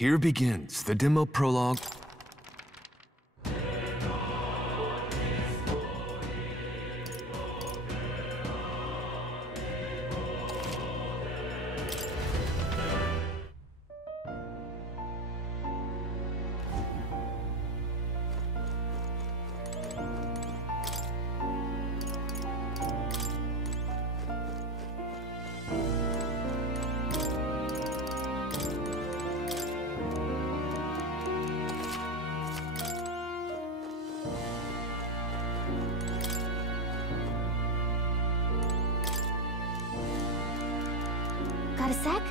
Here begins the demo prologue. Got a sec?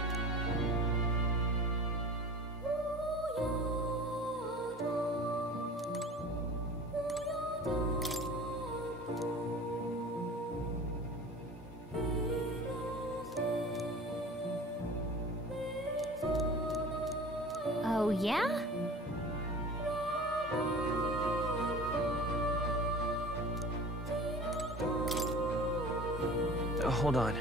Oh, yeah? Hold on.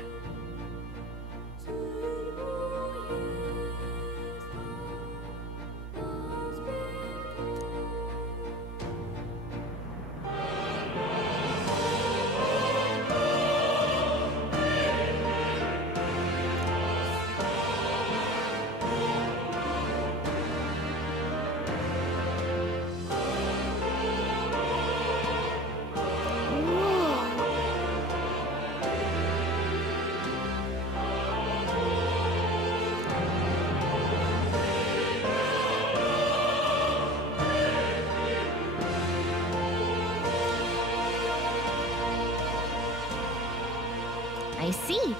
I see.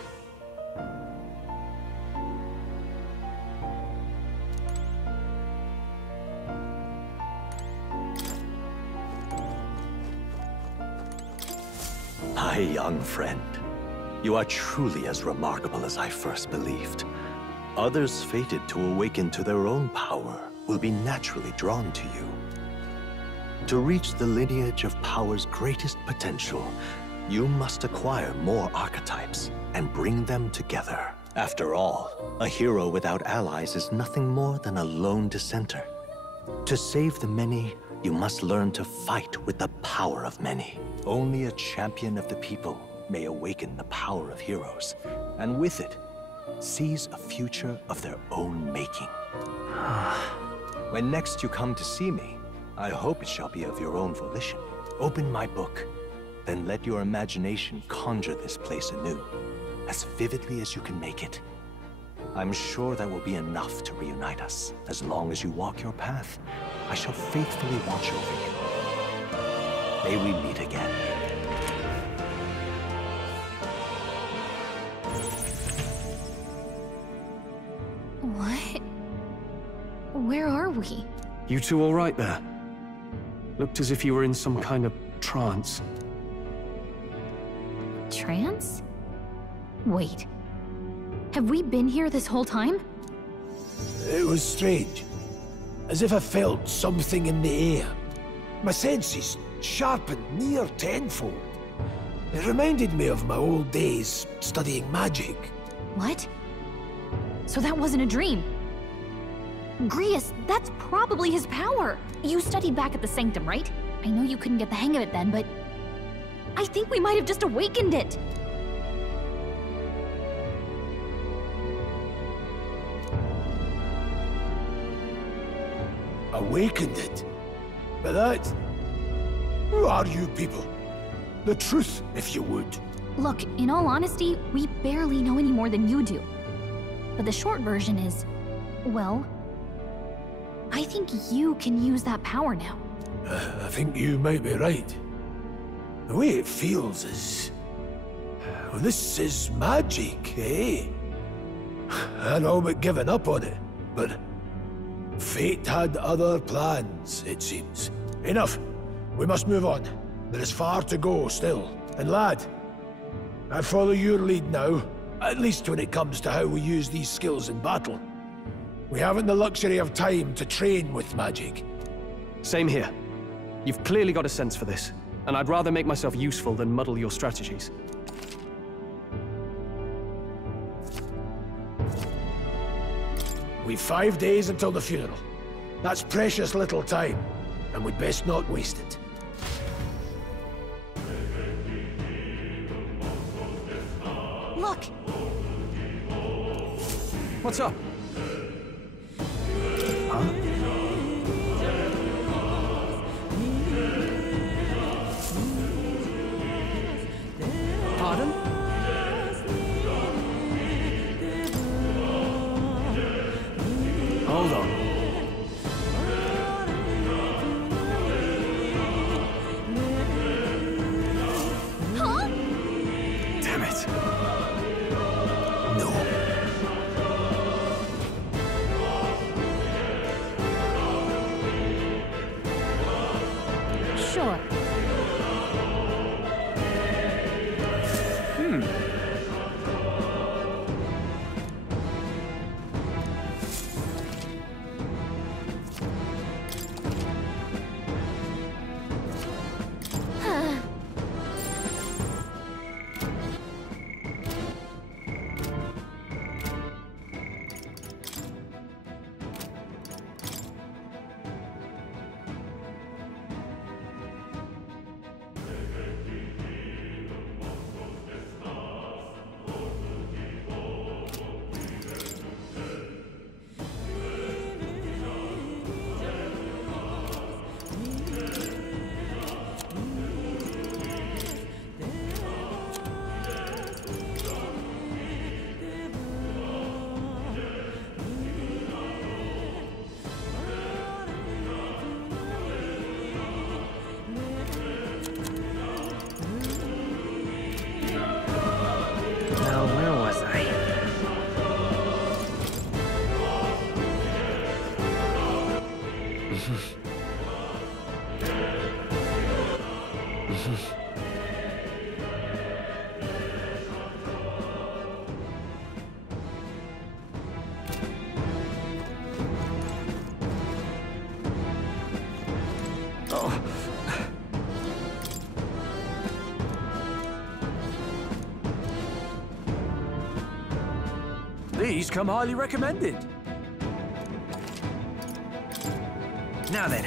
My young friend, you are truly as remarkable as I first believed. Others fated to awaken to their own power will be naturally drawn to you. To reach the lineage of power's greatest potential, you must acquire more archetypes and bring them together. After all, a hero without allies is nothing more than a lone dissenter. To save the many, you must learn to fight with the power of many. Only a champion of the people may awaken the power of heroes, and with it, seize a future of their own making. When next you come to see me, I hope it shall be of your own volition. Open my book. Then let your imagination conjure this place anew, as vividly as you can make it. I'm sure that will be enough to reunite us. As long as you walk your path, I shall faithfully watch over you. May we meet again. What? Where are we? You two all right there? Looked as if you were in some kind of trance. Trance? Wait. Have we been here this whole time? It was strange. As if I felt something in the air. My senses sharpened near tenfold. It reminded me of my old days studying magic. What? So that wasn't a dream. Grius, that's probably his power. You studied back at the Sanctum, right? I know you couldn't get the hang of it then, but I think we might have just awakened it. Awakened it? But that... Who are you people? The truth, if you would. Look, in all honesty, we barely know any more than you do. But the short version is, well, I think you can use that power now. I think you might be right. The way it feels is... Well, this is magic, eh? I'd all but given up on it, but... Fate had other plans, it seems. Enough. We must move on. There is far to go still. And lad, I follow your lead now, at least when it comes to how we use these skills in battle. We haven't the luxury of time to train with magic. Same here. You've clearly got a sense for this, and I'd rather make myself useful than muddle your strategies. We've 5 days until the funeral. That's precious little time, and we'd best not waste it. Look! What's up? Pardon? Hold on. Huh? Damn it. No. Sure. Now, where was I? Oh. These come highly recommended. Now then.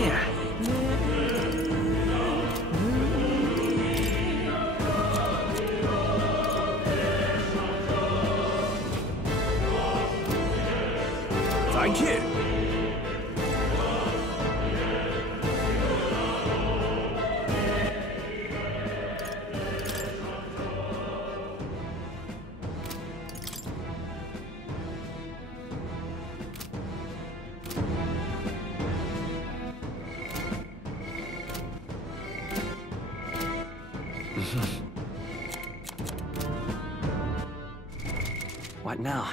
Yeah. Thank you. What now?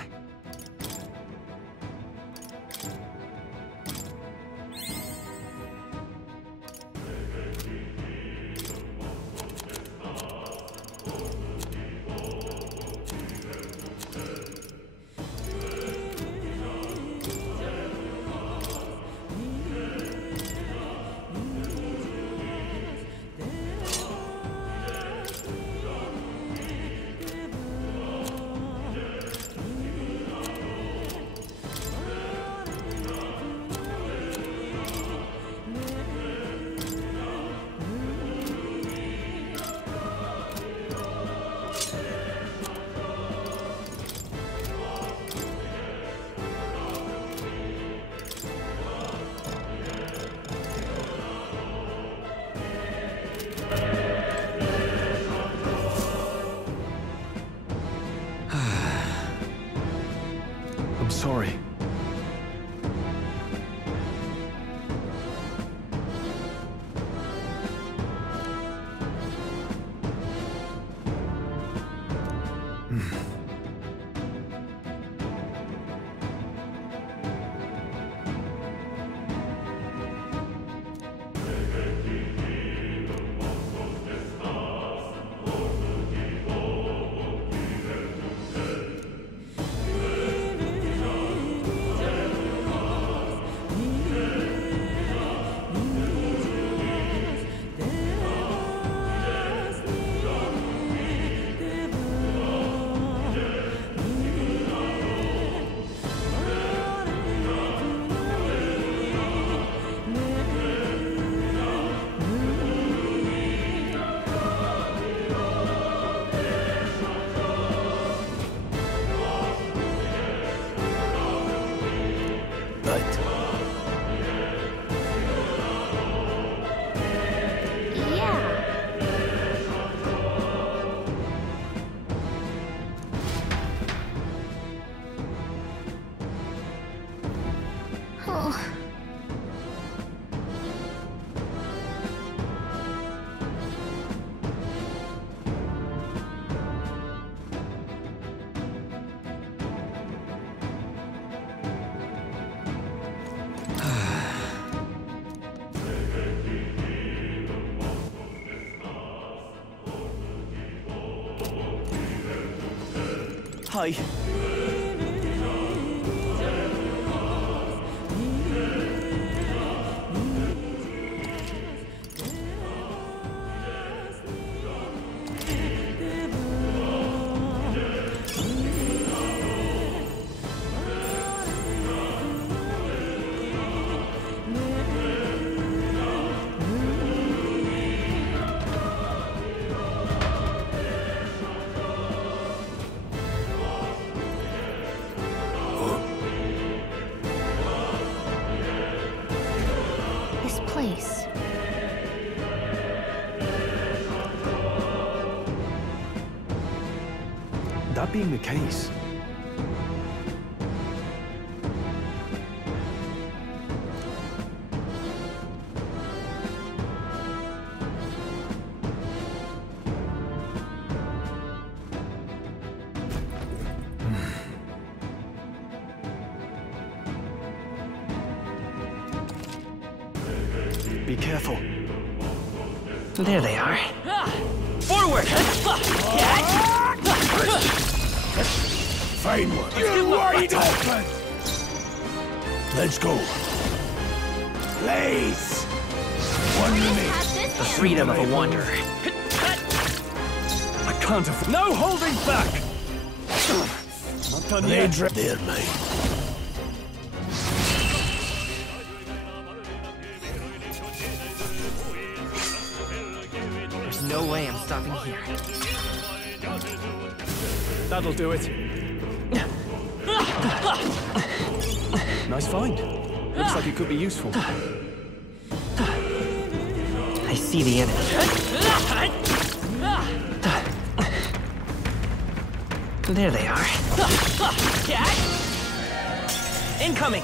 Oh. Hi. Place. That being the case, be careful. There they are. Forward! Fine one. You're wide open! Let's go. Blaze! One remains. The freedom of a wanderer. I can't afford— No holding back! Not done yet. They're mine. There's no way I'm stopping here. That'll do it. Nice find. Looks like it could be useful. I see the enemy. There they are. Incoming!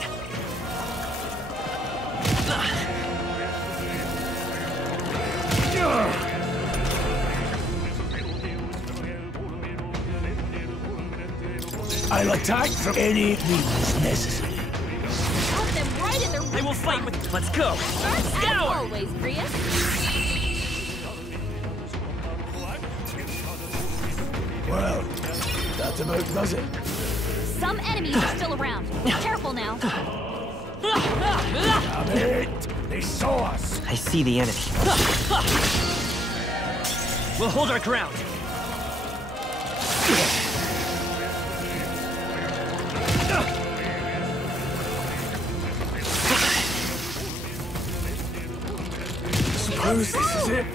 I'll attack from any means necessary. Put them right in their— I will fight with— Let's go! As always, Grius. Well, that about does it. Some enemies are still around. Be careful now. Damn it! They saw us! I see the enemy. We'll hold our ground. Suppose this is it?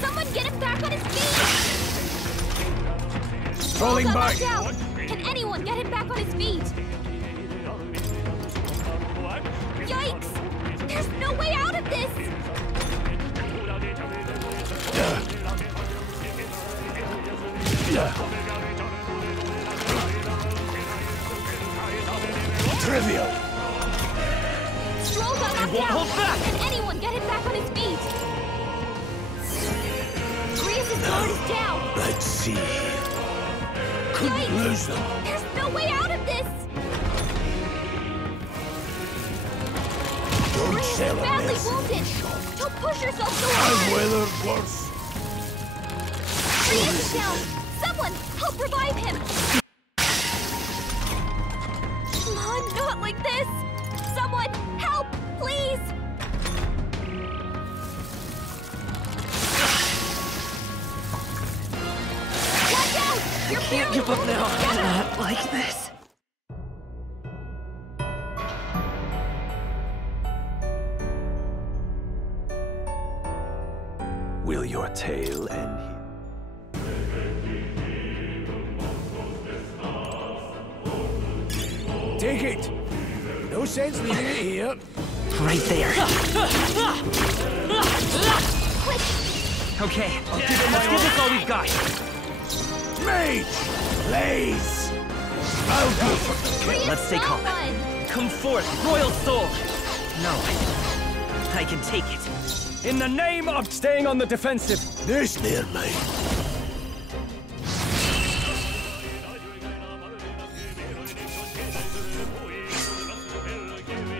Someone get him back on his feet! Falling Olga, back! watch out! Can anyone get him back on his feet? Yikes! There's no way out of this! Trivial! Stroll got knocked out! hold back! Can anyone get him back on his feet? Grius' guard is down! Let's see. Couldn't Yikes! lose them. There's no way out of this! Don't Grius is sell badly this. wounded! Don't push yourself so I've hard! weathered worse. Grius is down! Someone, help revive him! Come on, not like this! Someone, help, please! Watch out! You're Can't barely give up now. holding together. Not like this. Will your tale end here? Take it! No sense leaving it here. Right there. Quick! Okay, let's give this all we've got. Mage! Blaze! I'll go for the kill. Grius, let's stay calm. someone! Come forth, royal soul. No. I can take it. In the name of staying on the defensive. This there, mate.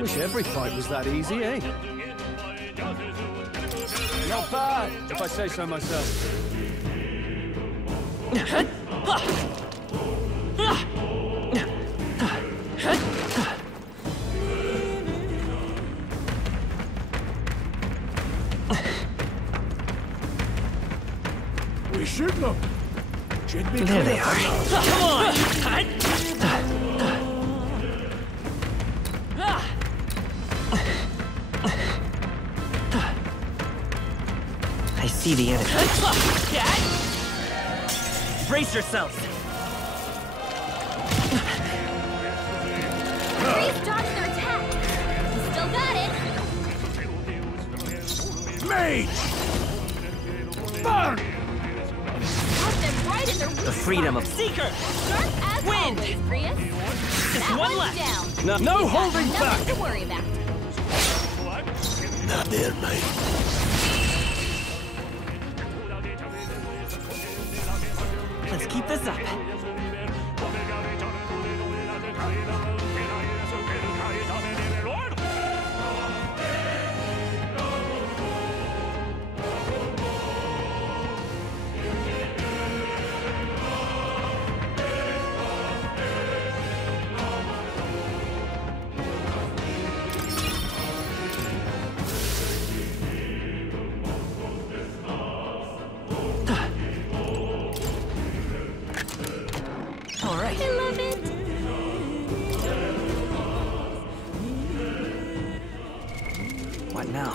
Wish every fight was that easy, eh? Not bad, if I say so myself. We shoot them. Should be There they clear. are. Come on! I see the enemy. Brace yourselves. Grease dodged their attack. He's still got it. Mage! Burn! Caught them right in their The freedom of Seeker! Sharp as Wind! always, Grius. Just That one one's left. down. No holding back! Nothing to worry about. Not there, mate. Let's keep this up. All right. I love it. What now?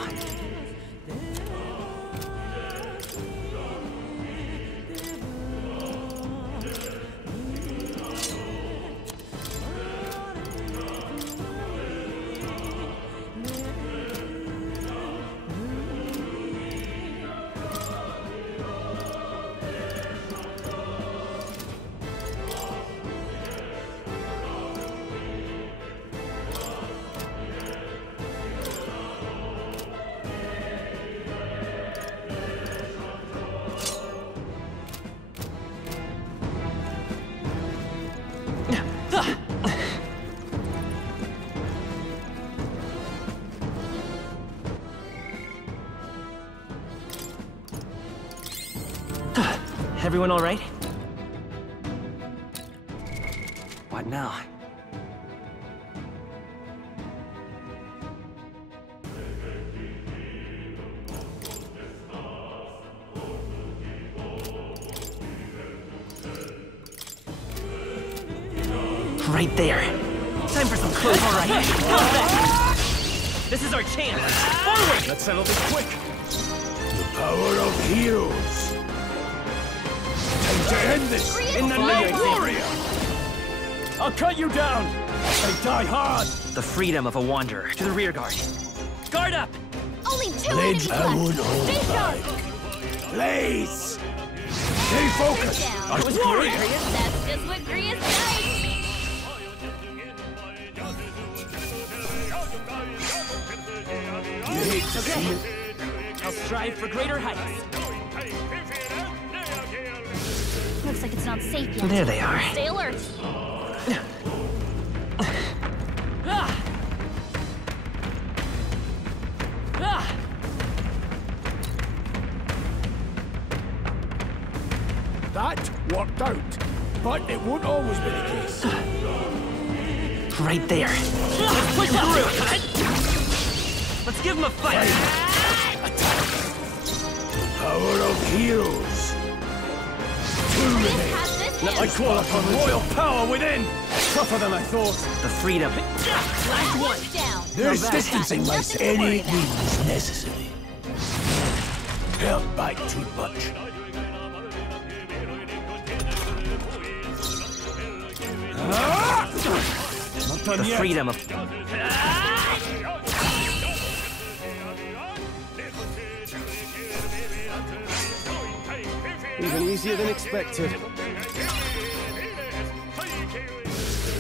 Everyone all right? What now? Right there. Time for some close. All right. How's that? This is our chance. Forward! Let's settle this quick. The power of heroes. Time to end this. Grius, In the fire. name warrior! I'll cut you down! I die hard! The freedom of a wanderer. To the rear guard. Guard up! Only two Blades, enemies I would left. hold Stay sharp. back. Blaze! Stay focused. Down. I was warrior! That's just what Grius does. You hate to see it. I'll strive for greater heights. Looks like it's not safe yet. There they are. Stay alert. That worked out, but it won't always be the case. Right there. Let's push through. Let's give him a fight. Power of heroes. Two Grius remain. has this I hit. call upon royal power within! Tougher than I thought. The freedom. That one's down. There's Got distancing by nothing to worry any about. means necessary. Held back too much. Not done The yet. freedom of. Even easier than expected.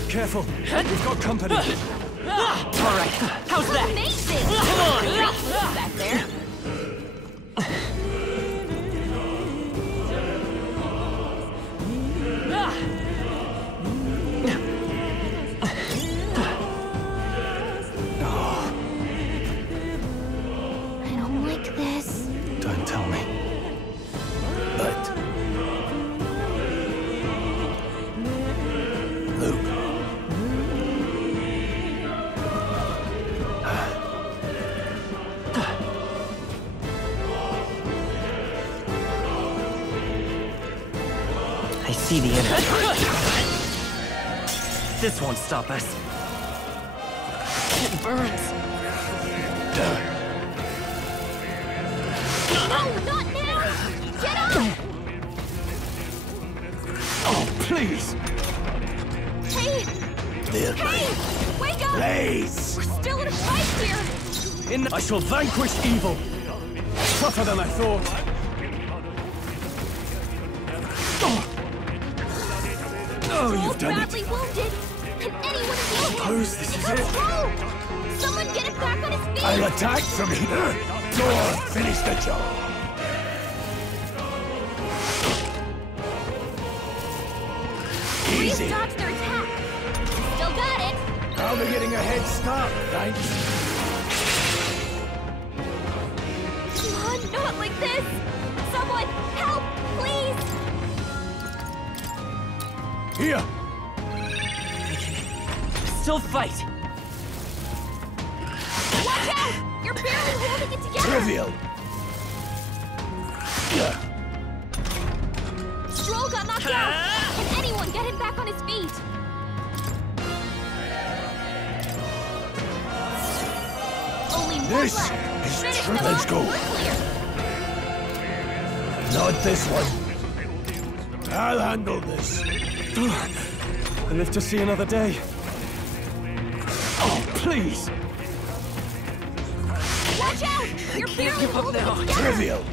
Careful, we've got company. All right. How's that? Amazing. I see the enemy. This won't stop us. It burns. No, not now! Get up! Oh, please! Hey! There, Hey! Wake up! Blaze! We're still in a fight here! I shall vanquish evil. Tougher than I thought. Oh, you've done badly it. wounded! Can anyone heal him? Suppose this is it. Through! Someone get him back on his feet! I'll attack from here! Go on, finish the job! Please Easy! dodge their attack! Still got it! I'll be getting a head start, thanks. Come on, not like this! Someone, help, please! Here! Still fight. Watch out! You're barely holding it together! Trivial! Stroll got knocked out! Can anyone get him back on his feet? Only one This left! is Finish true. them Let's off. go. We're clear. Not this one. I'll handle this. I live to see another day. Oh, please! Watch out! You're barely give up holding now. it together! Trivial!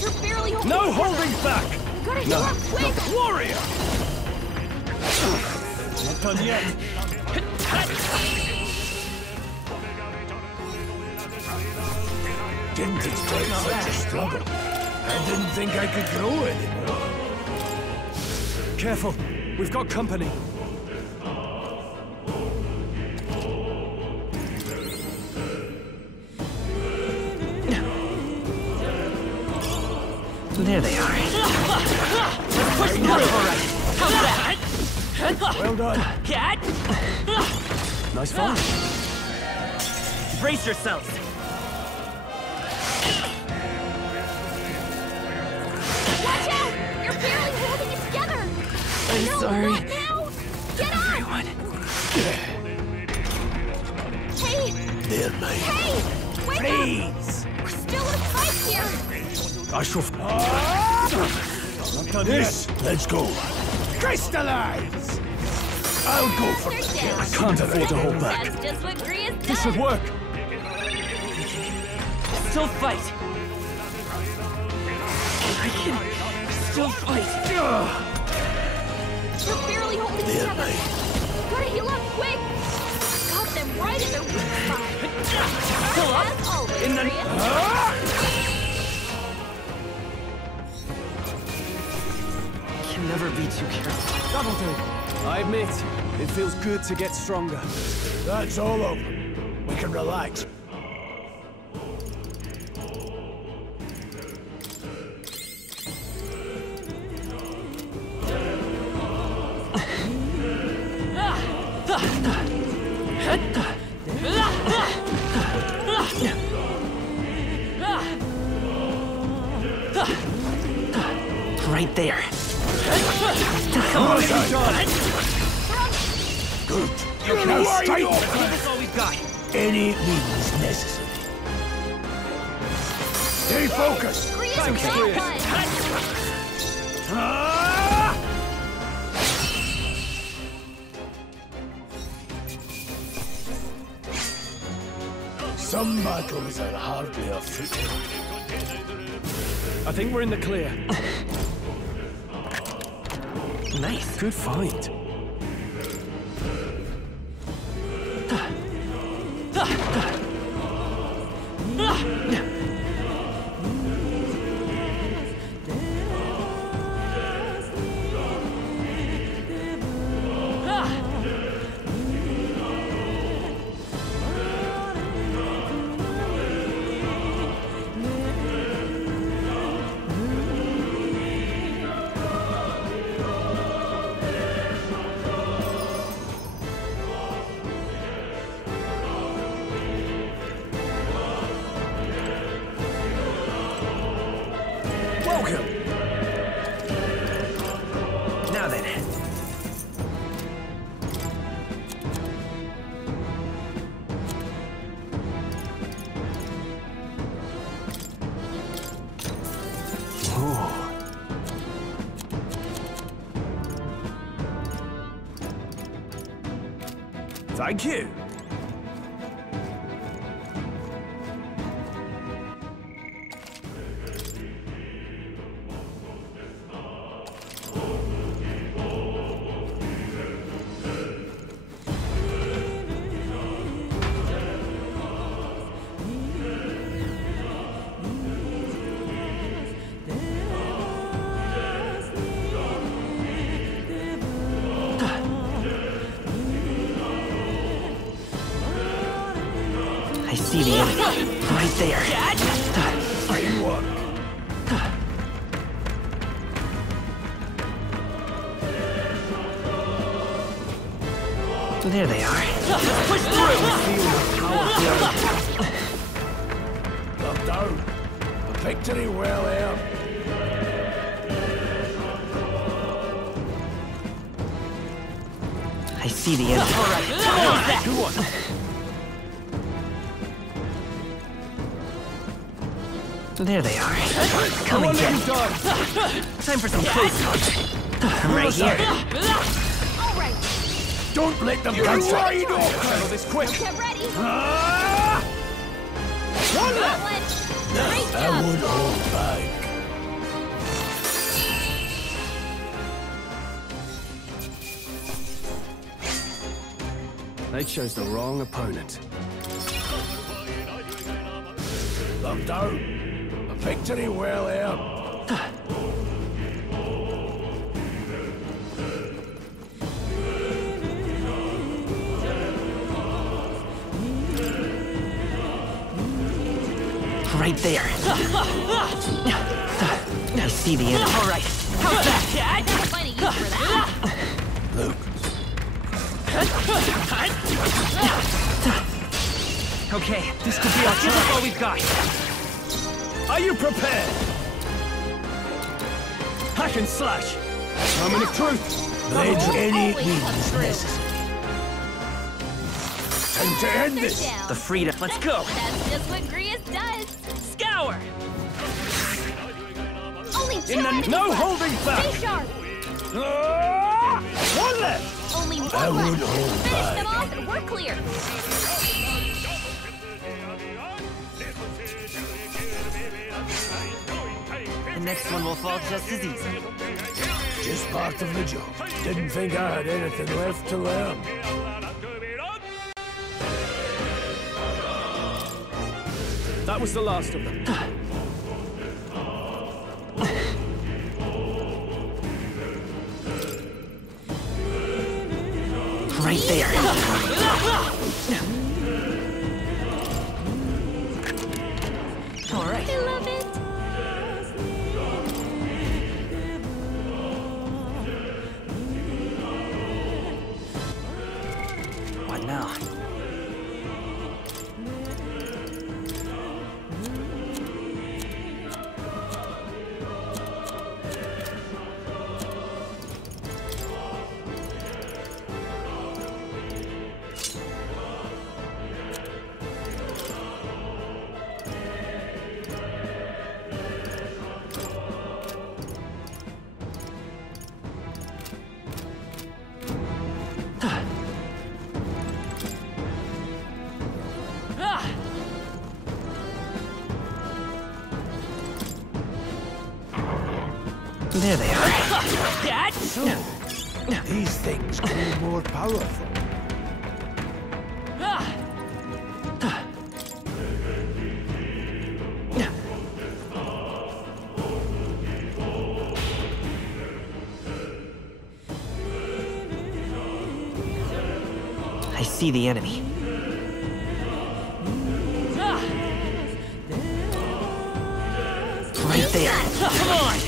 You're barely holding No it together! holding back! Gotta heal up quick! Warrior! Not done yet. Didn't expect such a struggle. I didn't think I could grow anymore. Careful, we've got company. There they are. Let's push them up, all right. How's that? Well done. Cat! Nice fight. Brace yourselves. Watch out! You're barely holding it together! I'm No, sorry. not now! Get up! Everyone. Hey! There, mate. Hey! Wake Please! up! We're still in a fight here! I shall... Not done This! yet. Let's go. Crystallize! I'll go for They're the down. kill. I can't afford to hold back. That's just what Gria's does! This should work. Still fight. I can still fight. You're barely holding There, together! mate. Gotta heal up quick! Got them right in their weak spot! Still up? As always, In the- Gria. Can never be too careful. That'll do. I admit, it feels good to get stronger. That's all over. We can relax. Right there. Come on, Good. Now strike! That's all we've got. Any means necessary. Stay focused! Gria's Thanks, got Gria. one! Some battles are hardly afoot. I think we're in the clear. Nice. Good fight. Thank you. I see the enemy. Right there. Fine work. There they are. Let's push through! Look down. A victory well earned. I see the enemy. Alright, good one. There they are. Come and get me. Time for some close touch. I'm right here. All right, Don't let them get wide open. Settle this quick. get ready. One That left. one. Great I job. won't hold back. They chose the wrong opponent. Look down. A victory well earned. Right there. I see the enemy. Alright. How's that? Plenty use for that. Look. Okay, this could be our chance. This is all we've got. Are you prepared? Hack and slash. Moment of truth. Blades any Always means comes through. necessary. Time to end this. Down. The freedom. Let's go. That's just what Grius does. Scour. Only two In the enemies no left. holding back. Stay sharp. One left. Only one I left. won't hold Finish back. them off and we're clear. The next one will fall just as easy. Just part of the job. Didn't think I had anything left to learn. That was the last of them. Right there. All right. I love it. What now? There they are. These things grew more powerful. I see the enemy. Right there. Come on.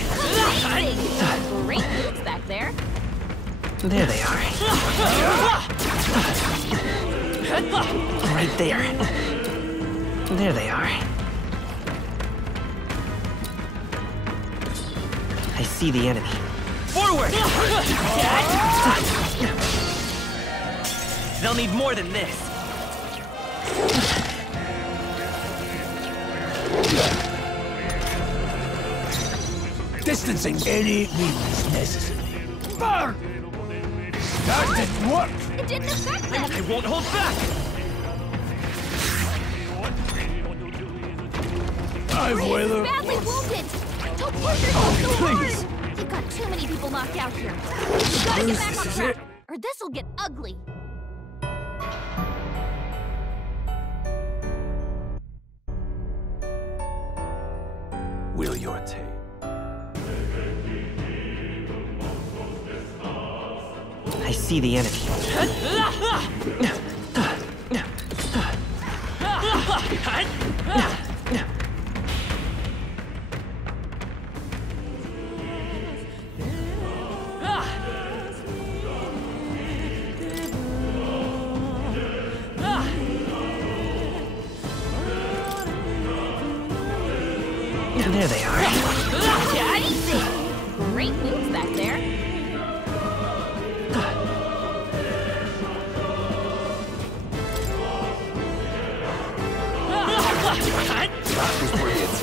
Great moves back there. There they are. Right there. There they are. I see the enemy. Forward! They'll need more than this. Distancing any means necessary. Burn! That didn't work! It didn't affect them! I won't hold back! I've Grace is weathered badly worse. wounded! Don't push yourself so hard! You've got too many people knocked out here. You gotta get back on track, or this'll get ugly. Will your tape? I see the enemy. There they are. Easy! Great moves back there. That was brilliant.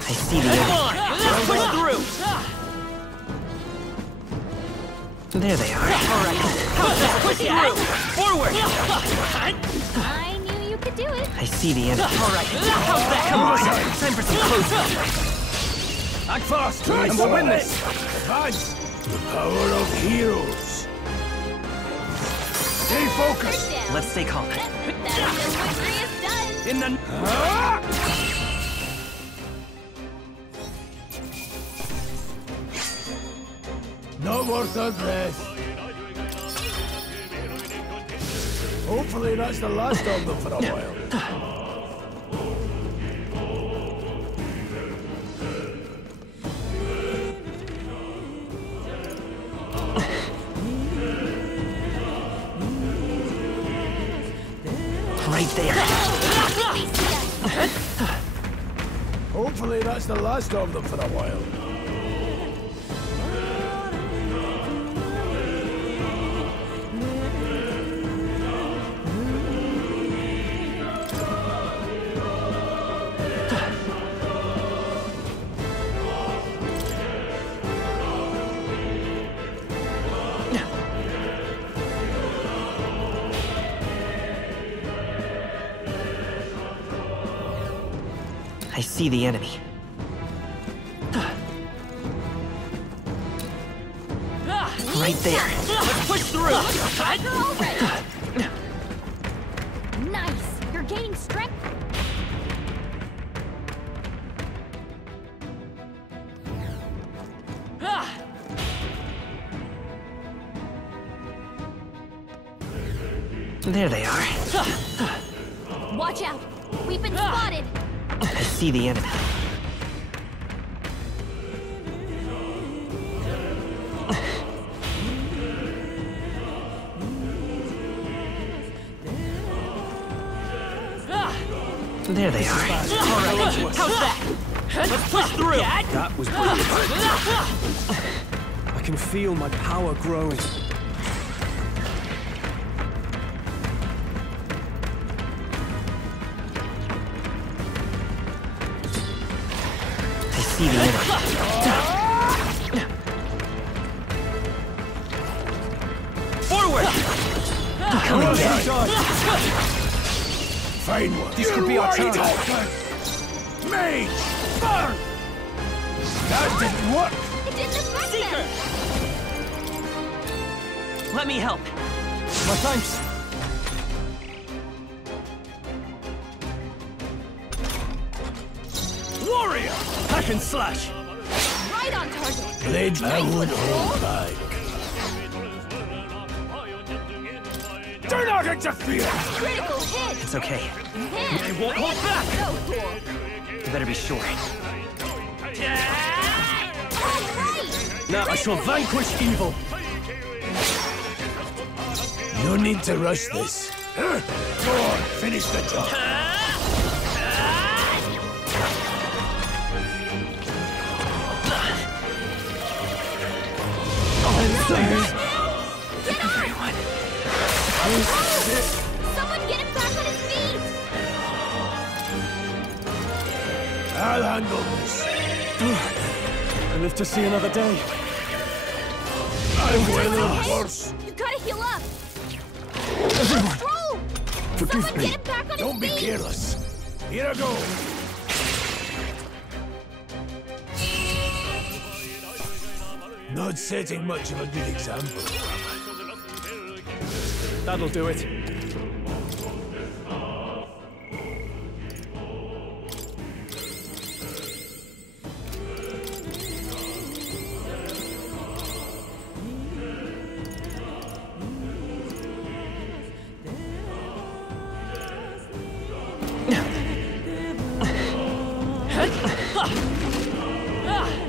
I see the enemy. Push through! There they are. Alright. Push through! Forward! I knew you could do it. I see the enemy. Alright. How's that? Come on. Time for some close-up. Act fast, and we'll win this! Advance! The power of heroes. Stay focused. Down. Let's stay calm. That's just what Grius does. In the... Not worth a breath. Hopefully that's the last of them for a while. Right there. Hopefully that's the last of them for a while. I see the enemy. Right there. Let's push through. You're all ready. Nice. You're gaining strength. There they are. Watch out. We've been spotted. I see the enemy. There they are. Alright, how's that? Let's push through! That was brilliant. I can feel my power growing. I see the enemy. Forward! Coming down. Fine one. This could be our chance. Mage! Burn! That didn't work! It didn't affect Seeker! them. Let me help. My thanks. Warrior! Hack and slash. Right on target. Blade, I would hold back. Do not interfere! Critical hit. It's okay. Man, I won't hold back. so cool. You better be sure. All right. Now I shall vanquish evil. No need to rush this. Go on, finish the job. I'll handle this. I live to see another day. I will, of course. You gotta heal up! Everyone, Roll! forgive Someone me. get him back on Don't be his feet! careless. Here I go. Not setting much of a good example. That'll do it.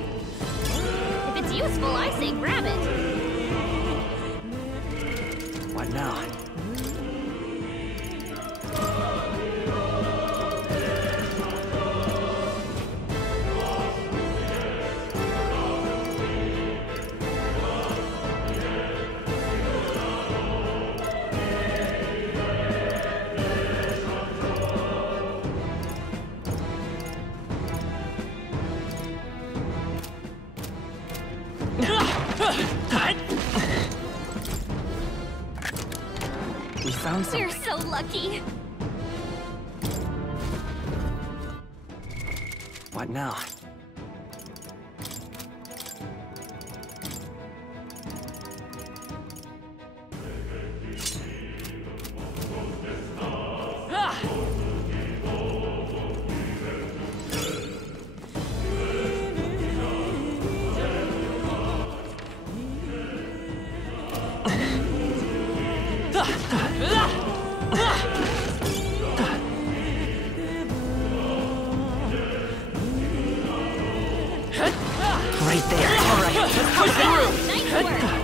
If it's useful, I say grab it. What now? We found something. You're so lucky. What now? Right there. All right, let's push through. Nice work.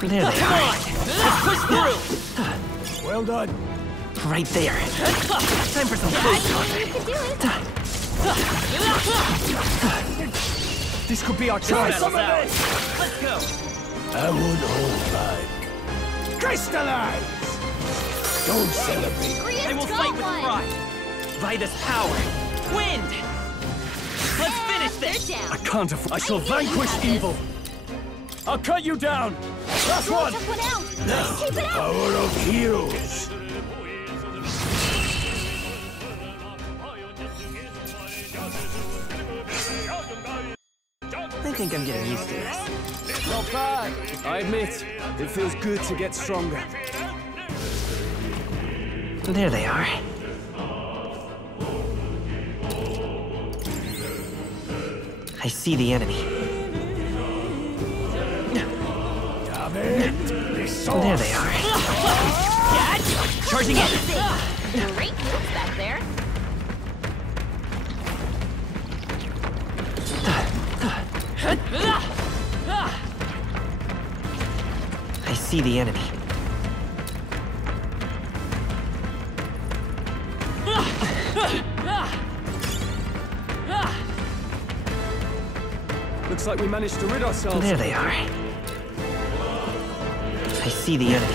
There they Come are. on, let's push through. Well done. Right there. Time for some close You contact. can do it. This could be our Try chance. some of this. Let's go. I won't hold back. Crystallize! Don't celebrate. I will Gria's fight got with one. pride. Vitus power. Wind. Let's finish They're this. down. I can't afford. I shall I knew you vanquish had this. evil. I'll cut you down. Last Roll one. took one out. Now, Keep the it up. power of heroes. I think I'm getting used to this. Not bad. I admit, it feels good to get stronger. There they are. I see the enemy. Damn it! This sword. There they are. Charging in. Great moves back there. I see the enemy. Looks like we managed to rid ourselves. There they are. I see the enemy.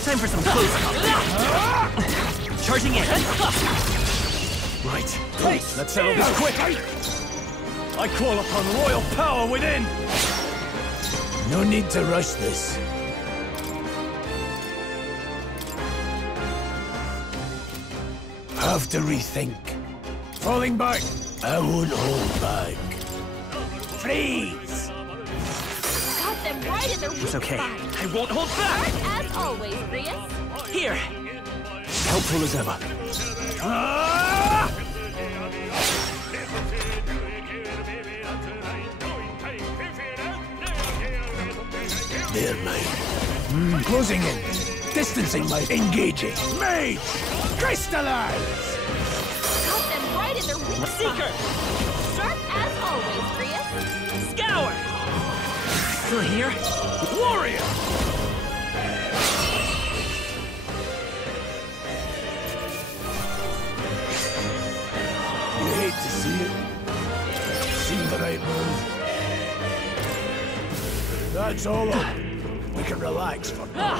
Time for some close combat. Charging in. Right. Let's settle this quick. I call upon royal power within. No need to rush this. Have to rethink. Falling back. I won't hold back. Freeze! Got them right in their weak It's okay. spot. I won't hold back. As always, Grias. Here. Helpful as ever. Ah! They're mine. Closing in. Distancing my engaging. Mage! Crystallize! Got them right in their weak Seeker. spot. Sharp as always, Grias. Scour. Still here? Warrior! You hate to see it. Seemed the right move. That's all over. We can relax for now.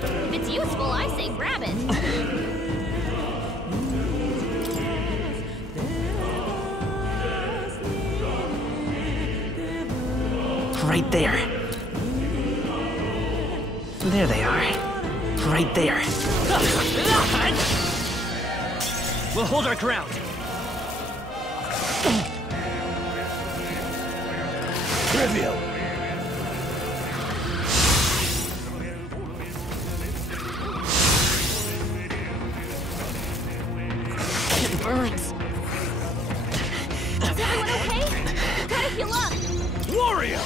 If it's useful, I say grab it. Right there. There they are. Right there. We'll hold our ground. Trivial. It burns. Is everyone okay? Try to heal up. Warrior!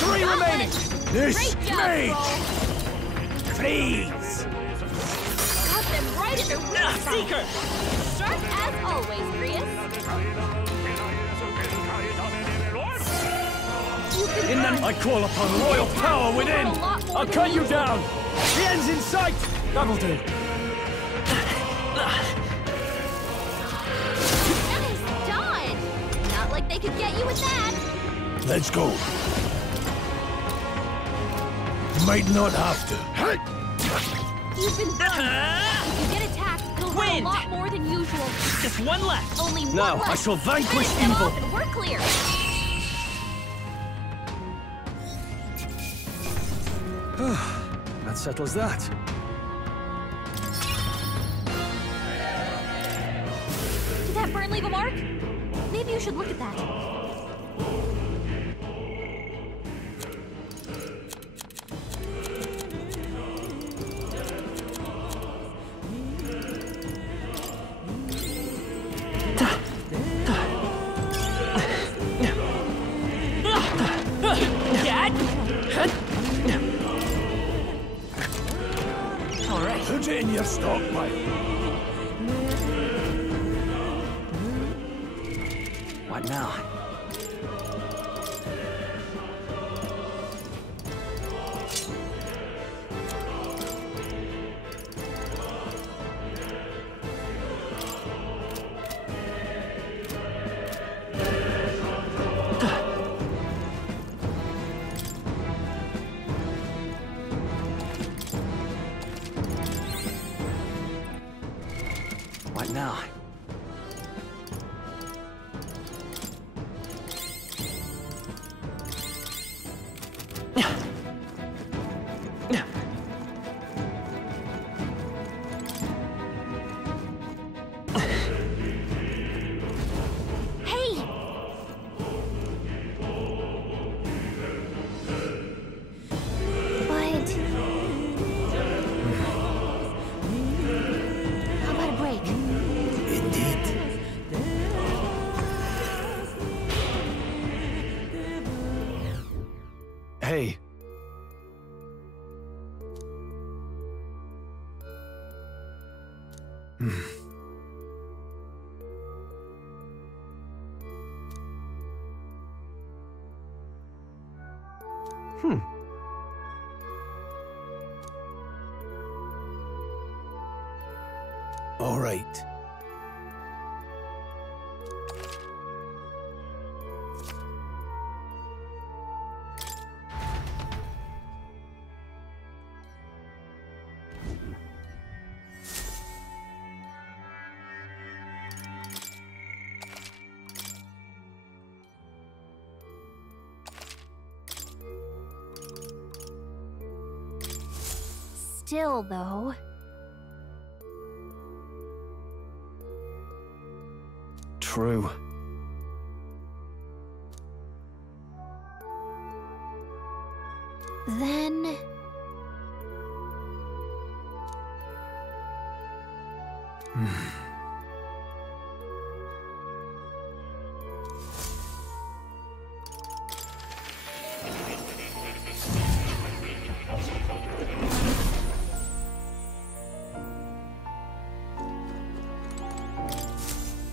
Three remaining! This Great job, mage! Roll. Please! Got them right at their weak side. Seeker! Sharp as always, Grius. In them, I call upon royal power within! I'll cut you down! The end's in sight! That'll do. Nice dodge. Not like they could get you with that. Let's go. Might not have to. You've been burned. If you get attacked, it'll hurt a Wind. lot more than usual. Just one left. Only one Now, left. I shall vanquish Finish them evil. off and we're clear. That settles that. Did that burn leave a mark? Maybe you should look at that. Dad? All right. Put it in your stockpile. What now? What now? Hey! But... How about a break? Indeed. Hey. All right. Still, though... True. Then...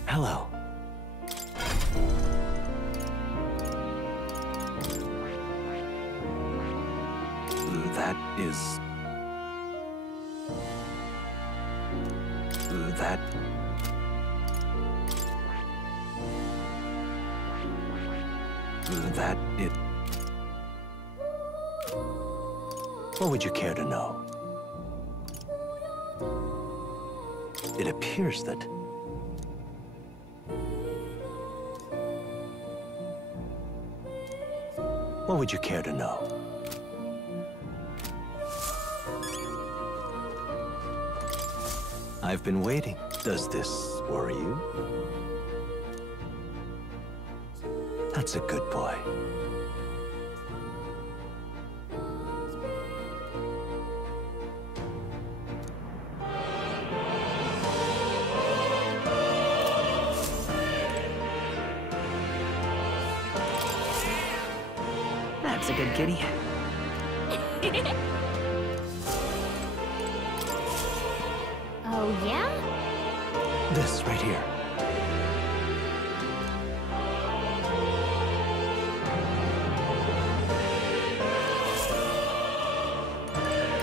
Hello. That is... That... That it... What would you care to know? It appears that... What would you care to know? I've been waiting. Does this worry you? That's a good boy. That's a good kitty. Oh, yeah? This right here.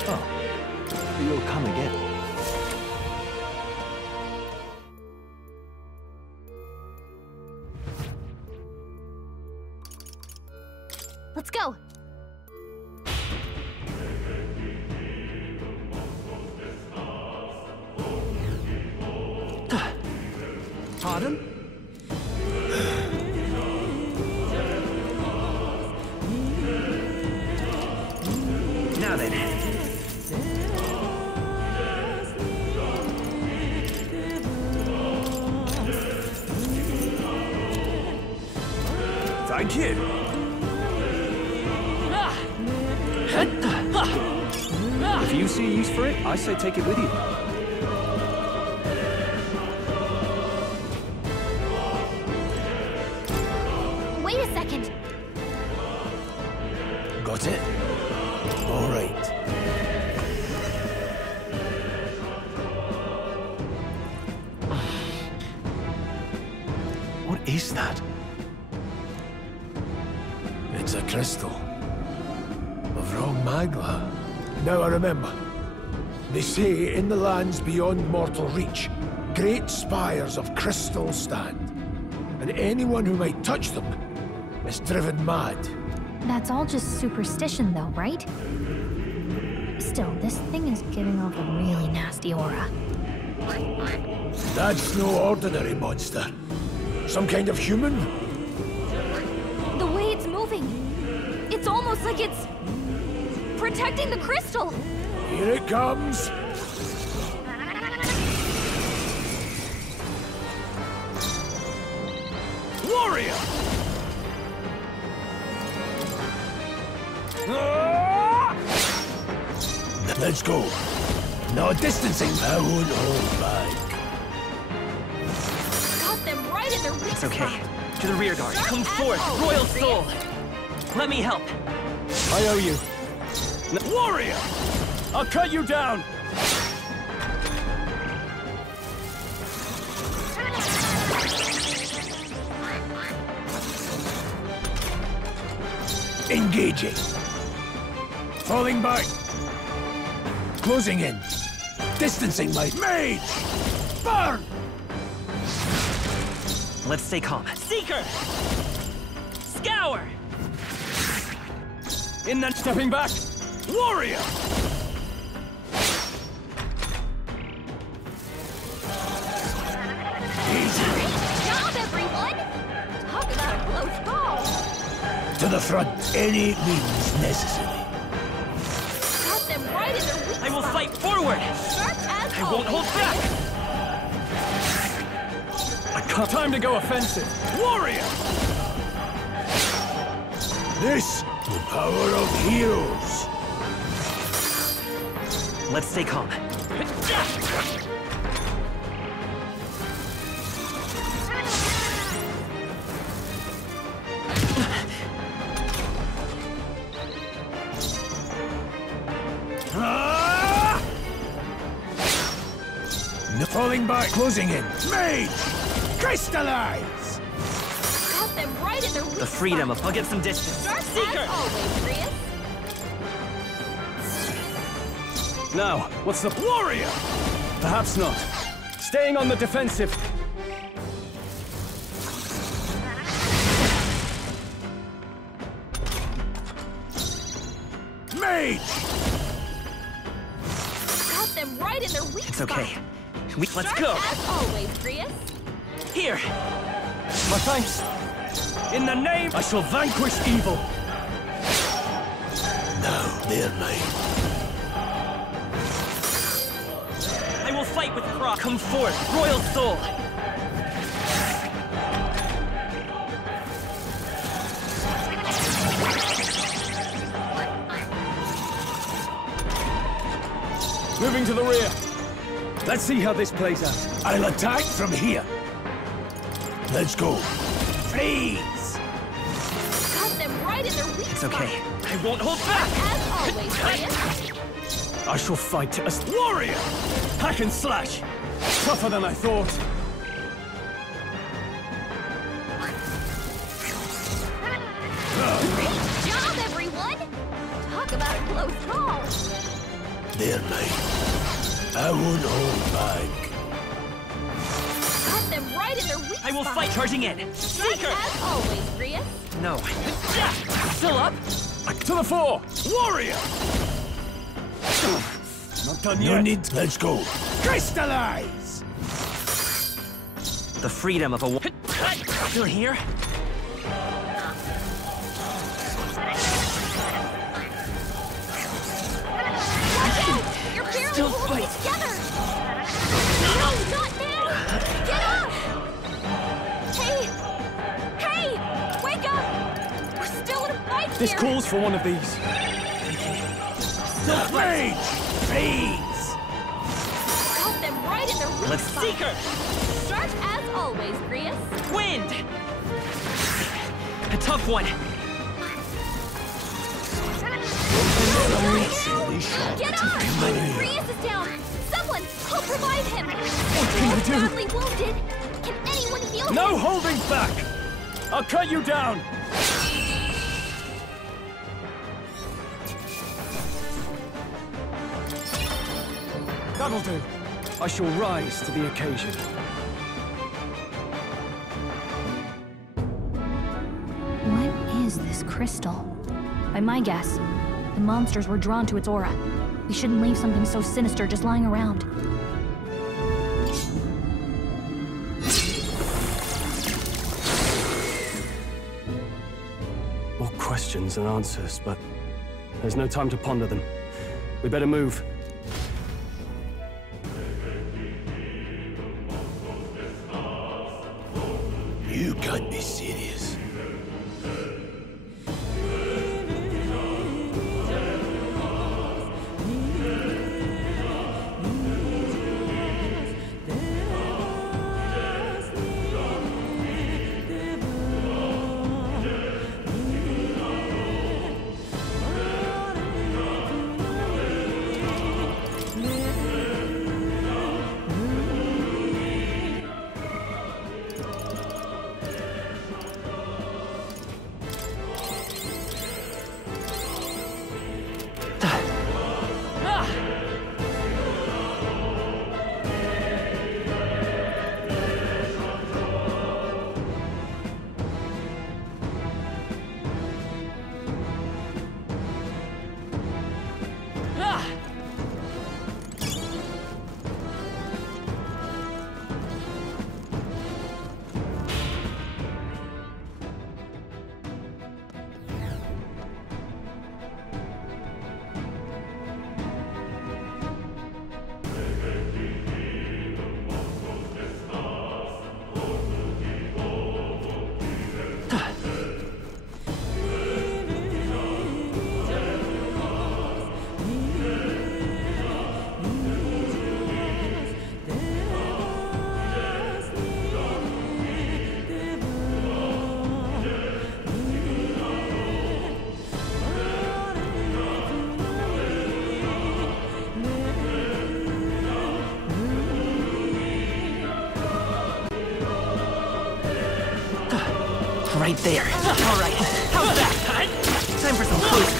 Oh, you'll come again. Let's go. Pardon? Now then. Thank you. If you see a use for it, I say take it with you. Wait a second. Got it? All right. What is that? It's a crystal. Of wrong Magla. Now I remember. They say in the lands beyond mortal reach, great spires of crystal stand. And anyone who might touch them is driven mad. That's all just superstition though, right? Still, this thing is giving off a really nasty aura. That's no ordinary monster. Some kind of human? The way it's moving, it's almost like it's protecting the crystal. Here it comes. Warrior! Let's go. No distancing. I won't hold back. Got them right in their weak It's okay. spot. To the rear guard. Sharp Come as forth, always, Royal Grius. Soul. Let me help. I owe you. Warrior! I'll cut you down! Engaging. Falling back. Closing in. Distancing my mage. Burn! Let's stay calm. Seeker! Scour! In that stepping back! Warrior! Great job, everyone! Talk about a close call. To the front. Any means necessary. Got them right in their weak I will spot. fight forward! Sharp as I won't hold back! Time to go offensive! Warrior! This, the power of heroes. Let's stay calm. No falling back. Closing in. Mage! Crystallize! Got them right in their weak The freedom spot. of... I'll get some distance. Darkseeker! As always, Grius. Now, what's the... Warrior! Perhaps not. Staying on the defensive. Mage! Got them right in their weak It's spot. okay. Let's go! As always, Grius. Here! My thanks. In the name... I shall vanquish evil. Now they're mine. I will fight with pride. Come forth, royal soul! Moving to the rear. Let's see how this plays out. I'll attack from here. Let's go. Freeze! Got them right in their weak It's spot. okay. I won't hold back! As always, Grius. I shall fight as warrior. Hack and slash. Tougher than I thought. Great job, everyone! Talk about a close call. They're mine. I won't hold back. Got them right in their weak spot. I will fight charging in! Seeker! As always, Grius. No. Still up? To the fore. Warrior. Not done No yet. need. Let's go. Crystallize! The freedom of a... Still here? You're barely Still holding it fight. together! No, not now! Get up! Hey! Hey! Wake up! We're still in a fight This here! calls for one of these. Mage! Freeze! Got them right in their weak Let's spot. Seeker! Start as always, Grius. Wind! A tough one. Get up! Grius is down! Someone! I'll provide him! What can I He's do? badly wounded! Can anyone heal him? No holding back. I'll cut you down. That'll do. I shall rise to the occasion. What is this crystal? By my guess, the monsters were drawn to its aura. We shouldn't leave something so sinister just lying around. More questions than answers, but there's no time to ponder them. We better move. You can't be serious. Right there. All right. How's that? Time for some close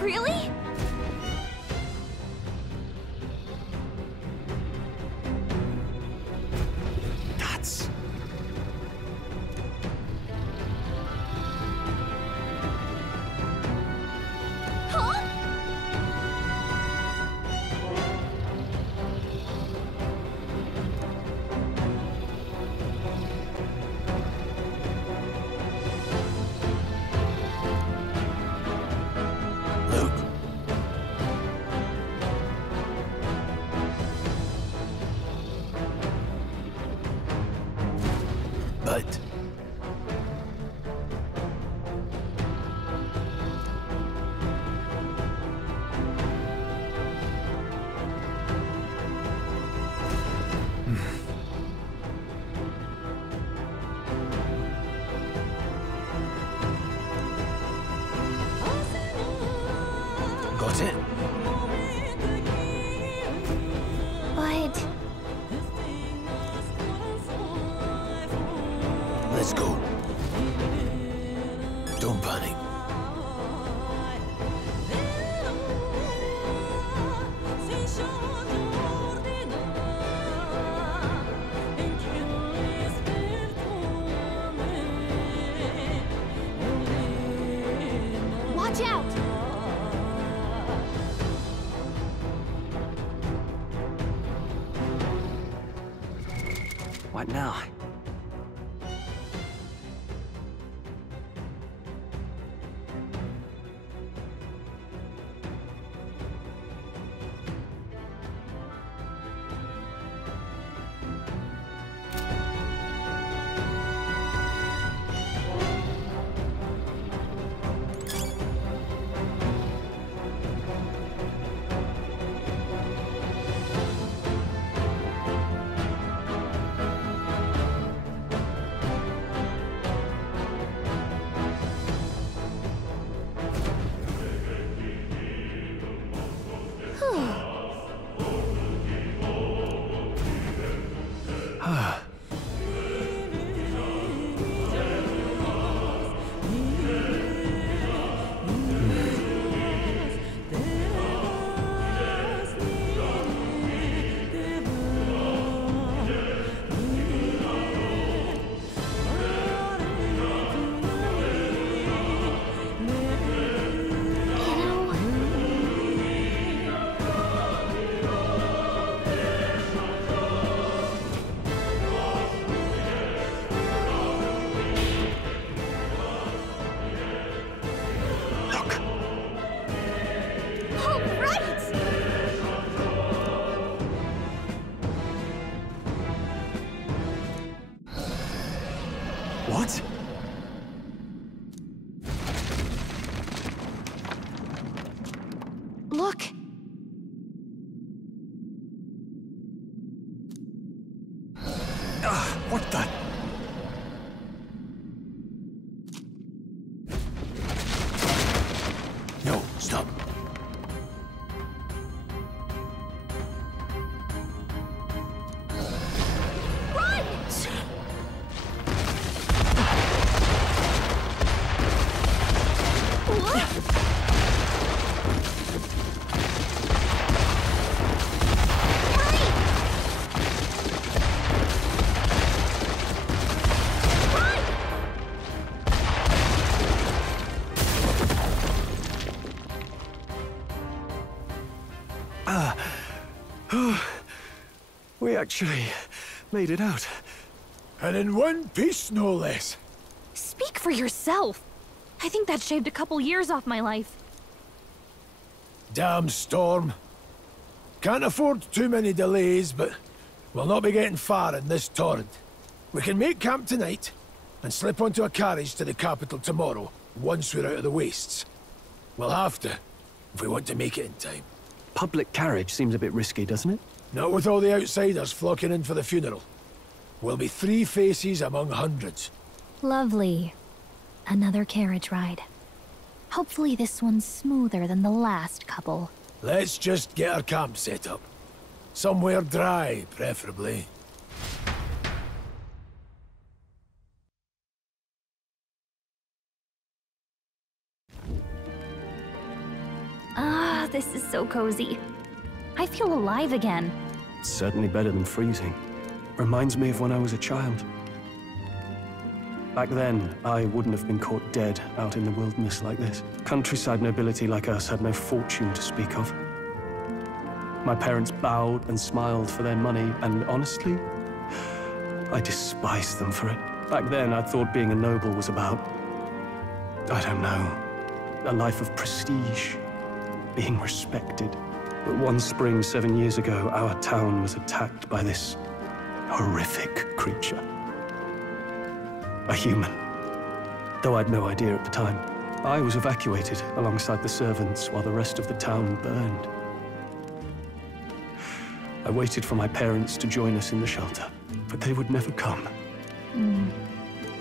Really? Nuts. Huh? Look. But... Got it? But... Let's go. Don't panic. Watch out! What now? What? Look! What the? No, stop. Run! What? We actually made it out. And in one piece, no less. Speak for yourself. I think that shaved a couple years off my life. Damn storm. Can't afford too many delays, but we'll not be getting far in this torrent. We can make camp tonight, and slip onto a carriage to the capital tomorrow, once we're out of the wastes. We'll have to, if we want to make it in time. Public carriage seems a bit risky, doesn't it? Not with all the outsiders flocking in for the funeral. We'll be 3 faces among hundreds. Lovely. Another carriage ride. Hopefully this one's smoother than the last couple. Let's just get our camp set up. Somewhere dry, preferably. Ah, this is so cozy. I feel alive again. It's certainly better than freezing. Reminds me of when I was a child. Back then, I wouldn't have been caught dead out in the wilderness like this. Countryside nobility like us had no fortune to speak of. My parents bowed and smiled for their money, and honestly, I despised them for it. Back then, I thought being a noble was about, I don't know, a life of prestige, being respected. But one spring 7 years ago, our town was attacked by this horrific creature. A human. Though I'd no idea at the time. I was evacuated alongside the servants while the rest of the town burned. I waited for my parents to join us in the shelter, but they would never come.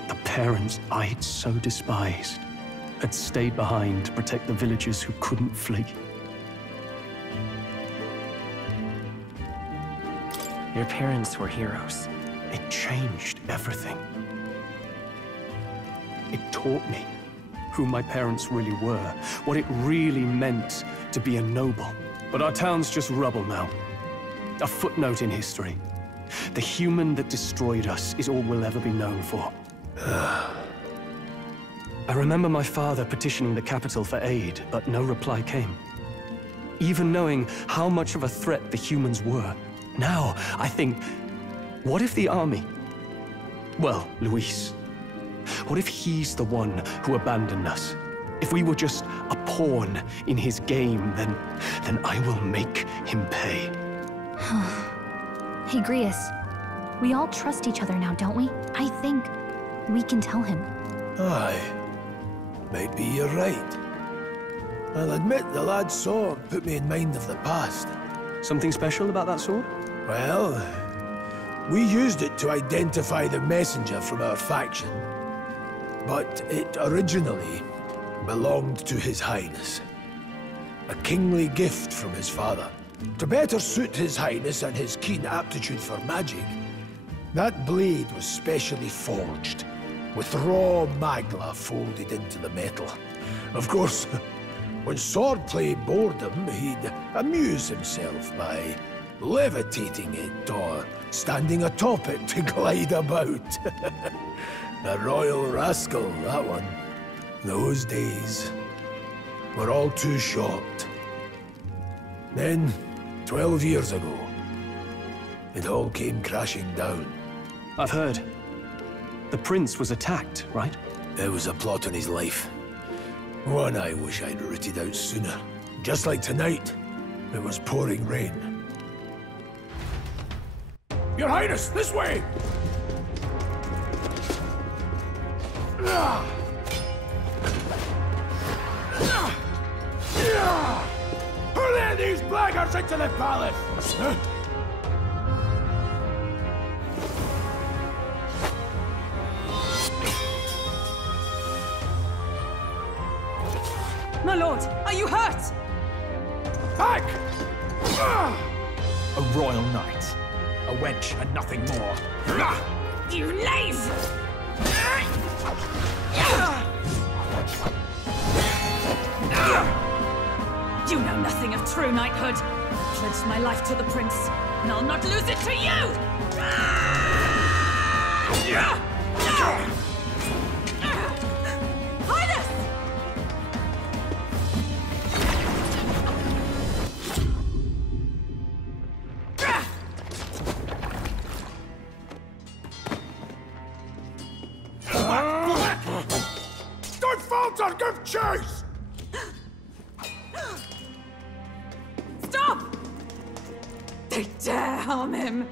The parents I'd so despised had stayed behind to protect the villagers who couldn't flee. Your parents were heroes. It changed everything. It taught me who my parents really were, what it really meant to be a noble. But our town's just rubble now. A footnote in history. The human that destroyed us is all we'll ever be known for. I remember my father petitioning the capital for aid, but no reply came. Even knowing how much of a threat the humans were, now I think, what if the army? Well, Luis. What if he's the one who abandoned us? If we were just a pawn in his game, then I will make him pay. Hey, Grius. We all trust each other now, don't we? I think we can tell him. Aye. Maybe you're right. I'll admit the lad's sword put me in mind of the past. Something special about that sword? Well, we used it to identify the messenger from our faction. But it originally belonged to His Highness. A kingly gift from his father. To better suit His Highness and his keen aptitude for magic, that blade was specially forged, with raw magla folded into the metal. Of course, when swordplay bored him, he'd amuse himself by levitating it or standing atop it to glide about. A royal rascal, that one. Those days were all too short. Then, 12 years ago, it all came crashing down. I've heard. The prince was attacked, right? There was a plot on his life. One I wish I'd rooted out sooner. Just like tonight, it was pouring rain. Your Highness, this way! Who let these blackguards into the palace? My lord, are you hurt? Back! A royal knight. A wench and nothing more. You knave! You know nothing of true knighthood. I pledged my life to the prince, and I'll not lose it to you! Highness! Don't falter, give chase! Stop! They dare harm him!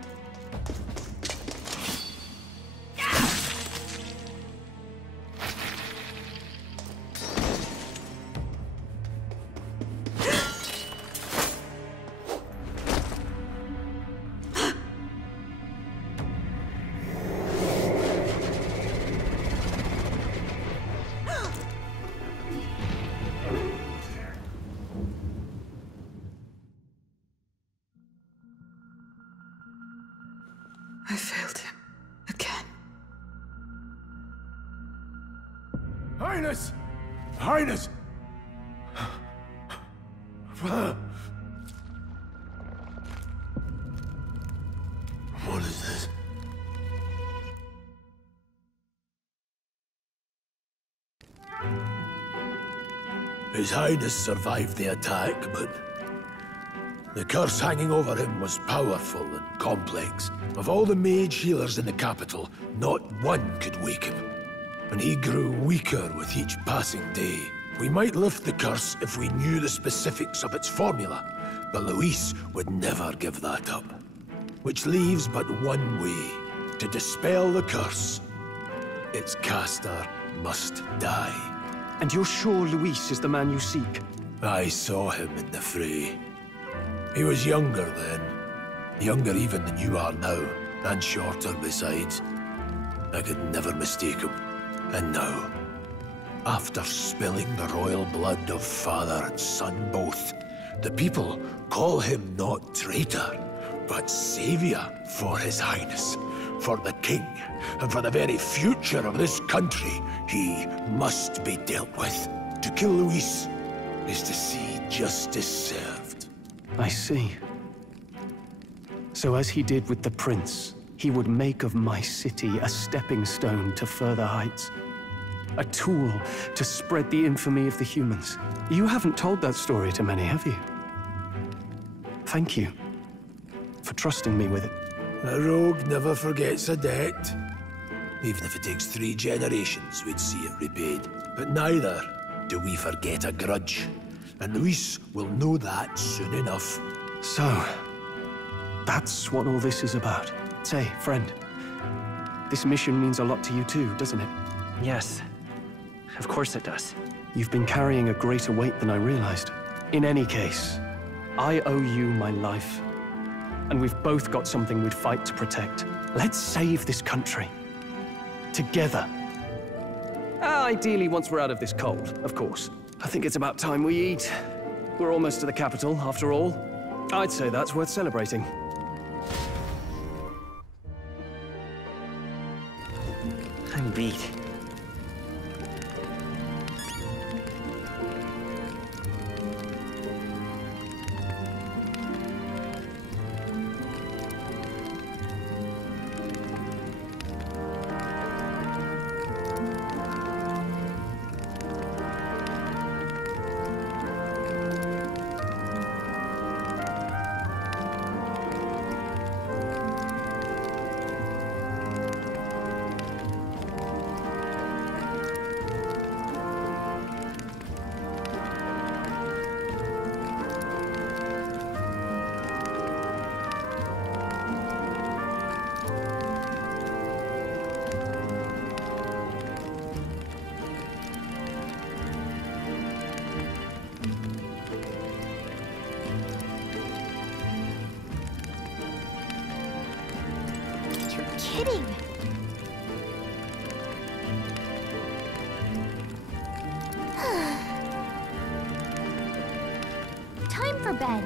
I failed him. Again. Highness! Highness! What is this? His Highness survived the attack, but the curse hanging over him was powerful and complex. Of all the mage healers in the capital, not one could wake him. And he grew weaker with each passing day. We might lift the curse if we knew the specifics of its formula, but Luis would never give that up. Which leaves but one way to dispel the curse. Its caster must die. And you're sure Luis is the man you seek? I saw him in the fray. He was younger then. Younger even than you are now, and shorter besides. I could never mistake him. And now, after spilling the royal blood of father and son both, the people call him not traitor, but savior for his highness, for the king, and for the very future of this country. He must be dealt with. To kill Luis is to see justice served. I see. So as he did with the prince, he would make of my city a stepping stone to further heights. A tool to spread the infamy of the humans. You haven't told that story to many, have you? Thank you for trusting me with it. A rogue never forgets a debt. Even if it takes 3 generations, we'd see it repaid. But neither do we forget a grudge. And Luis will know that soon enough. So, that's what all this is about. Say, friend, this mission means a lot to you too, doesn't it? Yes. Of course it does. You've been carrying a greater weight than I realized. In any case, I owe you my life. And we've both got something we'd fight to protect. Let's save this country. Together. Ideally, once we're out of this cold, of course. I think it's about time we eat. We're almost to the capital, after all. I'd say that's worth celebrating. I'm beat. Kidding. Time for bed.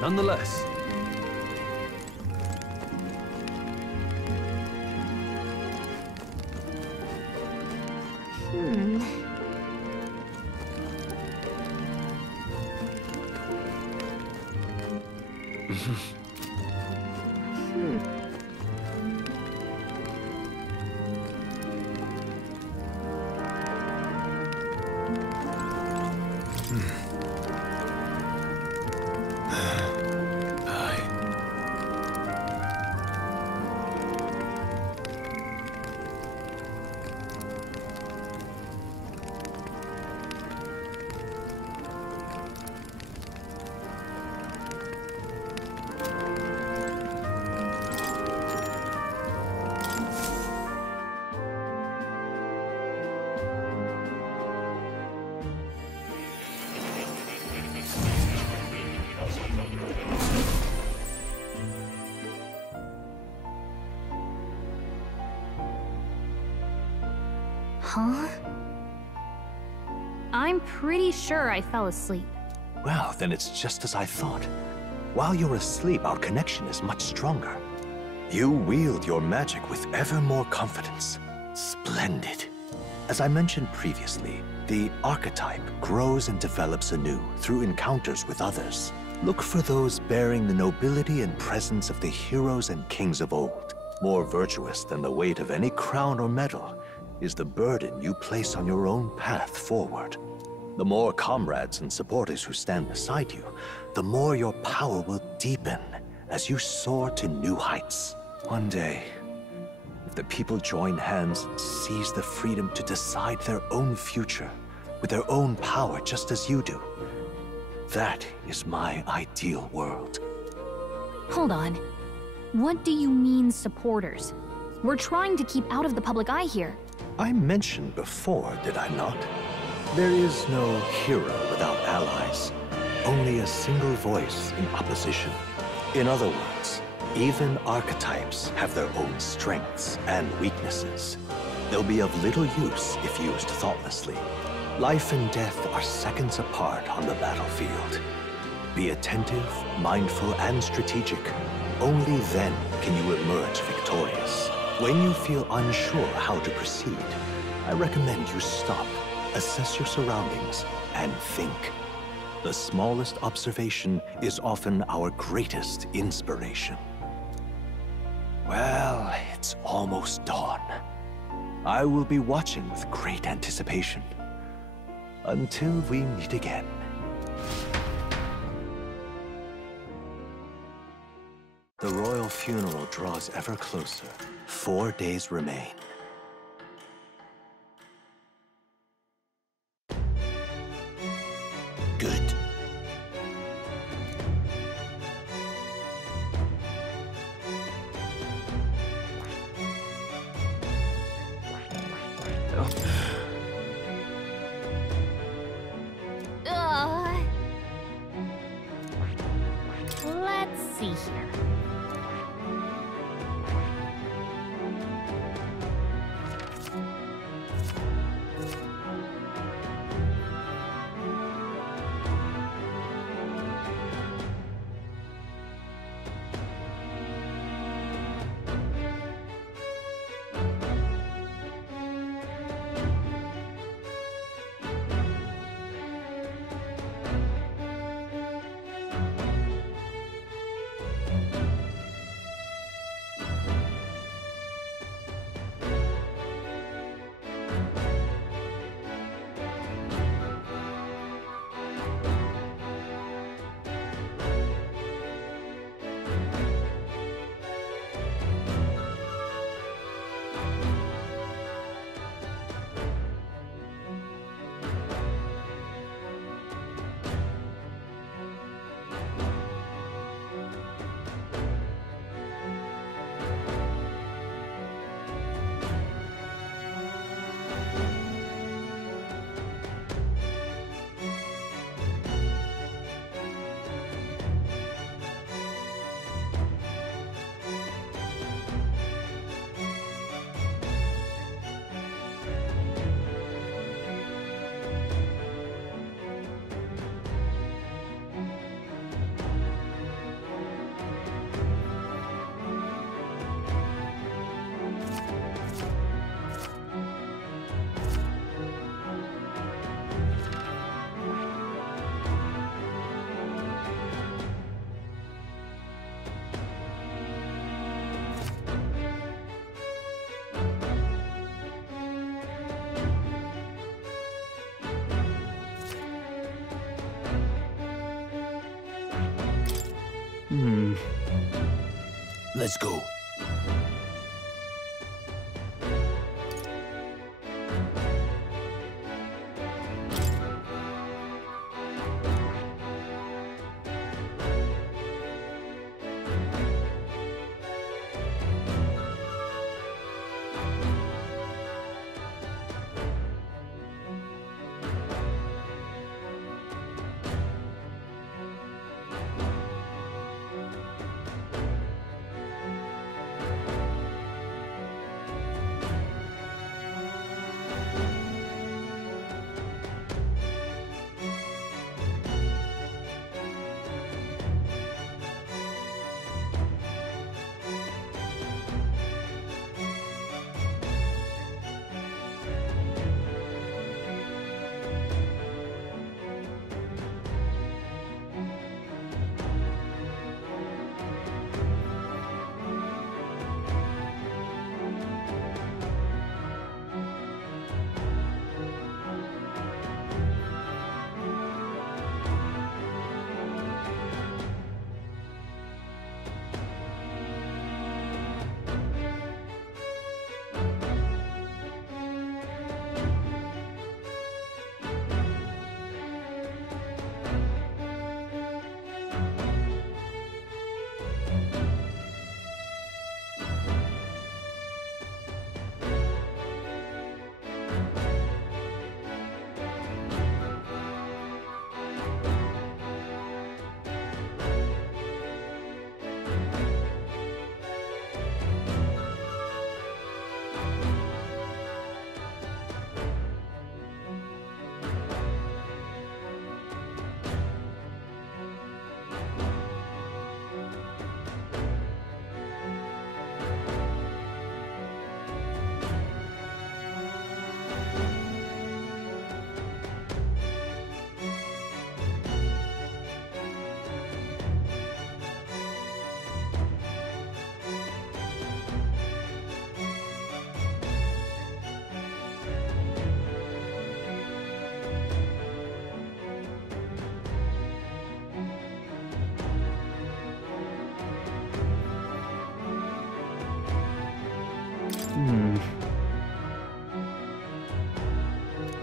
Nonetheless, Huh? I'm pretty sure I fell asleep. Well, then it's just as I thought. While you're asleep, our connection is much stronger. You wield your magic with ever more confidence. Splendid. As I mentioned previously, the archetype grows and develops anew through encounters with others. Look for those bearing the nobility and presence of the heroes and kings of old. More virtuous than the weight of any crown or medal is the burden you place on your own path forward. The more comrades and supporters who stand beside you, the more your power will deepen as you soar to new heights. One day, if the people join hands and seize the freedom to decide their own future with their own power just as you do, that is my ideal world. Hold on. What do you mean, supporters? We're trying to keep out of the public eye here. I mentioned before, did I not? There is no hero without allies, only a single voice in opposition. In other words, even archetypes have their own strengths and weaknesses. They'll be of little use if used thoughtlessly. Life and death are seconds apart on the battlefield. Be attentive, mindful, and strategic. Only then can you emerge victorious. When you feel unsure how to proceed, I recommend you stop, assess your surroundings, and think. The smallest observation is often our greatest inspiration. Well, it's almost dawn. I will be watching with great anticipation. Until we meet again. The royal funeral draws ever closer. 4 days remain. Good. Let's see here. Let's go.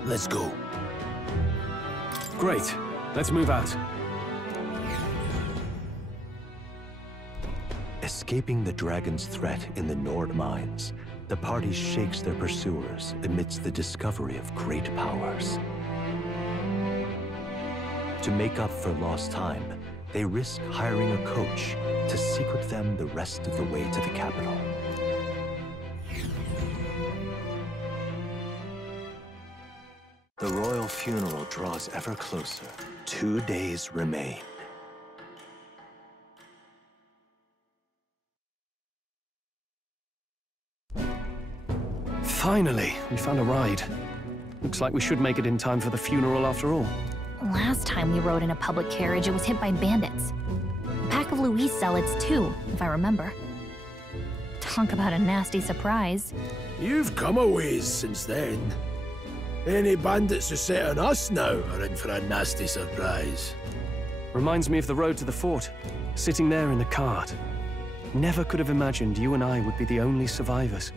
Let's go. Great. Let's move out. Escaping the dragon's threat in the Nord mines, the party shakes their pursuers amidst the discovery of great powers. To make up for lost time, they risk hiring a coach to secret them the rest of the way to the capital. The royal funeral draws ever closer. 2 days remain. Finally, we found a ride. Looks like we should make it in time for the funeral after all. Last time we rode in a public carriage, it was hit by bandits. A pack of Louis zealots too, if I remember. Talk about a nasty surprise. You've come a ways since then. Any bandits who set on us now are in for a nasty surprise. Reminds me of the road to the fort, sitting there in the cart. Never could have imagined you and I would be the only survivors.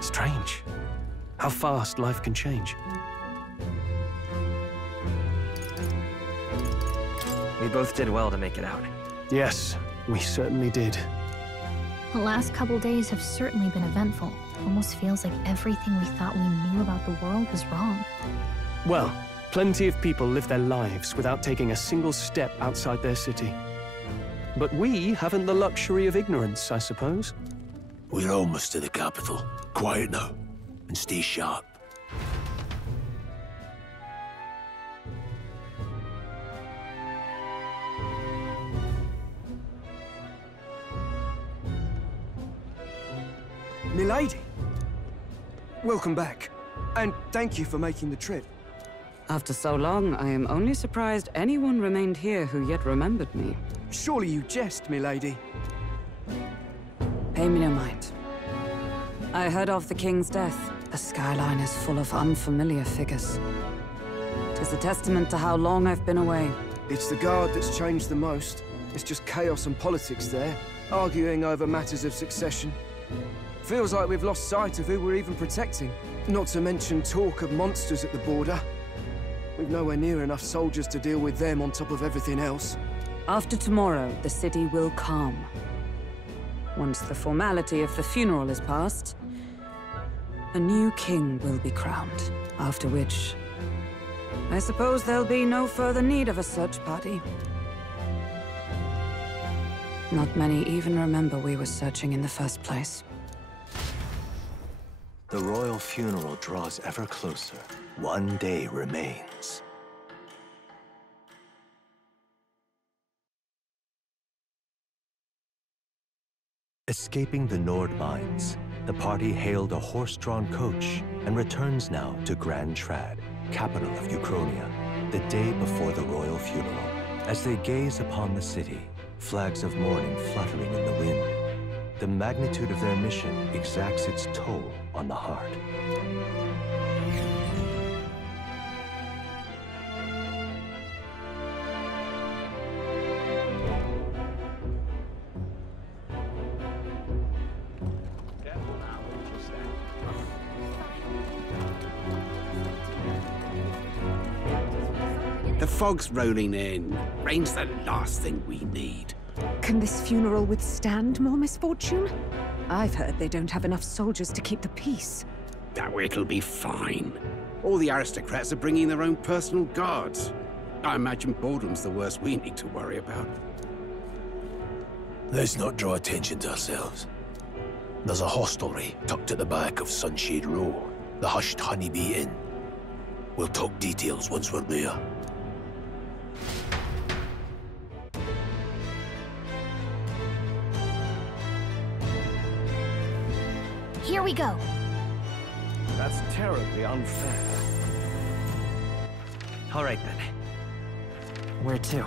Strange. How fast life can change. We both did well to make it out. Yes, we certainly did. The last couple days have certainly been eventful. Almost feels like everything we thought we knew about the world was wrong. Well, plenty of people live their lives without taking a single step outside their city. But we haven't the luxury of ignorance, I suppose. We're almost to the capital. Quiet now, and stay sharp. Milady! Welcome back, and thank you for making the trip. After so long, I am only surprised anyone remained here who yet remembered me. Surely you jest, milady. Pay me no mind. I heard of the king's death. The skyline is full of unfamiliar figures. 'Tis a testament to how long I've been away. It's the guard that's changed the most. It's just chaos and politics there, arguing over matters of succession. Feels like we've lost sight of who we're even protecting. Not to mention talk of monsters at the border. We've nowhere near enough soldiers to deal with them on top of everything else. After tomorrow, the city will calm. Once the formality of the funeral is past, a new king will be crowned, after which I suppose there'll be no further need of a search party. Not many even remember we were searching in the first place. The royal funeral draws ever closer. One day remains. Escaping the Nord mines, the party hailed a horse-drawn coach and returns now to Grand Trad, capital of Uchronia, the day before the royal funeral. As they gaze upon the city, flags of mourning fluttering in the wind, the magnitude of their mission exacts its toll on the heart. The fog's rolling in. Rain's the last thing we need. Can this funeral withstand more misfortune? I've heard they don't have enough soldiers to keep the peace. Oh, it'll be fine. All the aristocrats are bringing their own personal guards. I imagine boredom's the worst we need to worry about. Let's not draw attention to ourselves. There's a hostelry tucked at the back of Sunshade Row, the Hushed Honeybee Inn. We'll talk details once we're there. Here we go. That's terribly unfair. All right, then. Where to?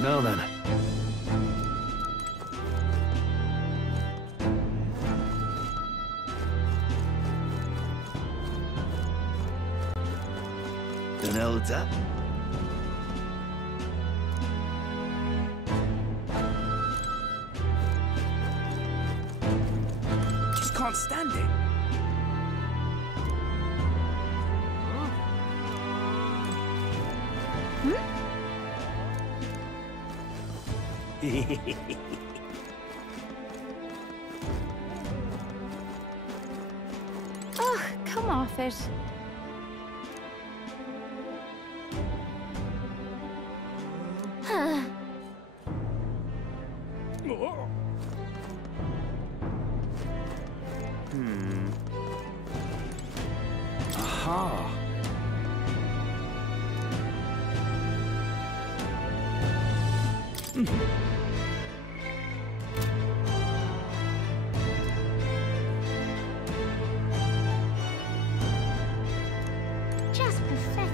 Now then. An elder? Just can't stand it. Ugh, come off it. Aha! Just pathetic.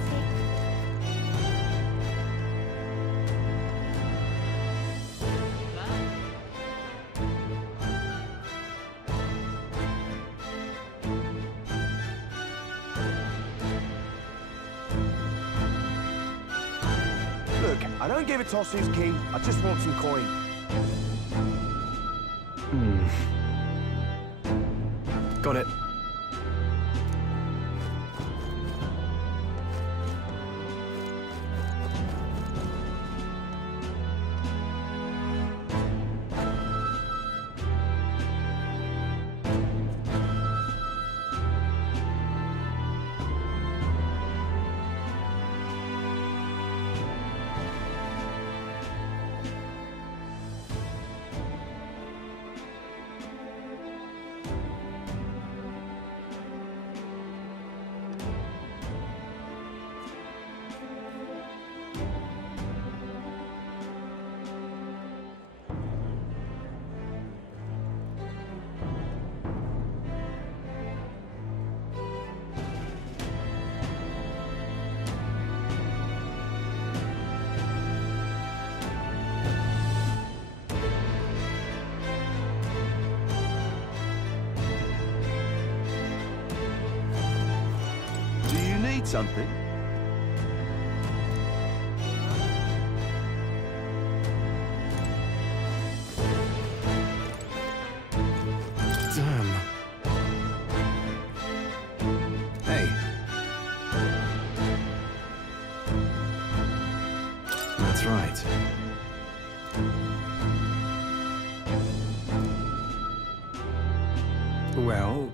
Look, I don't give a toss who's king. I just want some coin. Got it. something. Damn. Hey. That's right. Well...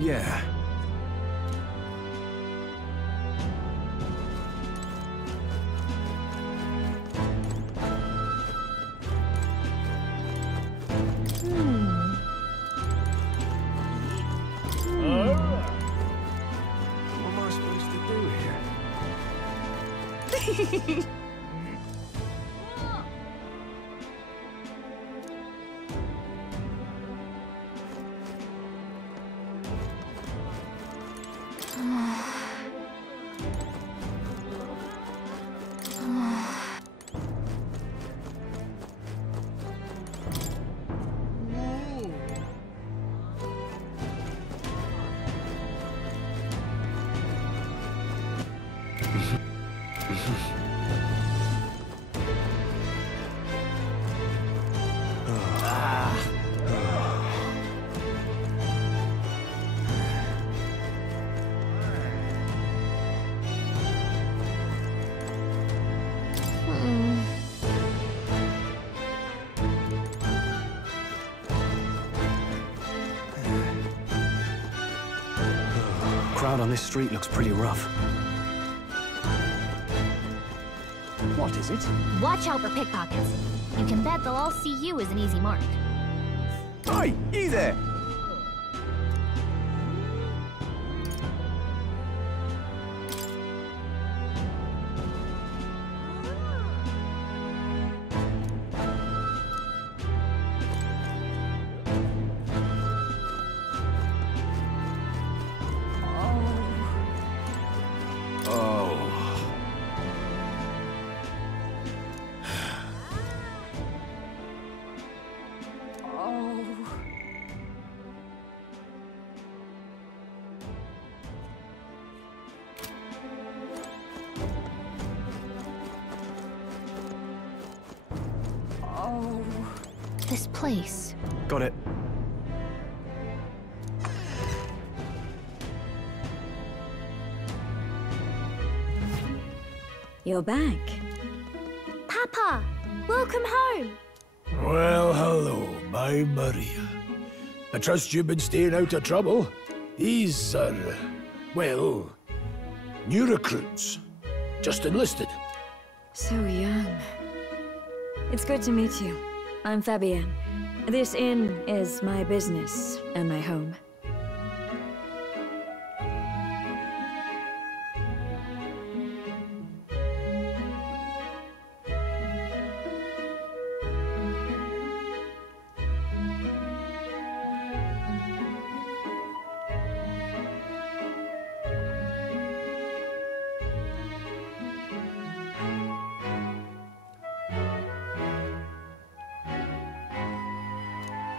yeah. What am I supposed to do here? Crowd on this street looks pretty rough. What is it? Watch out for pickpockets. You can bet they'll all see you as an easy mark. Hey, you there! This place. Got it. You're back. Papa! Welcome home! Well, hello, my Maria. I trust you've been staying out of trouble. These are, well, new recruits. Just enlisted. So young. It's good to meet you. I'm Fabienne. This inn is my business and my home.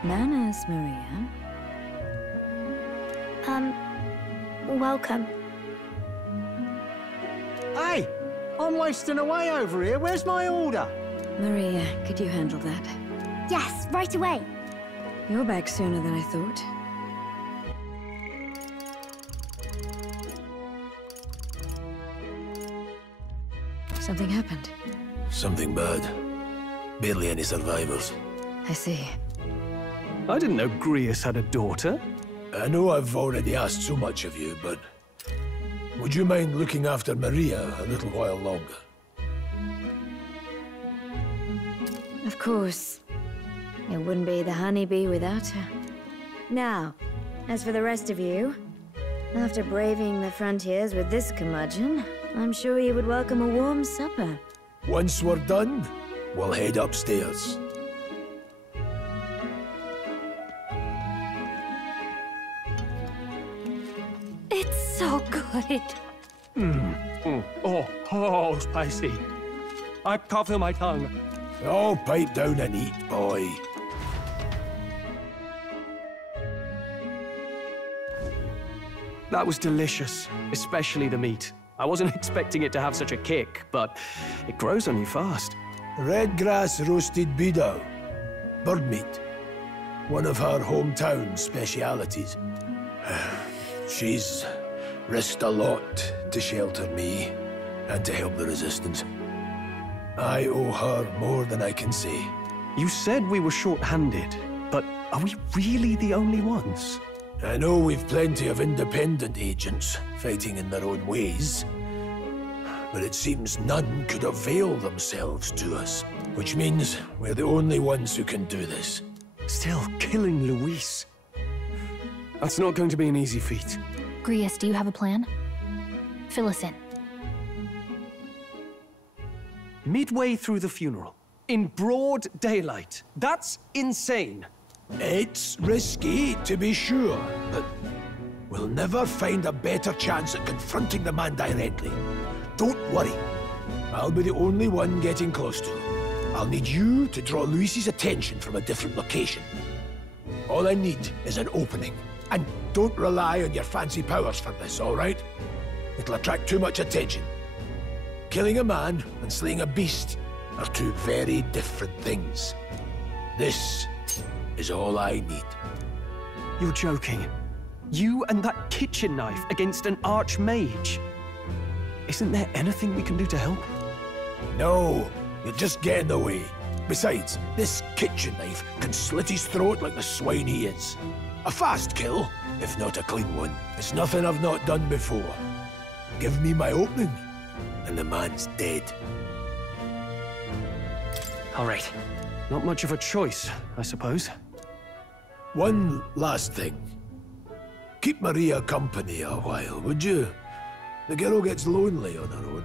Manners, Maria. Welcome. Hey! I'm wasting away over here. Where's my order? Maria, could you handle that? Yes, right away. You're back sooner than I thought. Something happened. Something bad. Barely any survivors. I see. I didn't know Grius had a daughter. I know I've already asked so much of you, but would you mind looking after Maria a little while longer? Of course. It wouldn't be the honeybee without her. Now, as for the rest of you, after braving the frontiers with this curmudgeon, I'm sure you would welcome a warm supper. Once we're done, we'll head upstairs. It's so good. Oh, spicy. I can't feel my tongue. Oh, pipe down and eat, boy. That was delicious, especially the meat. I wasn't expecting it to have such a kick, but it grows on you fast. Red grass roasted beedou. Bird meat. One of her hometown specialities. She's risked a lot to shelter me and to help the Resistance. I owe her more than I can say. You said we were short-handed, but are we really the only ones? I know we've plenty of independent agents fighting in their own ways, but it seems none could avail themselves to us, which means we're the only ones who can do this. Still, killing Luis. That's not going to be an easy feat. Grius, do you have a plan? Fill us in. Midway through the funeral, in broad daylight. That's insane. It's risky, to be sure, but we'll never find a better chance at confronting the man directly. Don't worry. I'll be the only one getting close to him. I'll need you to draw Luis's attention from a different location. All I need is an opening. And don't rely on your fancy powers for this, all right? It'll attract too much attention. Killing a man and slaying a beast are two very different things. This is all I need. You're joking. You and that kitchen knife against an archmage. Isn't there anything we can do to help? No, you'll just get in the way. Besides, this kitchen knife can slit his throat like the swine he is. A fast kill, if not a clean one. It's nothing I've not done before. Give me my opening, and the man's dead. All right. Not much of a choice, I suppose. One last thing. Keep Maria company a while, would you? The girl gets lonely on her own.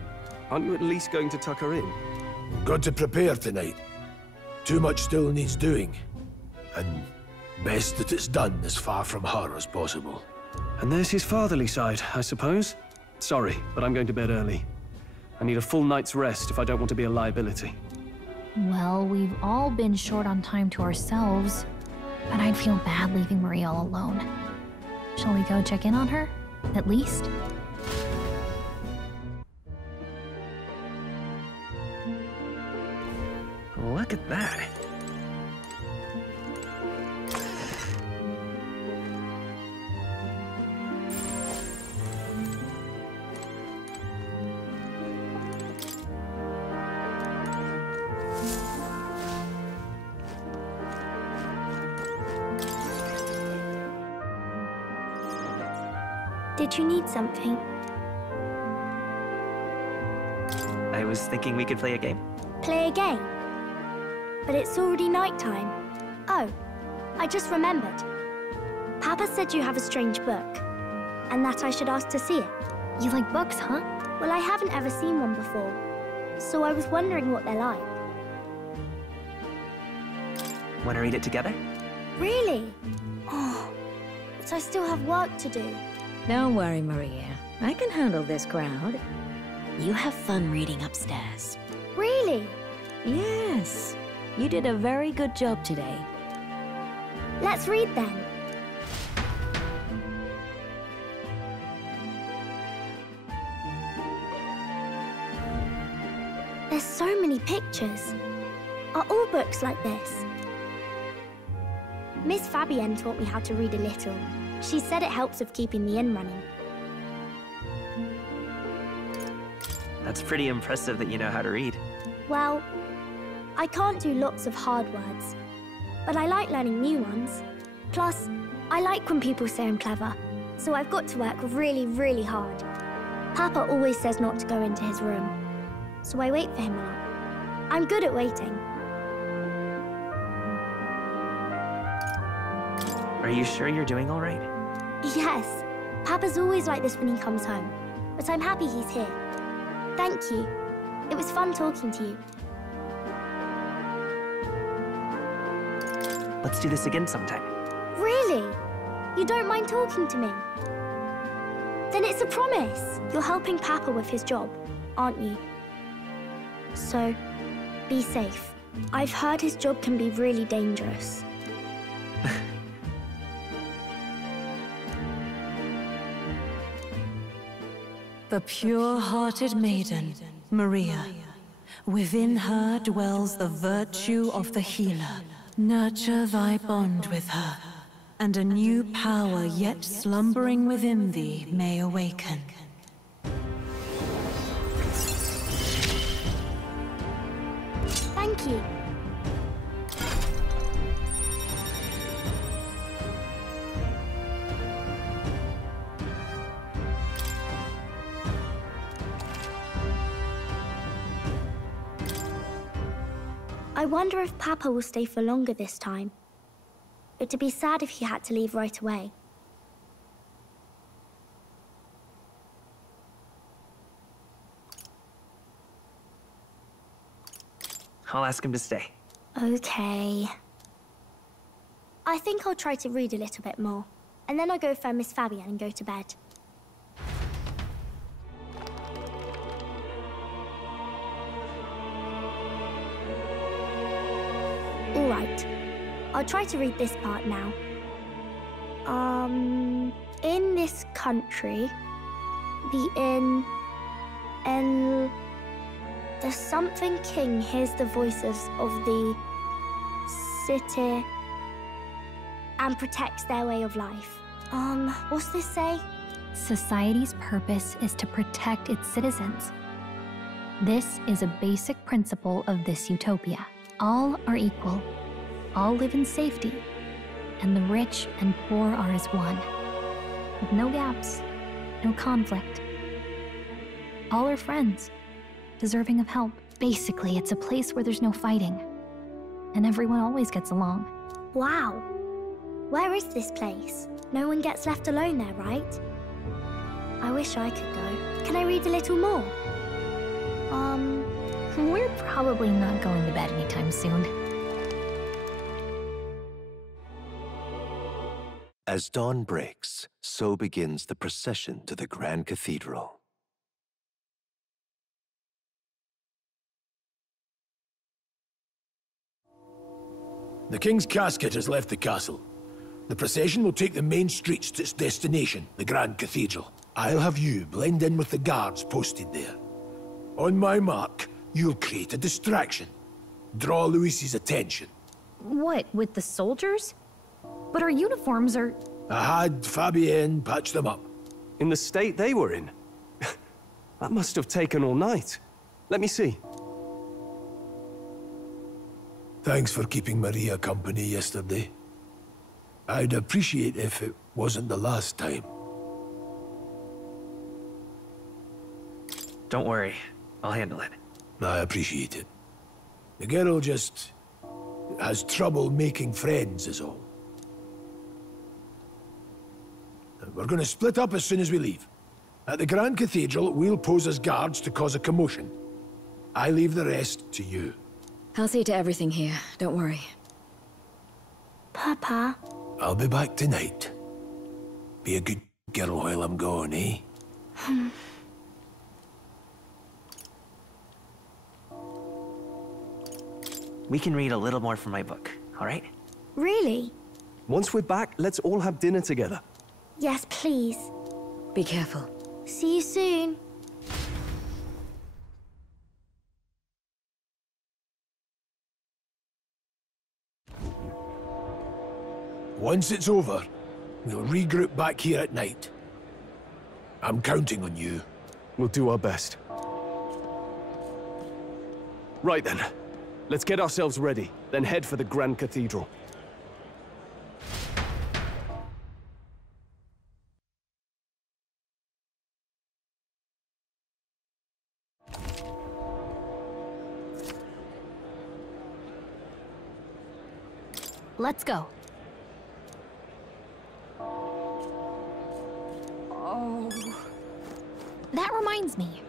Aren't you at least going to tuck her in? Got to prepare tonight. Too much still needs doing. And best that it's done as far from her as possible. And there's his fatherly side, I suppose. Sorry, but I'm going to bed early. I need a full night's rest if I don't want to be a liability. Well, we've all been short on time to ourselves, but I'd feel bad leaving Maria all alone. Shall we go check in on her? At least? Look at that. Did you need something? I was thinking we could play a game. Play a game? But it's already nighttime. Oh, I just remembered. Papa said you have a strange book, and that I should ask to see it. You like books, huh? Well, I haven't ever seen one before, so I was wondering what they're like. Want to read it together? Really? Oh, but I still have work to do. Don't worry, Maria. I can handle this crowd. You have fun reading upstairs. Really? Yes. You did a very good job today. Let's read then. There's so many pictures. Are all books like this? Miss Fabienne taught me how to read a little. She said it helps with keeping the inn running. That's pretty impressive that you know how to read. Well, I can't do lots of hard words, but I like learning new ones. Plus, I like when people say I'm clever, so I've got to work really, really hard. Papa always says not to go into his room, so I wait for him a lot. I'm good at waiting. Are you sure you're doing all right? Yes, Papa's always like this when he comes home, but I'm happy he's here. Thank you. It was fun talking to you. Let's do this again sometime. Really? You don't mind talking to me? Then it's a promise. You're helping Papa with his job, aren't you? So, be safe. I've heard his job can be really dangerous. The pure-hearted maiden, Maria. Within her dwells the virtue of the healer. Nurture thy bond with her, and a new power yet slumbering within thee may awaken. Thank you. I wonder if Papa will stay for longer this time. It'd be sad if he had to leave right away. I'll ask him to stay. Okay. I think I'll try to read a little bit more. And then I'll go find Miss Fabian and go to bed. Alright. I'll try to read this part now. In this country, the something king hears the voices of the city and protects their way of life. What's this say? Society's purpose is to protect its citizens. This is a basic principle of this utopia. All are equal, all live in safety, and the rich and poor are as one, with no gaps, no conflict. All are friends, deserving of help. Basically, it's a place where there's no fighting, and everyone always gets along. Wow. Where is this place? No one gets left alone there, right? I wish I could go. Can I read a little more? We're probably not going to bed anytime soon. As dawn breaks, so begins the procession to the Grand Cathedral. The King's casket has left the castle. The procession will take the main streets to its destination, the Grand Cathedral. I'll have you blend in with the guards posted there. On my mark, you'll create a distraction. Draw Luis's attention. What, with the soldiers? But our uniforms are... I had Fabienne patch them up. In the state they were in? That must have taken all night. Let me see. Thanks for keeping Maria company yesterday. I'd appreciate if it wasn't the last time. Don't worry. I'll handle it. I appreciate it. The girl just has trouble making friends is all. We're going to split up as soon as we leave. At the Grand Cathedral, we'll pose as guards to cause a commotion. I leave the rest to you. I'll see to everything here, don't worry. Papa? I'll be back tonight. Be a good girl while I'm gone, eh? We can read a little more from my book, all right? Really? Once we're back, let's all have dinner together. Yes, please. Be careful. See you soon. Once it's over, we'll regroup back here at night. I'm counting on you. We'll do our best. Right then. Let's get ourselves ready, then head for the Grand Cathedral. Let's go. Oh. That reminds me.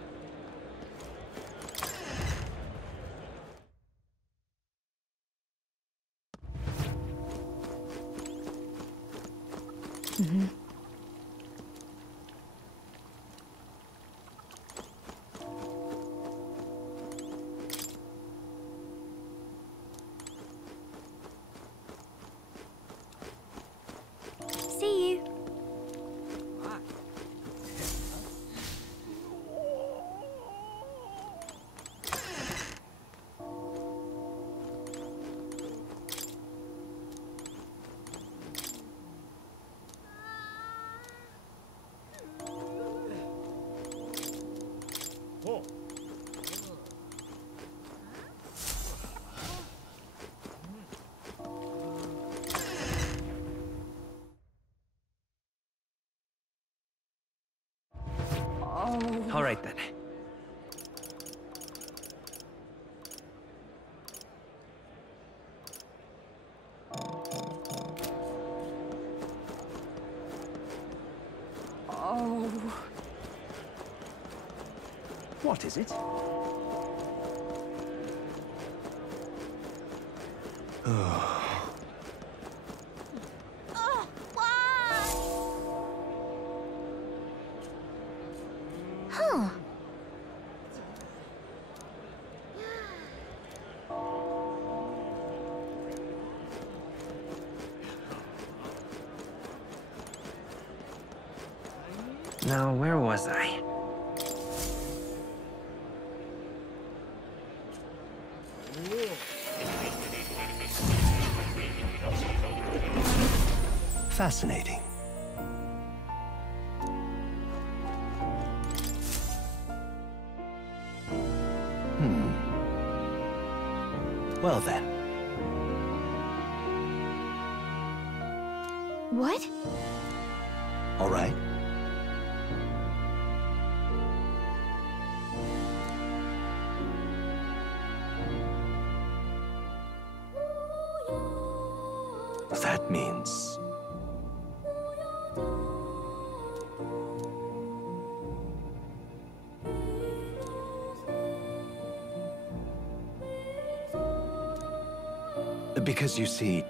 See you. All right then. What is it? Huh. Now, where was I? Fascinating. Well then. What? All right. That means... Because you see...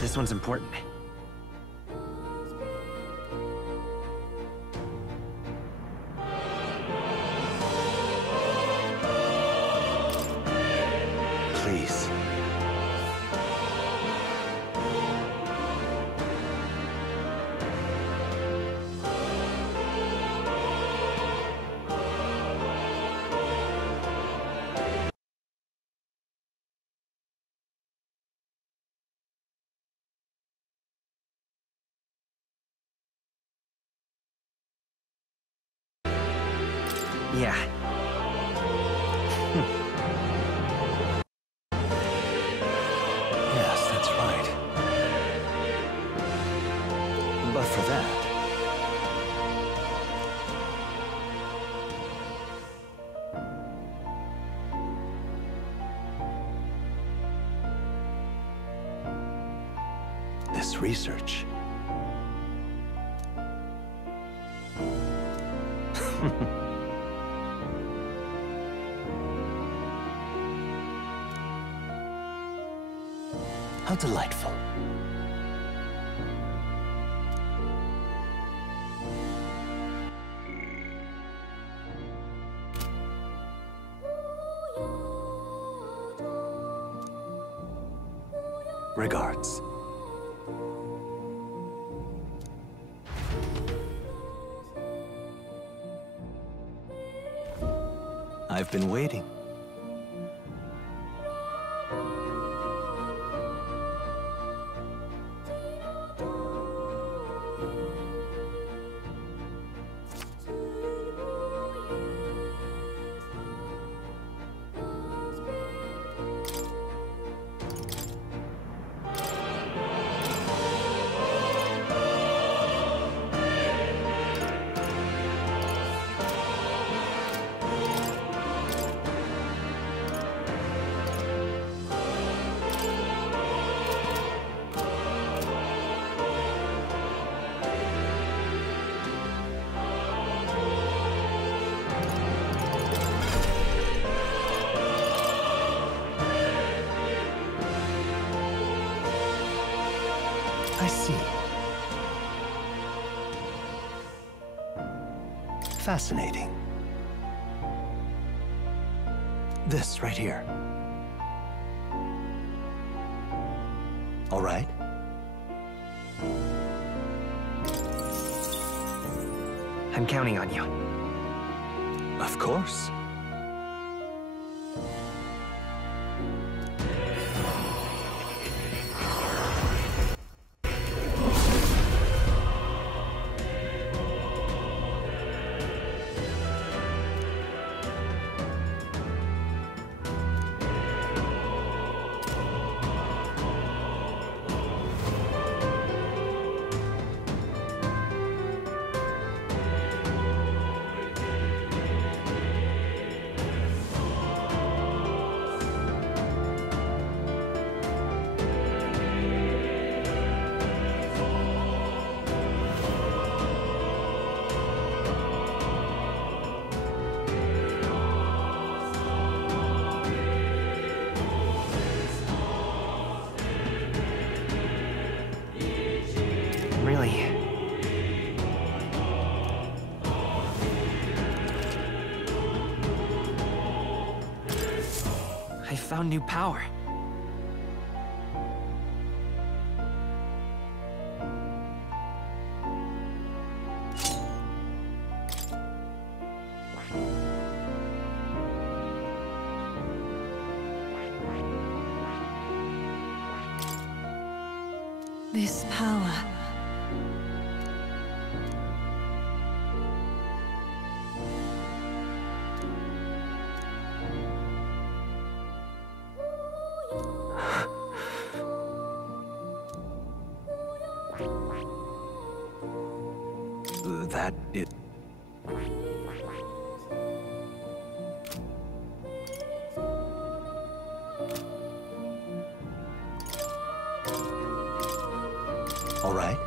This one's important. Please. Yeah. Yes, that's right. But for that... this research... How delightful. Regards. I've been waiting. I see. Fascinating. This right here. All right. I'm counting on you. Of course. Really? I found new power. This power. That it... All right.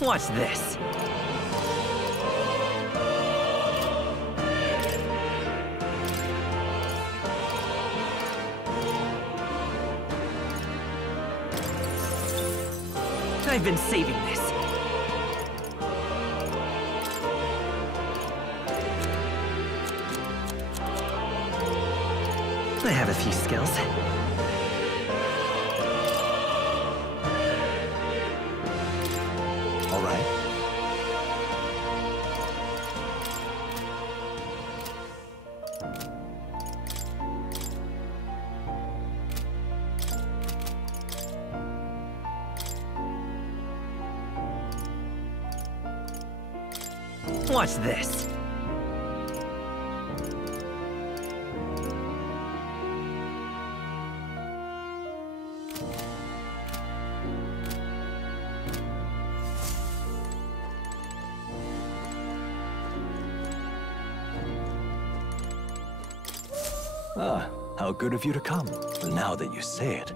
Watch this. I've been saving this. I have a few skills. All right. Watch this. Ah, how good of you to come, now that you say it.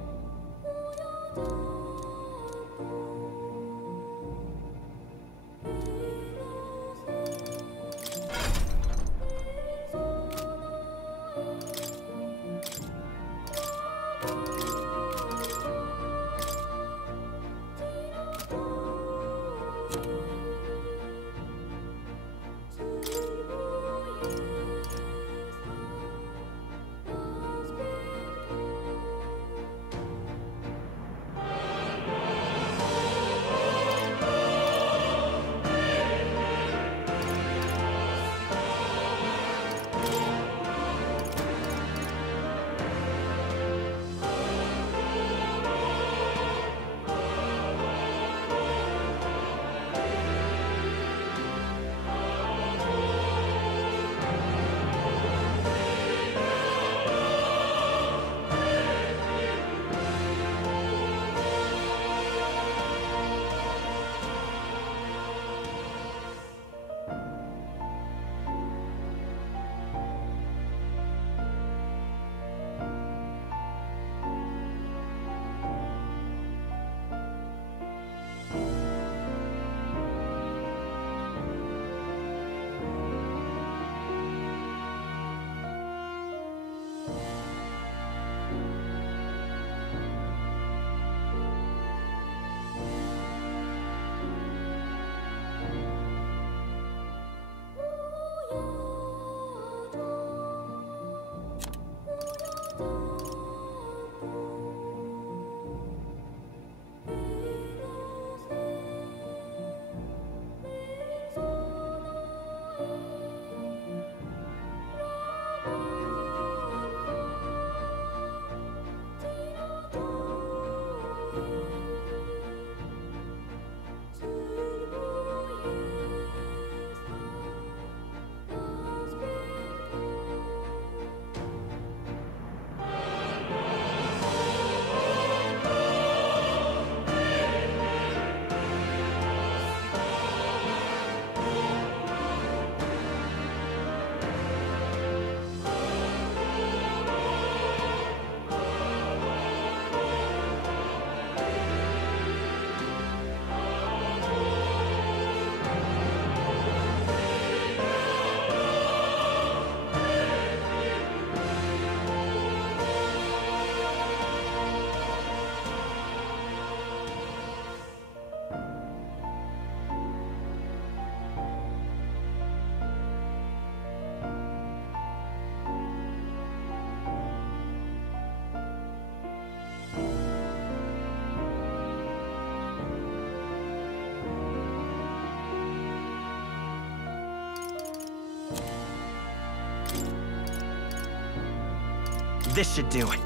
This should do it.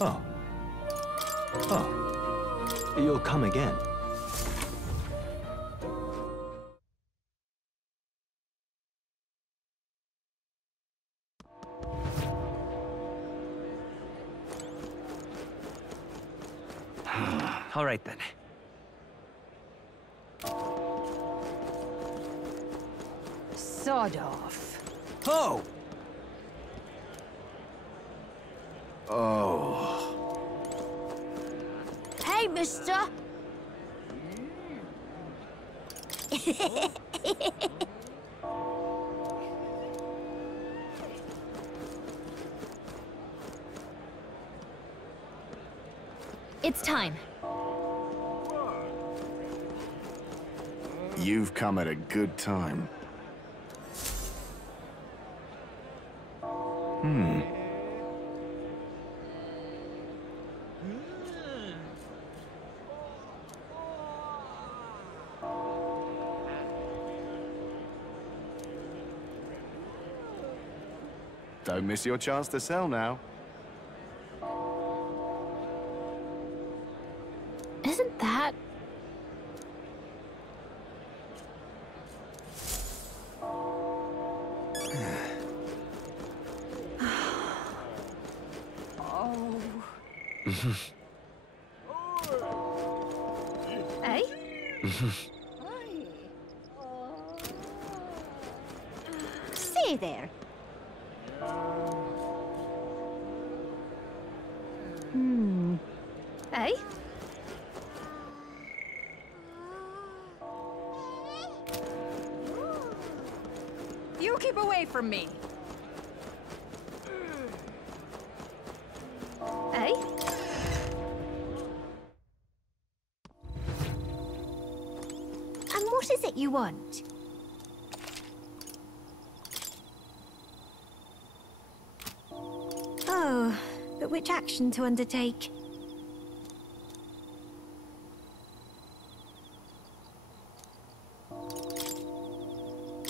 Oh. Oh. You'll come again. All right then. Sod off. Oh! Oh. Hey, mister! It's time. You've come at a good time. Don't miss your chance to sell now. Isn't that... Hey? Say there. Hey? You keep away from me. Hey? And what is it you want? Oh, but which action to undertake?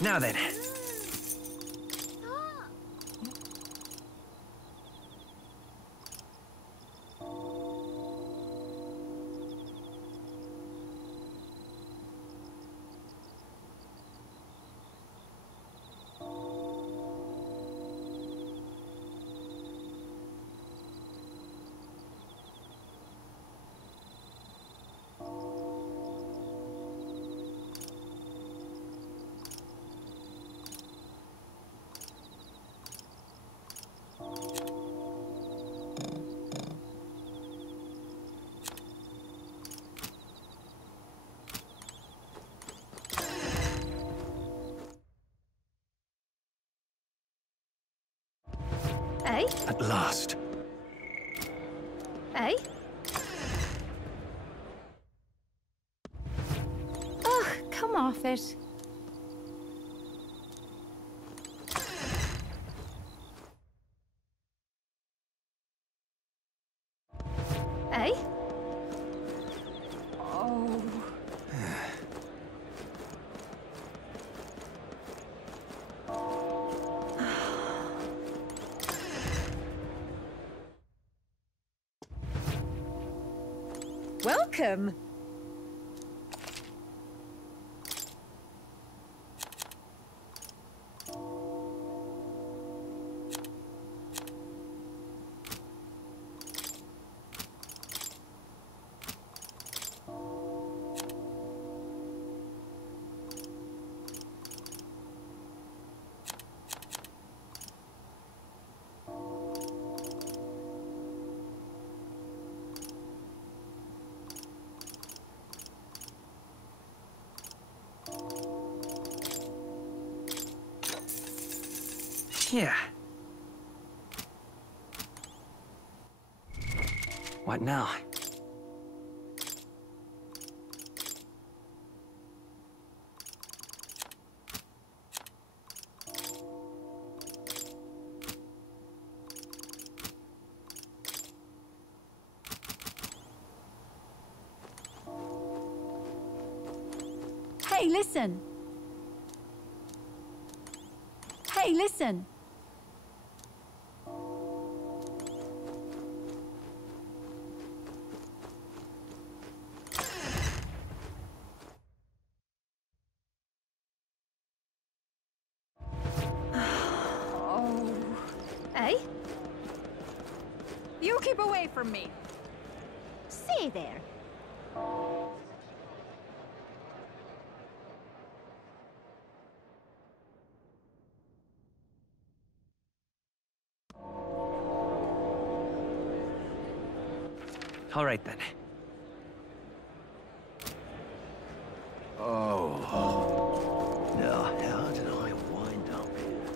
Now then. Hey? At last. Hey? Ugh, come off it. Hey? Oh. Welcome. Yeah. What now? Hey, listen! Hey, listen! Eh? You keep away from me. Stay there. All right then. Oh. Now, how did I wind up here?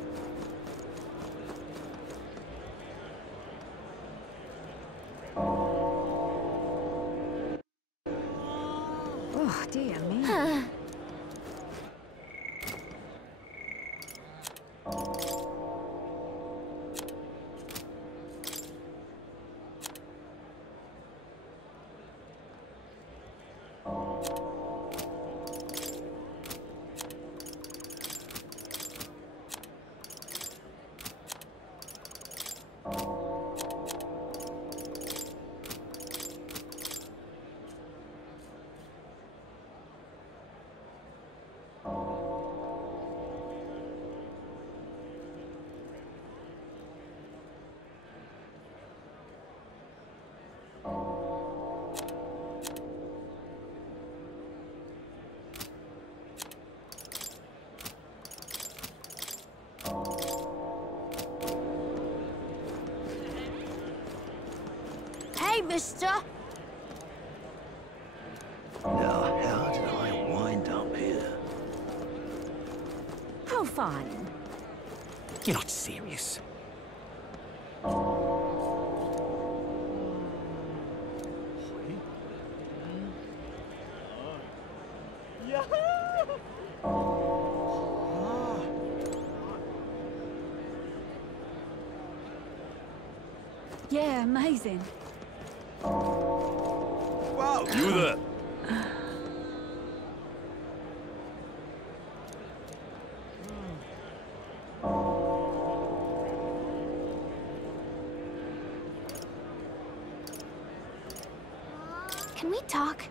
Oh, dear me. Hey, mister! Now, how did I wind up here? How fine. You're not serious. Yeah, amazing. Wow! You there! Can we talk?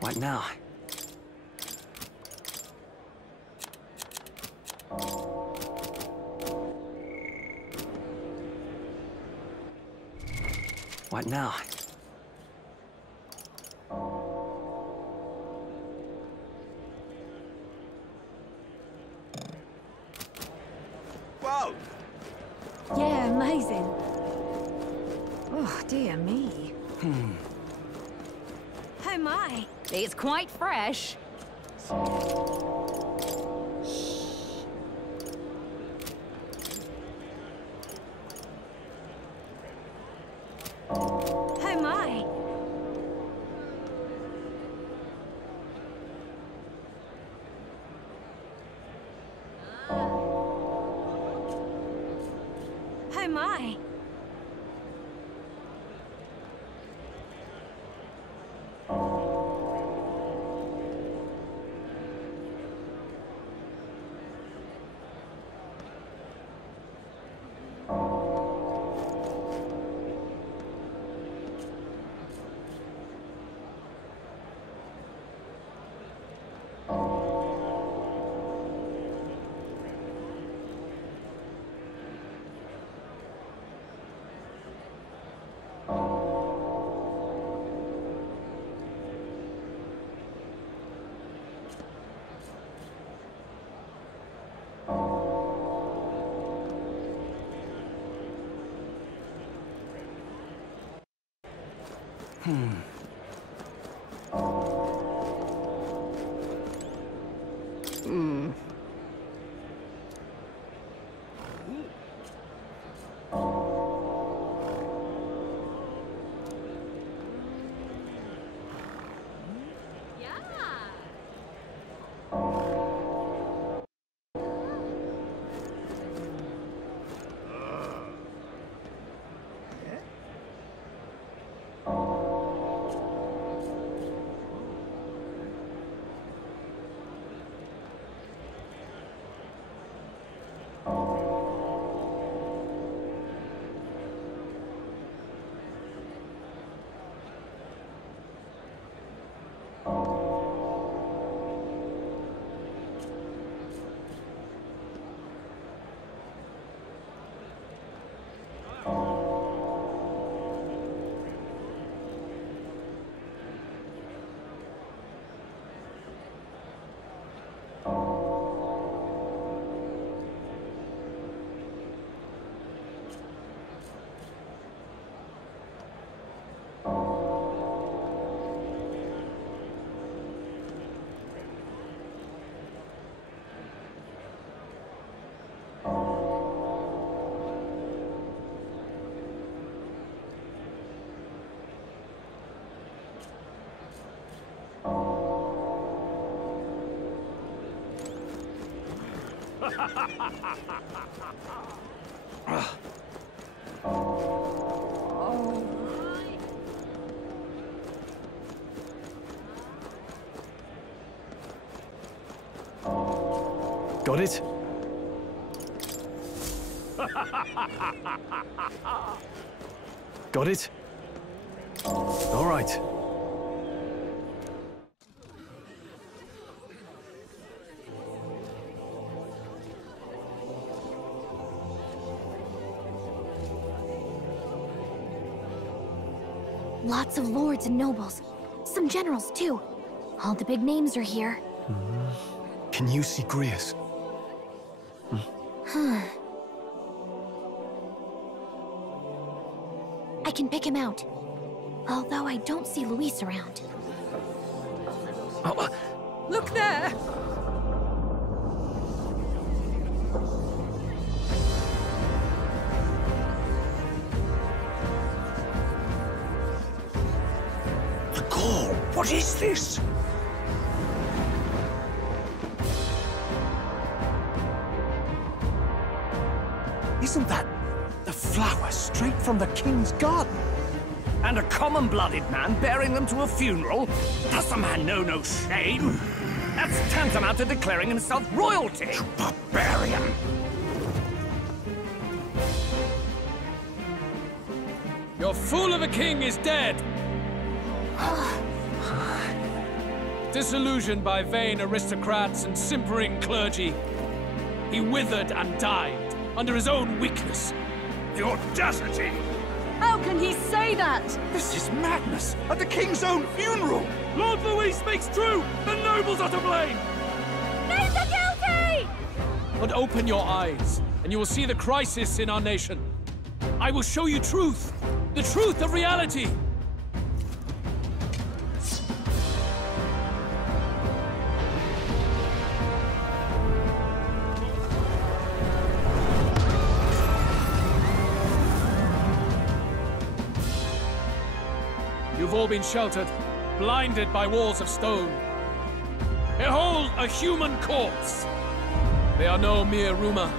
What now? What now? Wow! Yeah, amazing. Oh, dear me. Oh my! It's quite fresh. Oh my! Oh my! Got it? Got it? All right. Lots of lords and nobles. Some generals, too. All the big names are here. Can you see Grius? I can pick him out. Although I don't see Luis around. Look there! The call! What is this? Isn't that the flower straight from the king's garden? And a common-blooded man bearing them to a funeral? Does the man know no shame? That's tantamount to declaring himself royalty! You barbarian! Your fool of a king is dead! Disillusioned by vain aristocrats and simpering clergy, he withered and died under his own weakness. The audacity! How can he say that? This is madness! At the king's own funeral! Lord Louis speaks true! The nobles are to blame! Names are guilty! But open your eyes, and you will see the crisis in our nation. I will show you truth! The truth of reality! You've all been sheltered, blinded by walls of stone. Behold a human corpse! They are no mere rumor.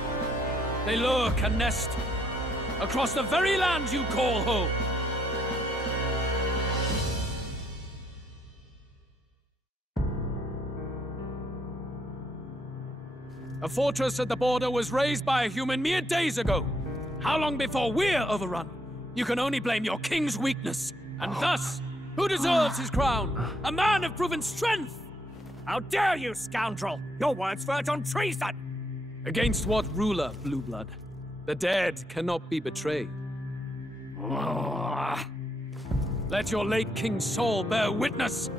They lurk and nest across the very land you call home. A fortress at the border was raised by a human mere days ago. How long before we're overrun? You can only blame your king's weakness. And thus, who deserves his crown? A man of proven strength! How dare you, scoundrel! Your words verge on treason! Against what ruler, Blue Blood? The dead cannot be betrayed. Let your late king's soul bear witness!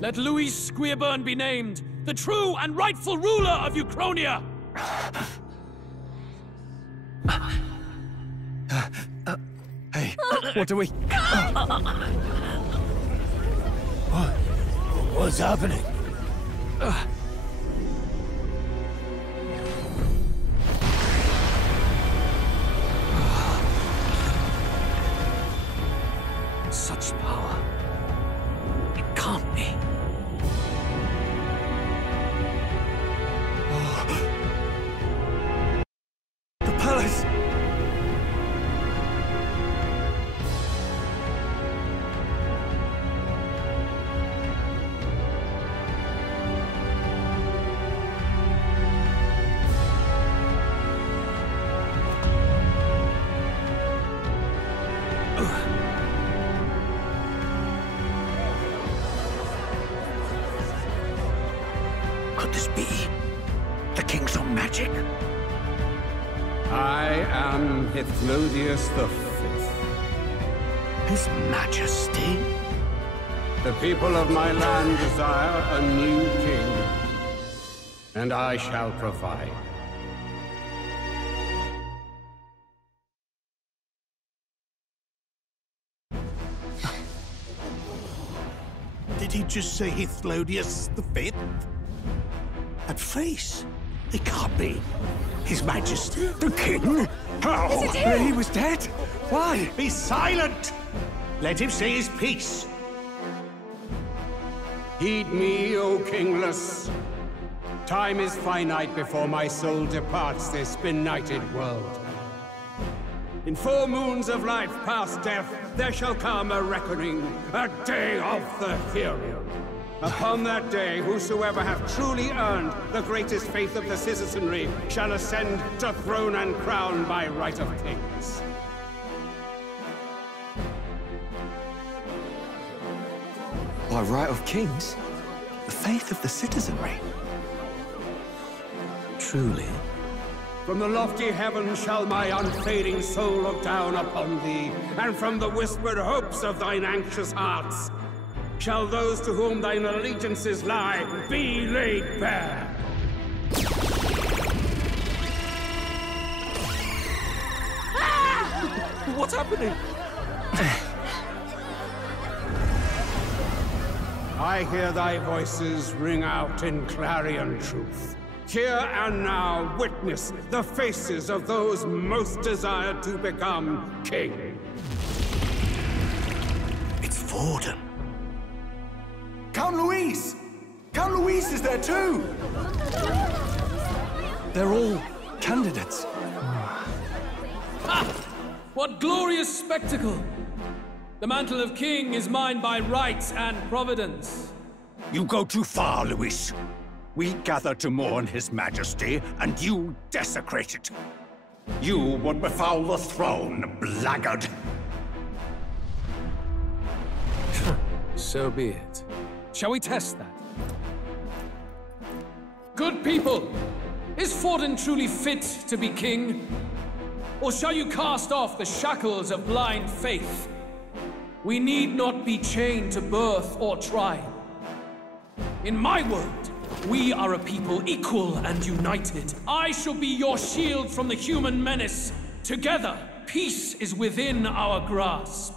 Let Louis Squeerburn be named the true and rightful ruler of Uchronia! Hey, what do we... What's happening? Such power. It can't be. The palace! Could this be the king's own magic? I am Hithlodius V. His Majesty? The people of my land desire a new king, and I shall provide. Did he just say Hithlodius V? That face? It can't be. His Majesty, the King? How? Is it him? He was dead? Why? Be silent! Let him say his piece. Heed me, O kingless. Time is finite before my soul departs this benighted world. In 4 moons of life past death, there shall come a reckoning, a day of the hero. Upon that day, whosoever hath truly earned the greatest faith of the citizenry shall ascend to throne and crown by right of kings. By right of kings? The faith of the citizenry? Truly? From the lofty heavens shall my unfading soul look down upon thee, and from the whispered hopes of thine anxious hearts shall those to whom thine allegiances lie be laid bare. What's happening? I hear thy voices ring out in clarion truth. Here and now, witness the faces of those most desired to become king. It's Vorden. Count Louise! Count Louise is there too! They're all candidates. Ha! What glorious spectacle! The mantle of king is mine by right and providence. You go too far, Louis. We gather to mourn his majesty, and you desecrate it. You would befoul the throne, blackguard. So be it. Shall we test that? Good people, is Vorden truly fit to be king? Or shall you cast off the shackles of blind faith? We need not be chained to birth or trial. In my world, we are a people equal and united. I shall be your shield from the human menace. Together, peace is within our grasp.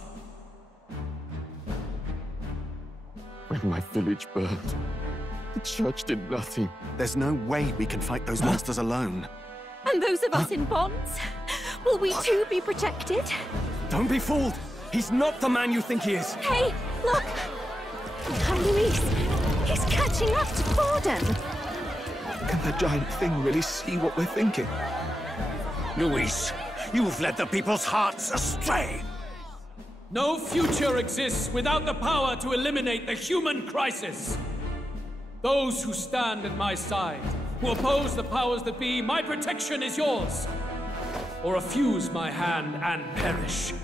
When my village burned, the church did nothing. There's no way we can fight those monsters alone. And those of us in bonds? Will we too be protected? Don't be fooled! He's not the man you think he is! Hey, look! Count Louise! He's catching up to Vorden! Can the giant thing really see what we're thinking? Louis, you've led the people's hearts astray! No future exists without the power to eliminate the human crisis. Those who stand at my side, who oppose the powers that be, my protection is yours. Or refuse my hand and perish.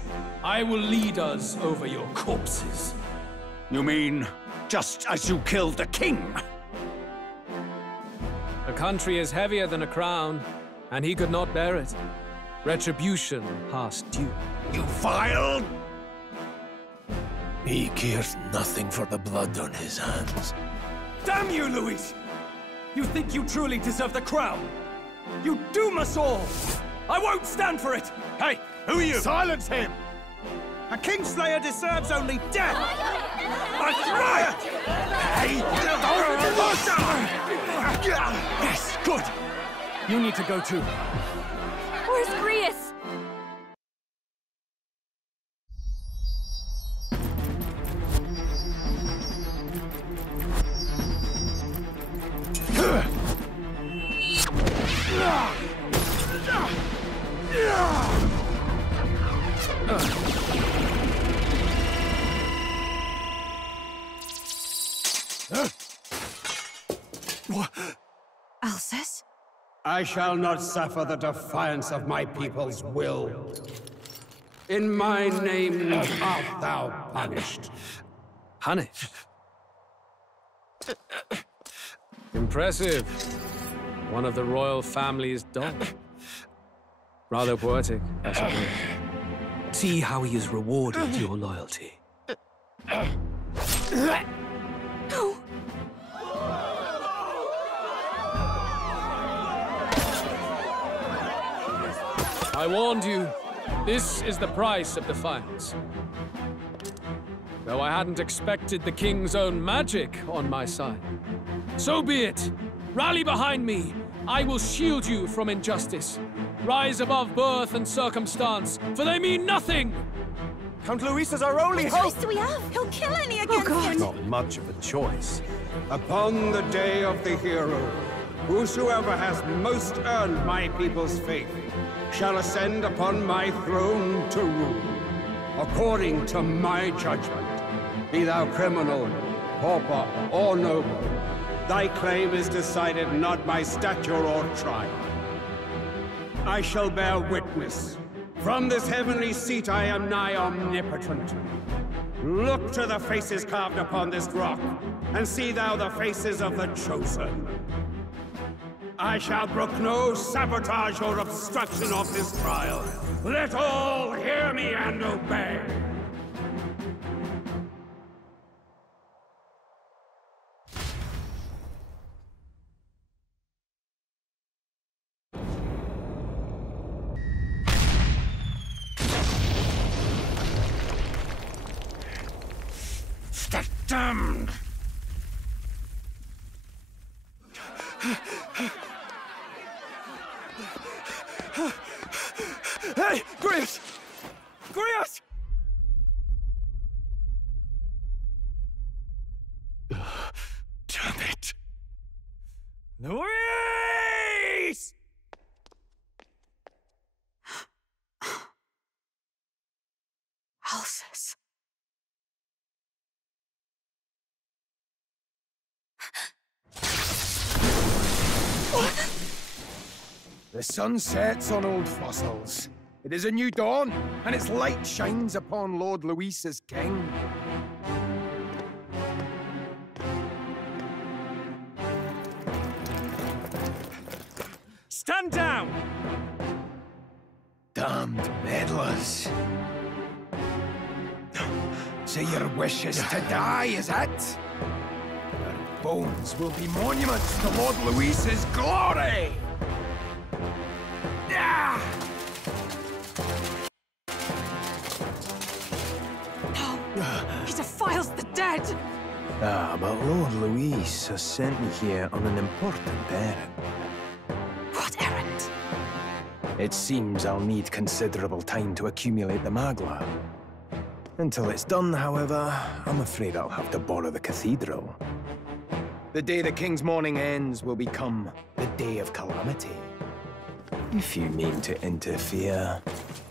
I will lead us over your corpses. You mean, just as you killed the king? A country is heavier than a crown, and he could not bear it. Retribution past due. You vile... He cares nothing for the blood on his hands. Damn you, Louis! You think you truly deserve the crown? You doom us all! I won't stand for it! Hey, who are you? Silence him! A Kingslayer deserves only death! That's right! Hey! Yes, good! You need to go too. Where's Grius? Alcest? I shall not suffer the defiance of my people's will. In my name art thou punished. Punished? Impressive. One of the royal family's dog. Rather poetic, I suppose. See how he has rewarded your loyalty. No! I warned you. This is the price of defiance. Though I hadn't expected the king's own magic on my side. So be it. Rally behind me. I will shield you from injustice. Rise above birth and circumstance, for they mean nothing! Count Louis is our only What hope! choice do we have? He'll kill any against him! Not much of a choice. Upon the day of the hero, Whosoever has most earned my people's faith shall ascend upon my throne to rule, according to my judgment. Be thou criminal, pauper, or noble, thy claim is decided not by stature or trial. I shall bear witness. From this heavenly seat I am nigh omnipotent. Look to the faces carved upon this rock, and see thou the faces of the chosen. I shall brook no sabotage or obstruction of this trial. Let all hear me and obey. Damned! Hey, Grius! Grius! Damn it! Luis! Alsus. The sun sets on old fossils. It is a new dawn, and its light shines upon Lord Luis as king. Stand down! Damned meddlers. So your wish is to die, is it? Your bones will be monuments to Lord Luis's glory! No! He defiles the dead! Ah, but Lord Luis has sent me here on an important errand. What errand? It seems I'll need considerable time to accumulate the Magla. Until it's done, however, I'm afraid I'll have to borrow the cathedral. The day the King's mourning ends will become the day of calamity. If you mean to interfere,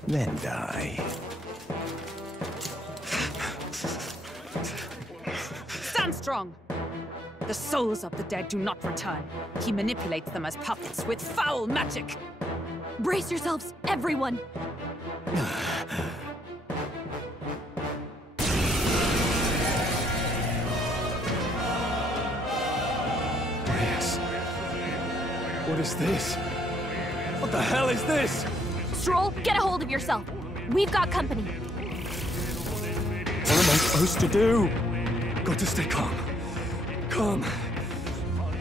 then die. Stand strong! The souls of the dead do not return. He manipulates them as puppets with foul magic! Brace yourselves, everyone! Yes. What is this? What the hell is this? Stroll, get a hold of yourself. We've got company. What am I supposed to do? Got to stay calm. Calm.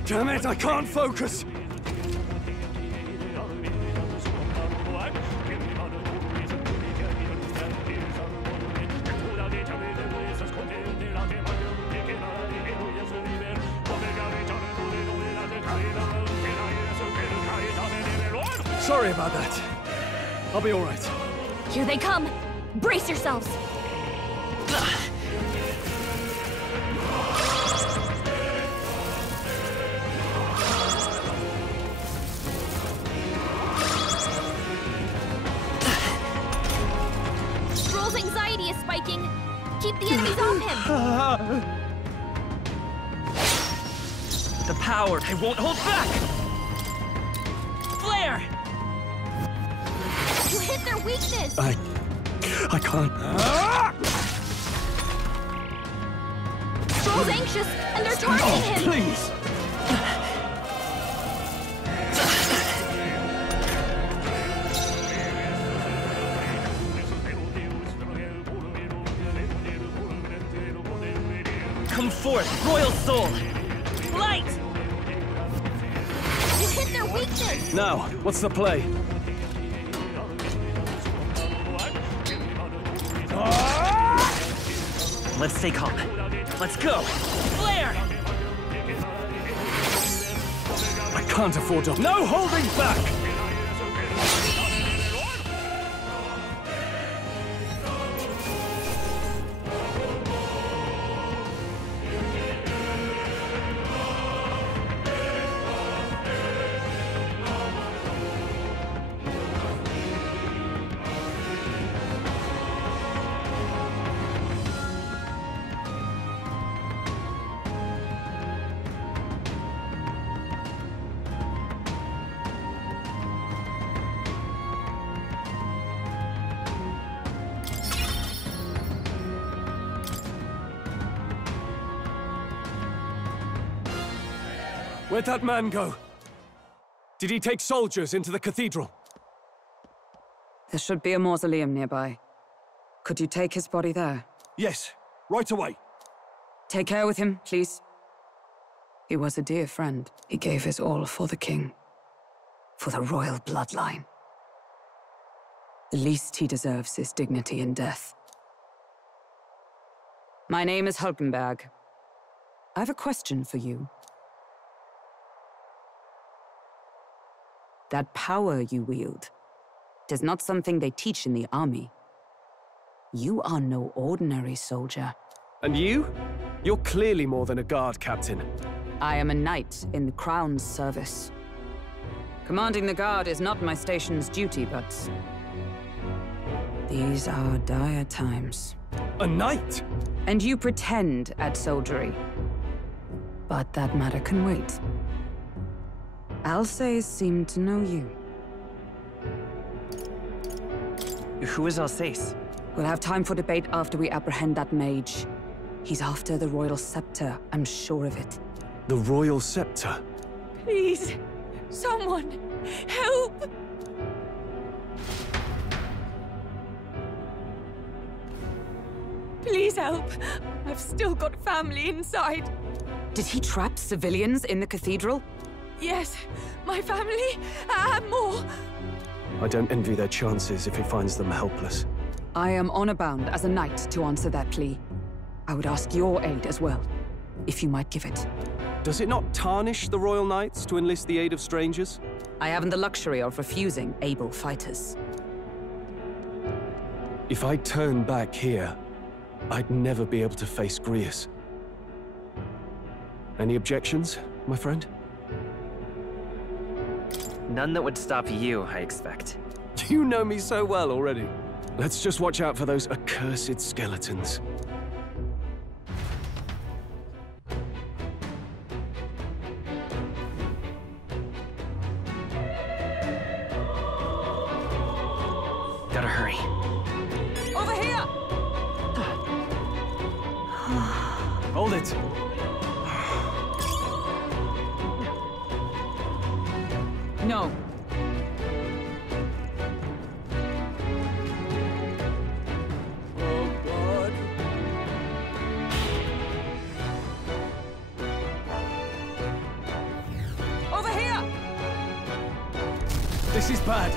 Damn it, I can't focus! Sorry about that. I'll be all right. Here they come. Brace yourselves. Stroll's anxiety is spiking. Keep the enemies off him. The power, I won't hold back! Flare! You hit their weakness! I can't. Stroll's anxious, and they're targeting him! Please! Come forth, Royal Soul! Light! You hit their weakness! Now, what's the play? Let's stay calm. Let's go! Flare! I can't afford to... No holding back! Where'd that man go? Did he take soldiers into the cathedral? There should be a mausoleum nearby. Could you take his body there? Yes, right away. Take care with him, please. He was a dear friend. He gave his all for the king. For the royal bloodline. The least he deserves is dignity in death. My name is Hulkenberg. I have a question for you. That power you wield is not something they teach in the army. You are no ordinary soldier. And you? You're clearly more than a guard captain. I am a knight in the Crown's service. Commanding the guard is not my station's duty, but... these are dire times. A knight? And you pretend at soldiery. But that matter can wait. Alsace seemed to know you. Who is Alsace? We'll have time for debate after we apprehend that mage. He's after the royal scepter, I'm sure of it. The royal scepter? Please, someone, help! Please help. I've still got family inside. Did he trap civilians in the cathedral? Yes, my family, and more. I don't envy their chances if he finds them helpless. I am honor bound as a knight to answer that plea. I would ask your aid as well, if you might give it. Does it not tarnish the Royal Knights to enlist the aid of strangers? I haven't the luxury of refusing able fighters. If I turn back here, I'd never be able to face Grius. Any objections, my friend? None that would stop you, I expect. You know me so well already. Let's just watch out for those accursed skeletons. Gotta hurry. Over here! Hold it! No. Oh, God. Over here! This is bad.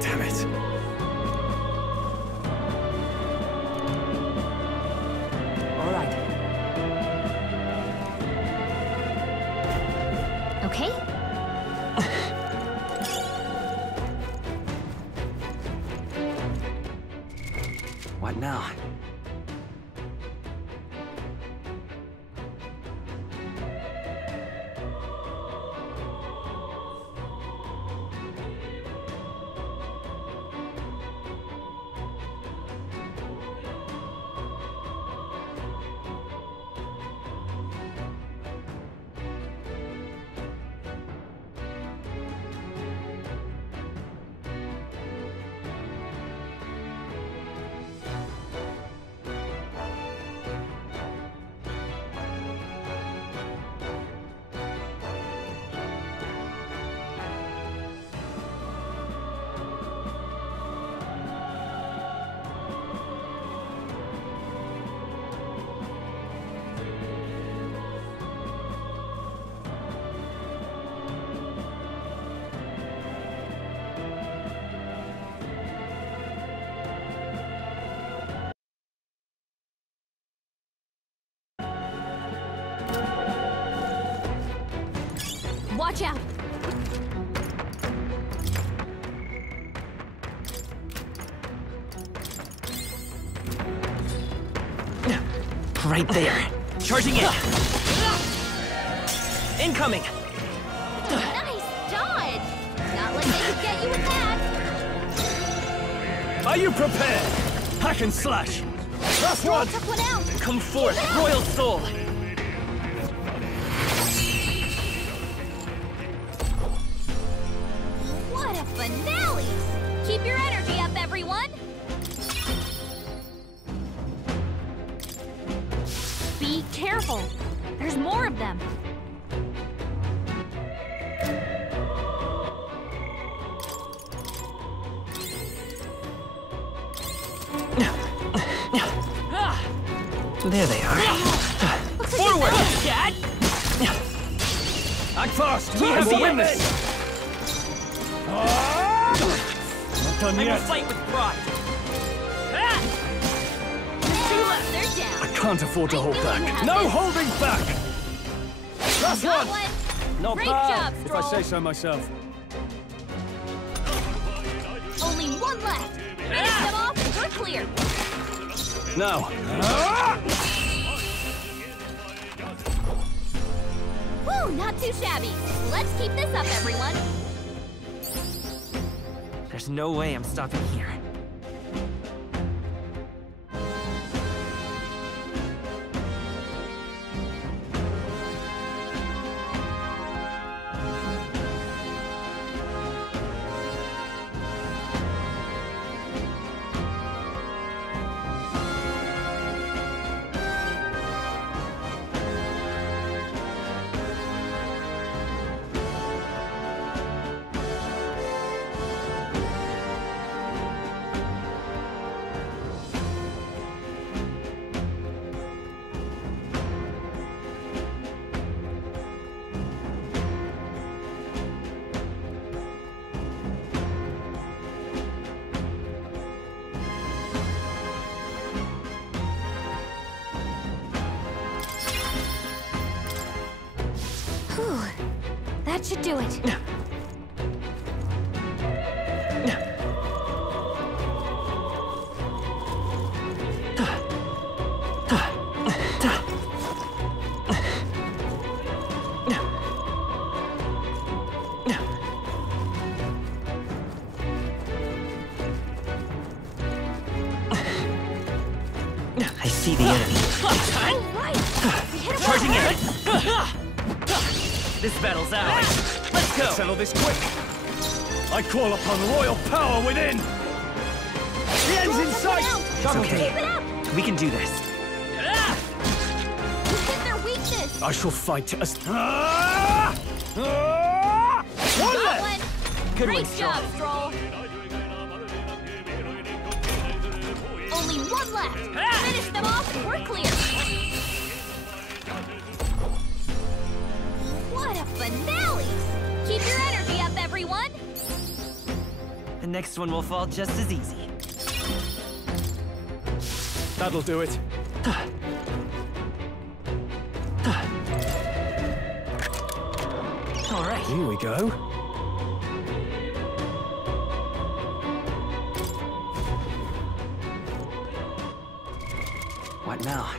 Damn it. All right. Okay? What now? Watch out! Right there. Charging in. Incoming. Nice dodge! Not like they could get you with that! Are you prepared? Hack and slash! Last Roll one! took one out! Come forth, Royal Soul! What a finesse! There they are. Forward! Dad! Act fast! We have to win this! Not done yet. I will fight with pride. Two left, they're down. I can't afford to hold back. No holding back! Last Got one! Not Great bad, job, if I Stroll. say so myself. Only one left. Finish them off, we're clear. Now. Woo, not too shabby. Let's keep this up, everyone. There's no way I'm stopping here. Whew. That should do it. I see the enemy. Charging in! This battle's ours. Let's go! Settle this quick! I call upon royal power within! The end's in sight! It's okay. We can do this. You hit their weakness. I shall fight as... One Got left! one. Good Great one, job, Stroll. Only one left. Finish them off, we're clear. What a finale! Keep your energy up, everyone. The next one will fall just as easy. That'll do it. All right. Here we go. What now?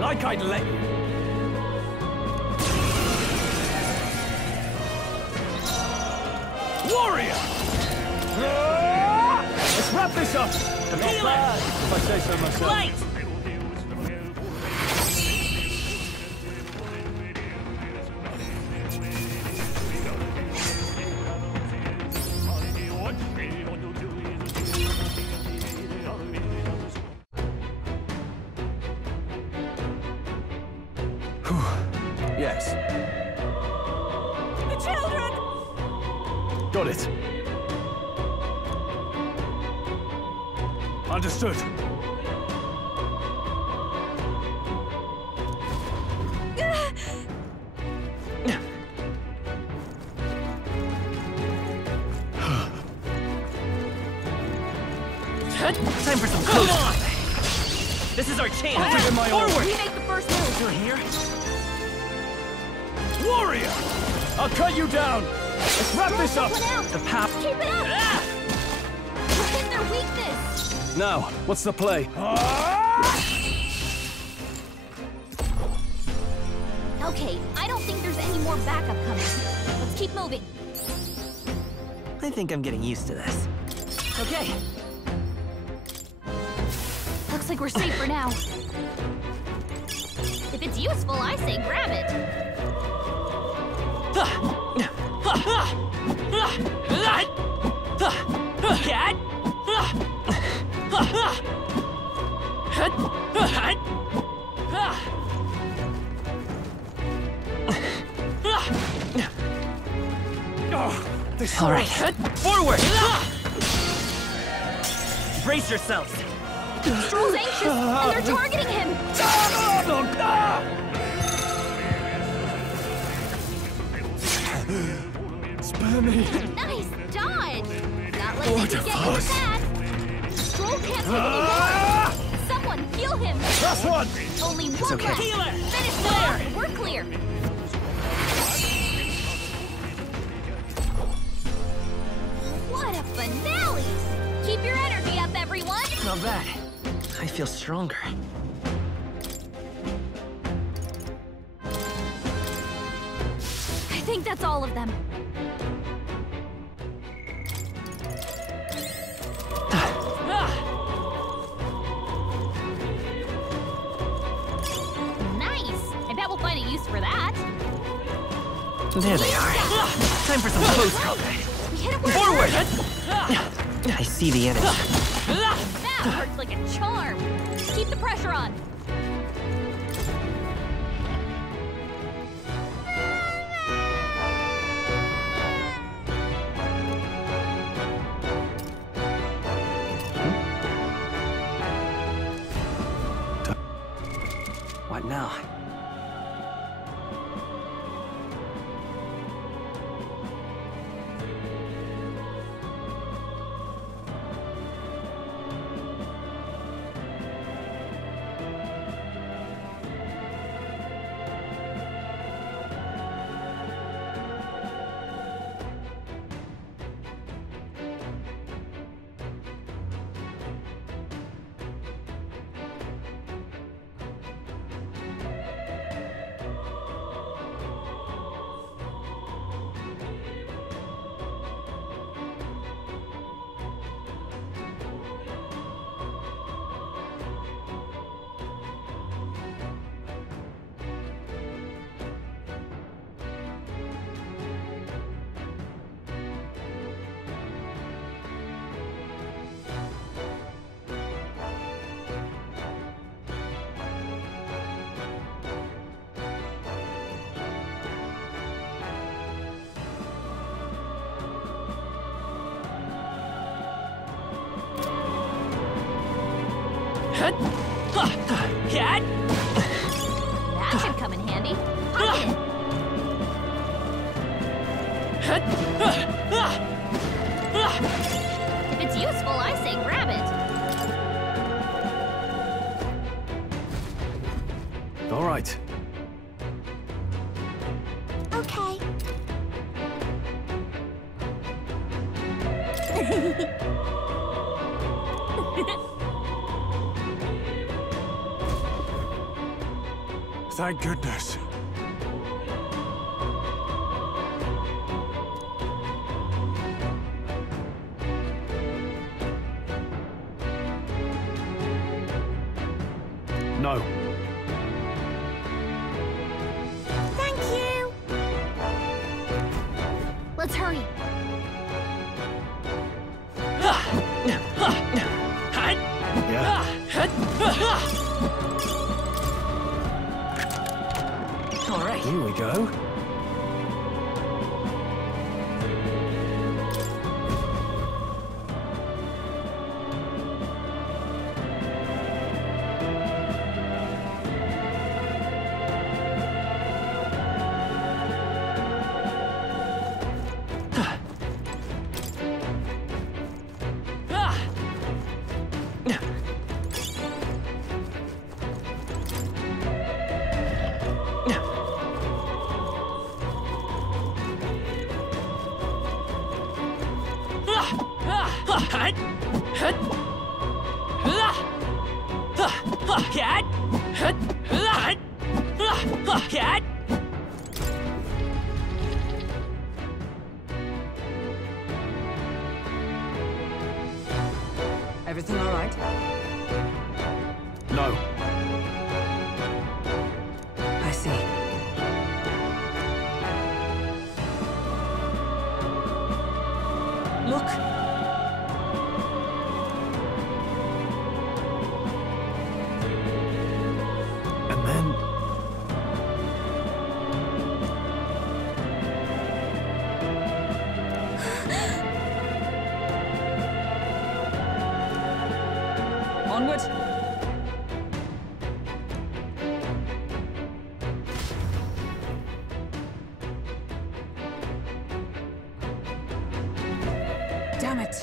Like I'd let you. Warrior! Let's wrap this up. Not bad, if I say so myself. Light! Got it. Understood. Time for some close combat. This is our chance. Forward! We make the first move. You're here? Warrior! I'll cut you down! Let's wrap this up! The power. Keep it up! We're in their weakness! Now, what's the play? Okay, I don't think there's any more backup coming. Let's keep moving. I think I'm getting used to this. Okay. Looks like we're safe for now. If it's useful, I say grab it. All right. Forward! Brace yourselves. Stroll's anxious, and they're targeting him! Spare me! Nice dodge! Not letting What you a get you fuss. that! Stroll can't take any more! Someone heal him! Last one! Only It's one okay. left! Healer! Finish them off, and we're clear! What a finale! Keep your energy up, everyone! Not bad. I feel stronger. I think that's all of them. Nice! I bet we'll find a use for that. There they are. Time for some close combat. We hit it where it Forward! hurts. I see the enemy. That works like a charm. Keep the pressure on. What now? That should come in handy. Hop in. If it's useful, I say grab it. All right. Okay. Thank goodness. No. Thank you. Let's hurry. Yeah. All right. Here we go. Everything all right? No. I see. Look! And then... Onward! Damn it!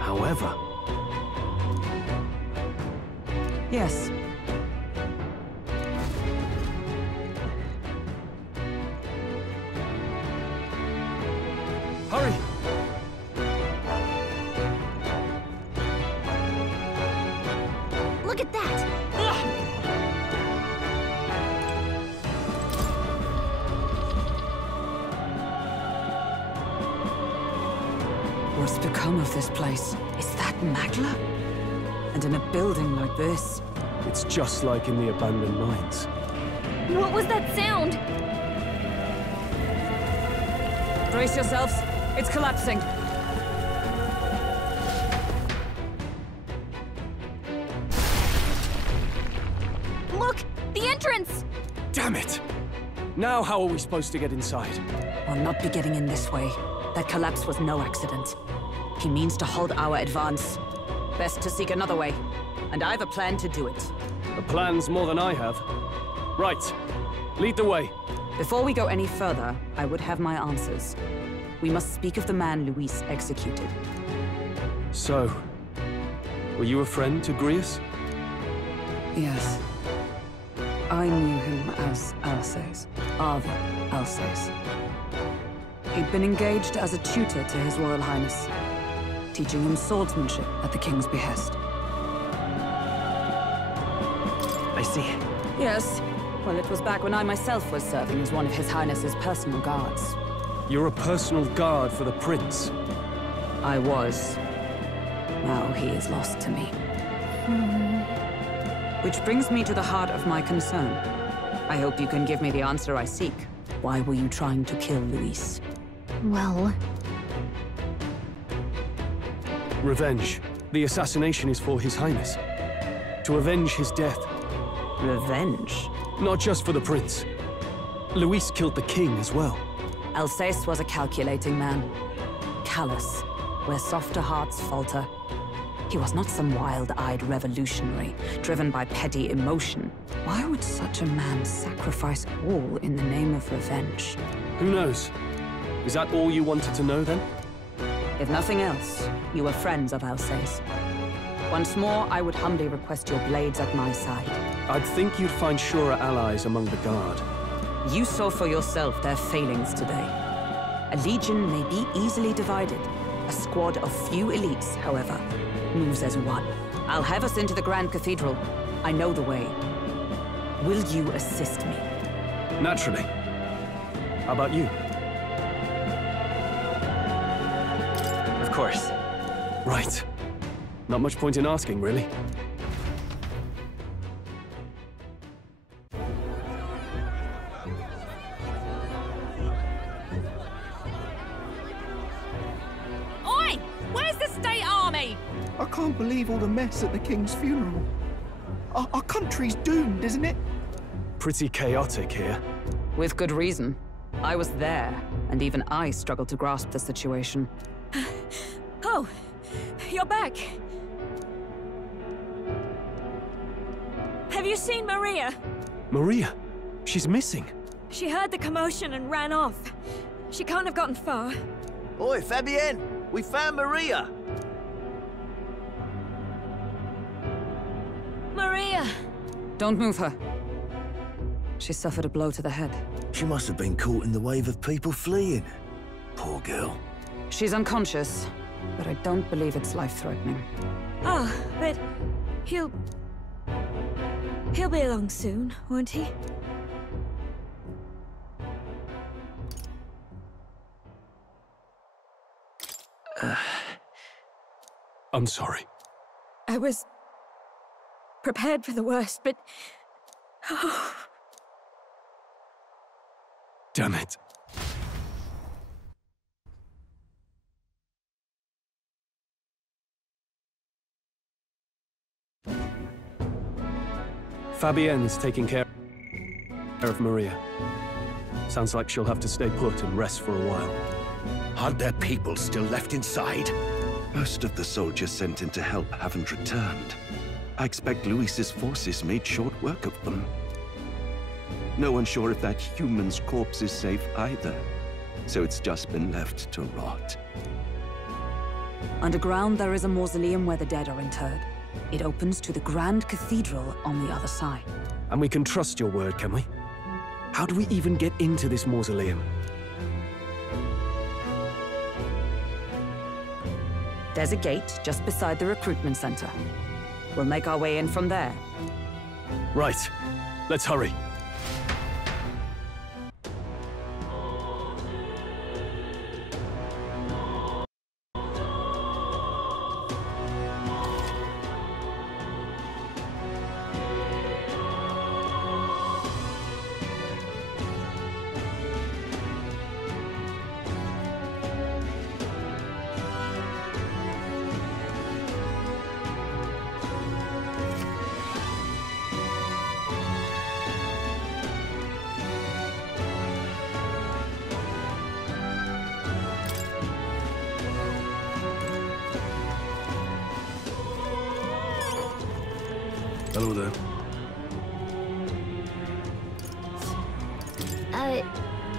However... Yes. Hurry! Look at that! What's become of this place? Is that Magla? And in a building like this? It's just like in the abandoned mines. What was that sound? Brace yourselves. It's collapsing. Look! The entrance! Damn it! Now how are we supposed to get inside? We'll not be getting in this way. That collapse was no accident. He means to halt our advance. Best to seek another way. And I've a plan to do it. A plan's more than I have. Right. Lead the way. Before we go any further, I would have my answers. We must speak of the man Luis executed. So, were you a friend to Grius? Yes. I knew him as Alsace. Arthur Alsace. He'd been engaged as a tutor to His Royal Highness, teaching him swordsmanship at the King's behest. I see. Yes. Well, it was back when I myself was serving as one of His Highness's personal guards. You're a personal guard for the Prince. I was. Now he is lost to me. Which brings me to the heart of my concern. I hope you can give me the answer I seek. Why were you trying to kill Luis? Well... Revenge. The assassination is for His Highness. To avenge his death. Revenge? Not just for the Prince. Luis killed the King as well. Alsace was a calculating man. Callous, where softer hearts falter. He was not some wild-eyed revolutionary, driven by petty emotion. Why would such a man sacrifice all in the name of revenge? Who knows? Is that all you wanted to know, then? If nothing else, you were friends of Alsace. Once more, I would humbly request your blades at my side. I'd think you'd find surer allies among the Guard. You saw for yourself their failings today. A legion may be easily divided. A squad of few elites, however, moves as one. I'll have us into the Grand Cathedral. I know the way. Will you assist me? Naturally. How about you? Of course. Right. Not much point in asking, really. Oi! Where's the state army? I can't believe all the mess at the King's funeral. Our country's doomed, isn't it? Pretty chaotic here. With good reason. I was there, and even I struggled to grasp the situation. Oh, you're back. Have you seen Maria? Maria? She's missing. She heard the commotion and ran off. She can't have gotten far. Oi, Fabienne! We found Maria! Don't move her. She suffered a blow to the head. She must have been caught in the wave of people fleeing. Poor girl. She's unconscious, but I don't believe it's life-threatening. Oh, but he'll be along soon, won't he? I'm sorry. I was prepared for the worst, but... Oh. Damn it. Fabienne's taking care of Maria. Sounds like she'll have to stay put and rest for a while. Are there people still left inside? Most of the soldiers sent in to help haven't returned. I expect Luis's forces made short work of them. No one's sure if that human's corpse is safe either, so it's just been left to rot. Underground, there is a mausoleum where the dead are interred. It opens to the Grand Cathedral on the other side. And we can trust your word, can we? How do we even get into this mausoleum? There's a gate just beside the recruitment center. We'll make our way in from there. Right. Let's hurry. Hello there.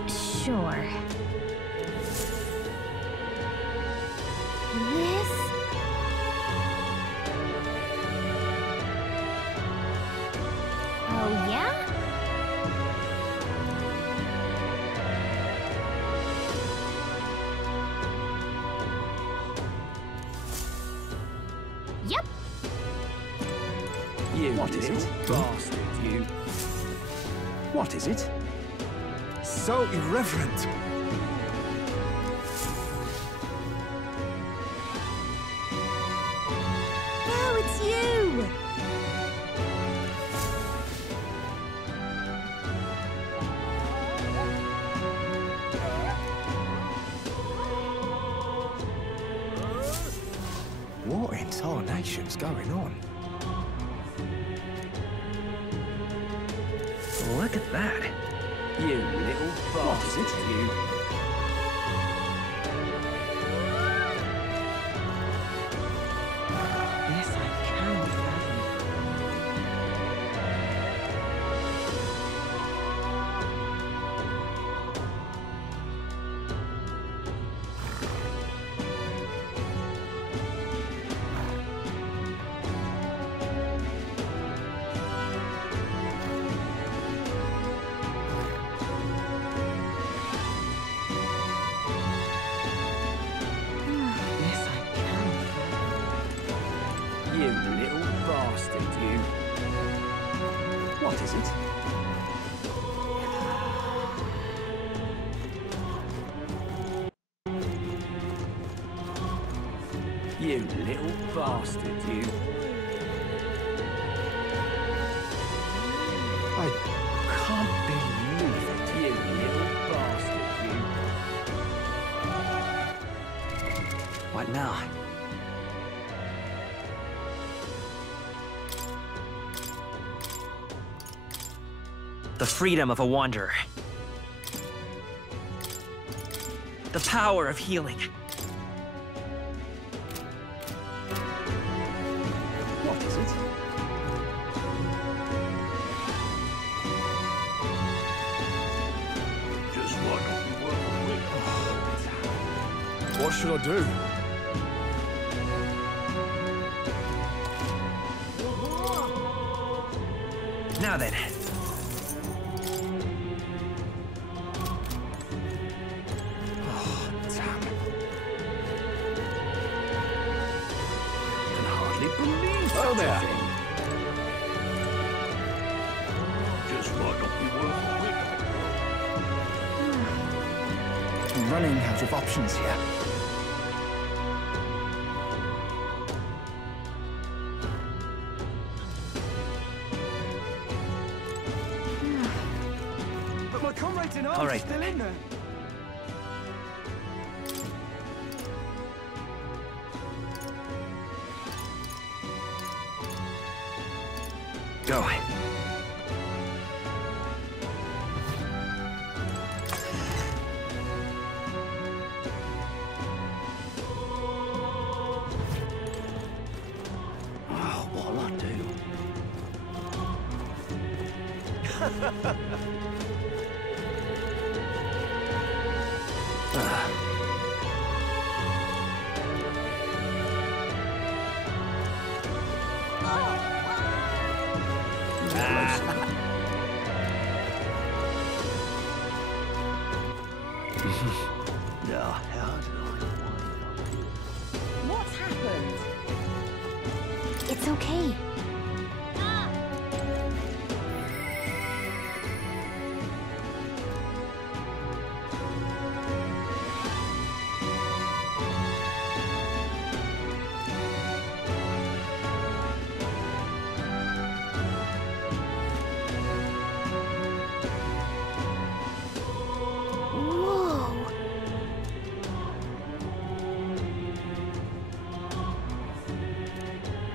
Sure. This? Oh, yeah? Yep. You What is it? bastard, you. What is it? So irreverent. Oh, it's you! What in tarnation's going on? Look at that. You little bastard, you. Yes, I can fathom. Yes, I can fathom. You little bastard, you. What is it? You little bastard, you. I can't believe it. You little bastard, you. What now? The freedom of a wanderer. The power of healing. What is it? Just why don't we work with? What should I do? Now then. Oh, damn. I can hardly believe Oh, there. Just might not be worth a I'm running out of options here. But my comrades in arms All are right, still in there. Go. Oh, what'll I do? No, how did What's happened? It's okay. Whoa.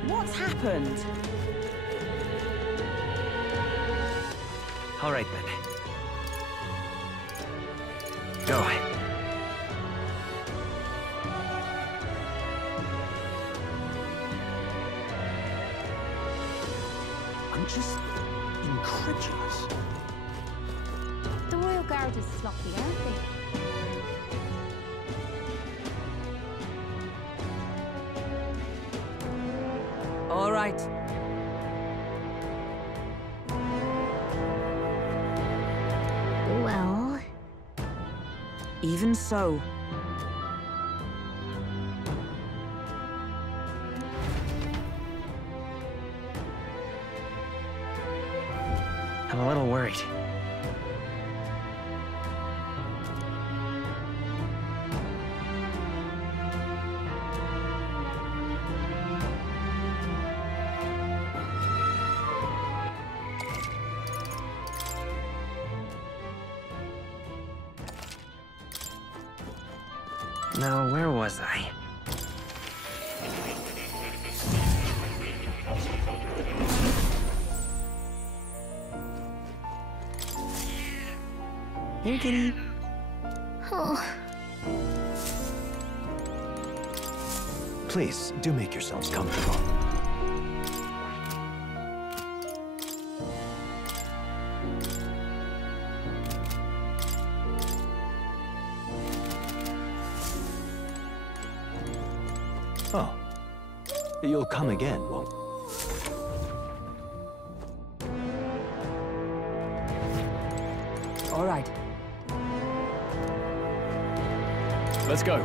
What's happened? All right, then. Go. I'm just incredulous. The Royal Guard is sloppy, aren't they? All right. Well... Even so. I'm a little worried. Now, where was I? Here, kitty. Oh. Please, do make yourselves comfortable. Oh. You'll come again, won't you? All right. Let's go.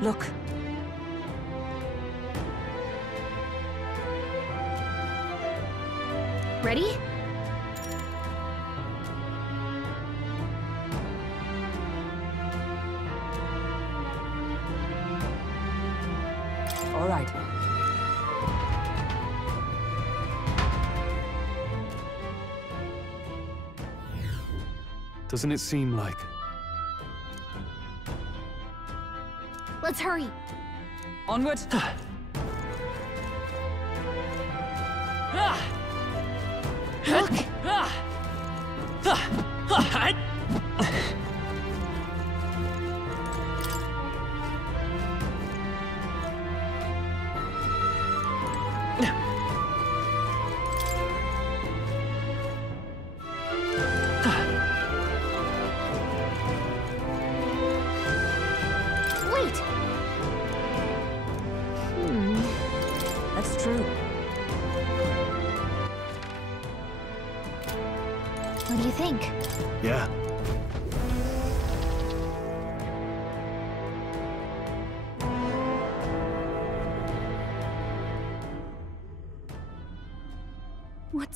Look. Ready? All right. Doesn't it seem like... Let's hurry. Onward. Look! Wait!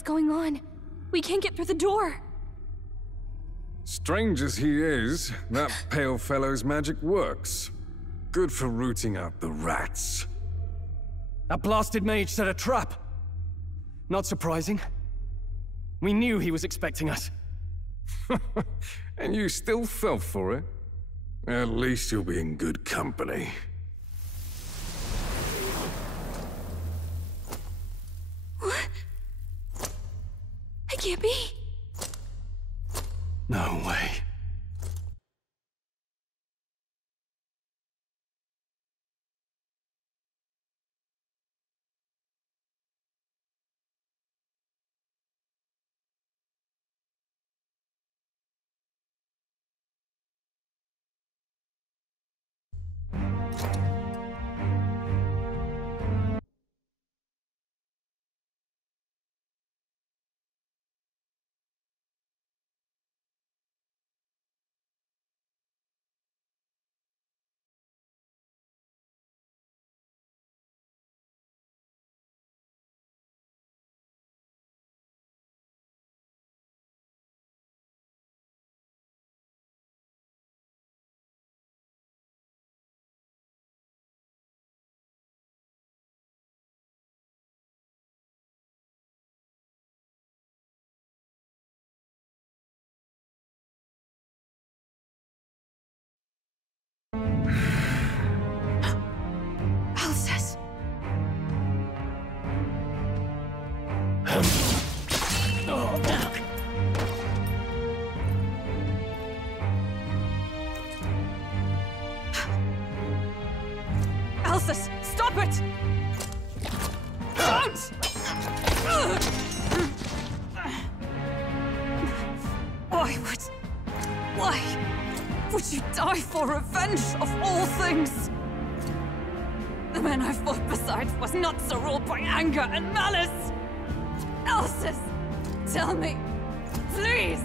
going on? We can't get through the door. Strange as he is, that pale fellow's magic works. Good for rooting out the rats. That blasted mage set a trap. Not surprising. We knew he was expecting us. And you still fell for it? At least you'll be in good company. What? It can't be. No way. Alsus, stop it! Don't! Why would you die for revenge of all things? The man I fought beside was not so ruled by anger and malice. Alsus, tell me, please!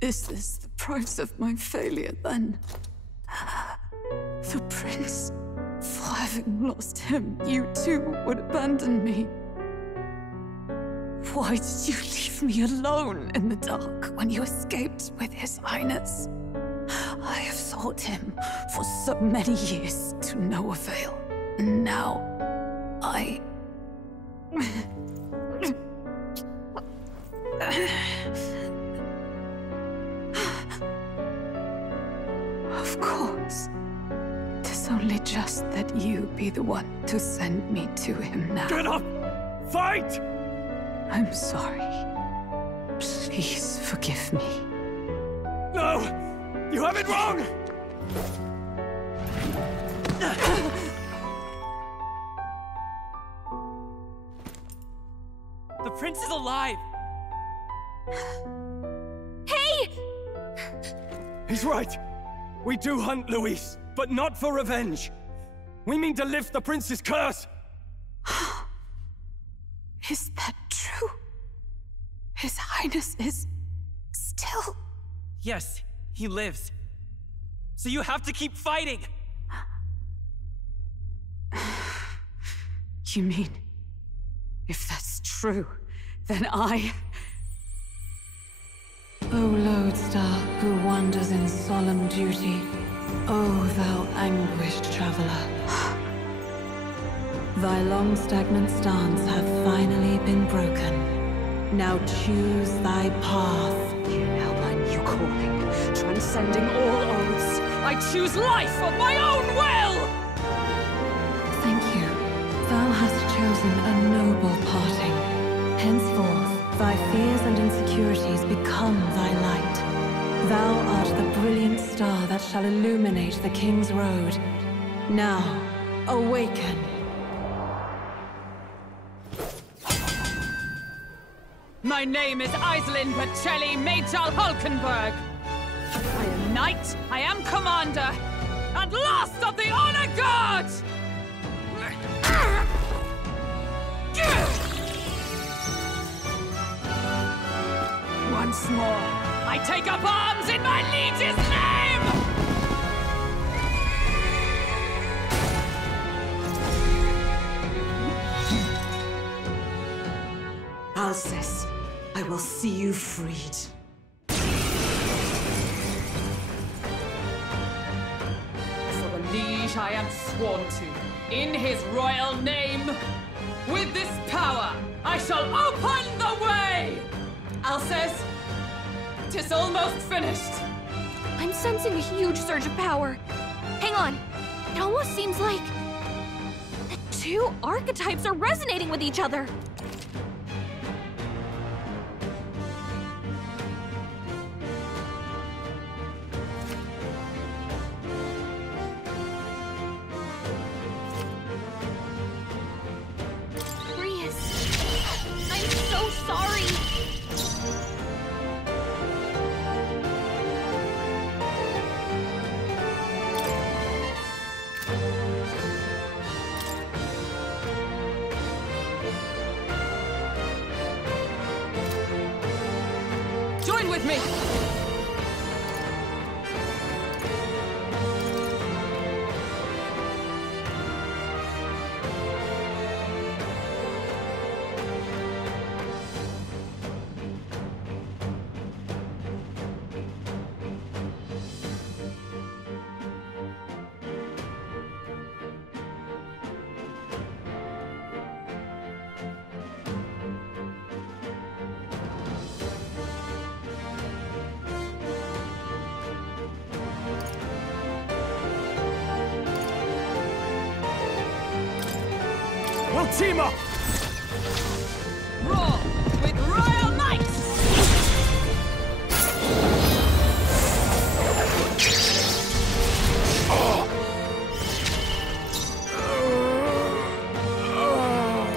Is this the price of my failure, then? The prince? For having lost him, you too would abandon me. Why did you leave me alone in the dark when you escaped with his highness? I have sought him for so many years to no avail, and now I... Of course. 'Tis only just that you be the one to send me to him now. Get up! Fight! I'm sorry. Please forgive me. No! You have it wrong! The prince is alive! Hey! He's right. We do hunt Luis, but not for revenge. We mean to lift the prince's curse. Is that true? His highness is... still... Yes, he lives. So you have to keep fighting! You mean... if that's true, then I... O lodestar who wanders in solemn duty, O thou anguished traveler. Thy long stagnant stance hath finally been broken. Now choose thy path. Now my new calling, transcending all oaths, I choose life of my own will! Thank you. Thou hast chosen a noble parting. Henceforth, thy fears and insecurities become thy light. Thou art the brilliant star that shall illuminate the King's Road. Now, awaken. My name is Iselin Pacelli Majal Hulkenberg. I am knight, I am commander, and last of the Honor Guard! Once more, I take up arms in my liege's name! Alcest, I will see you freed. For the liege I am sworn to, in his royal name, with this power, I shall open the way! Alcest, 'tis almost finished. I'm sensing a huge surge of power. Hang on. It almost seems like the two archetypes are resonating with each other. I'm so sorry! Join with me! We'll team up! Roar with royal might!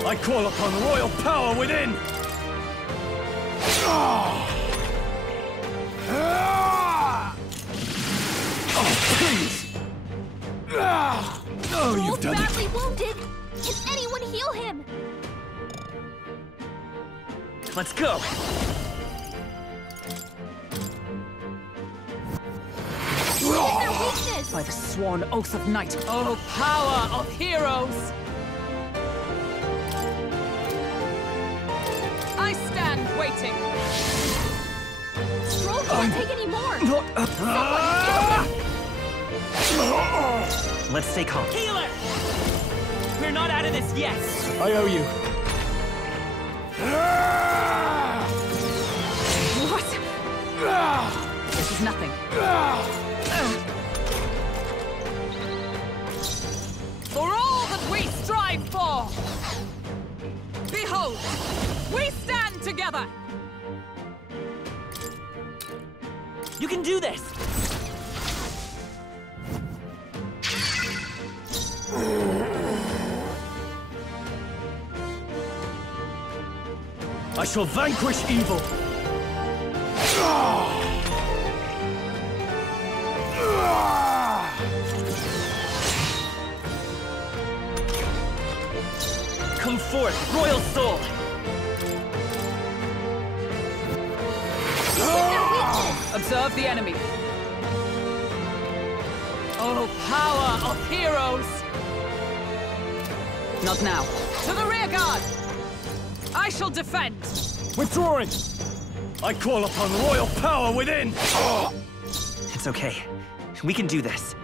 I call upon royal power within! Oh, please! Oh, you've done it! Badly wounded! Can anyone heal him? Let's go! Their weakness! By the sworn oath of night, oh power of heroes! I stand waiting. Stroll can't take any more! Let's stay calm. Healer! We're not out of this yet! I owe you. What? This is nothing. For all that we strive for! Behold, we stand together! You can do this! I shall vanquish evil! Come forth, royal soul! Observe the enemy. Oh, power of heroes! Not now. To the rear guard! I shall defend! Withdrawing! I call upon royal power within! It's okay. We can do this.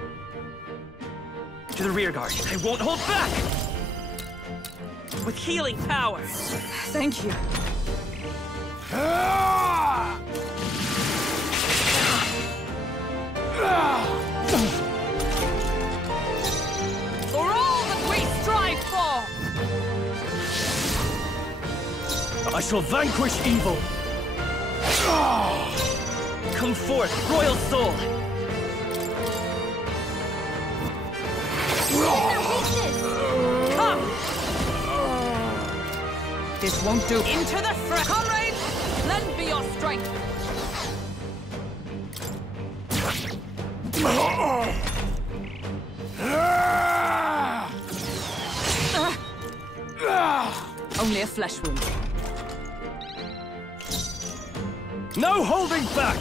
To the rear guard. I won't hold back! With healing power! Thank you. For all that we strive for! I shall vanquish evil! Come forth, royal soul! Come! This won't do. Into the front! Comrades, lend me your strength! Only a flesh wound. No holding back!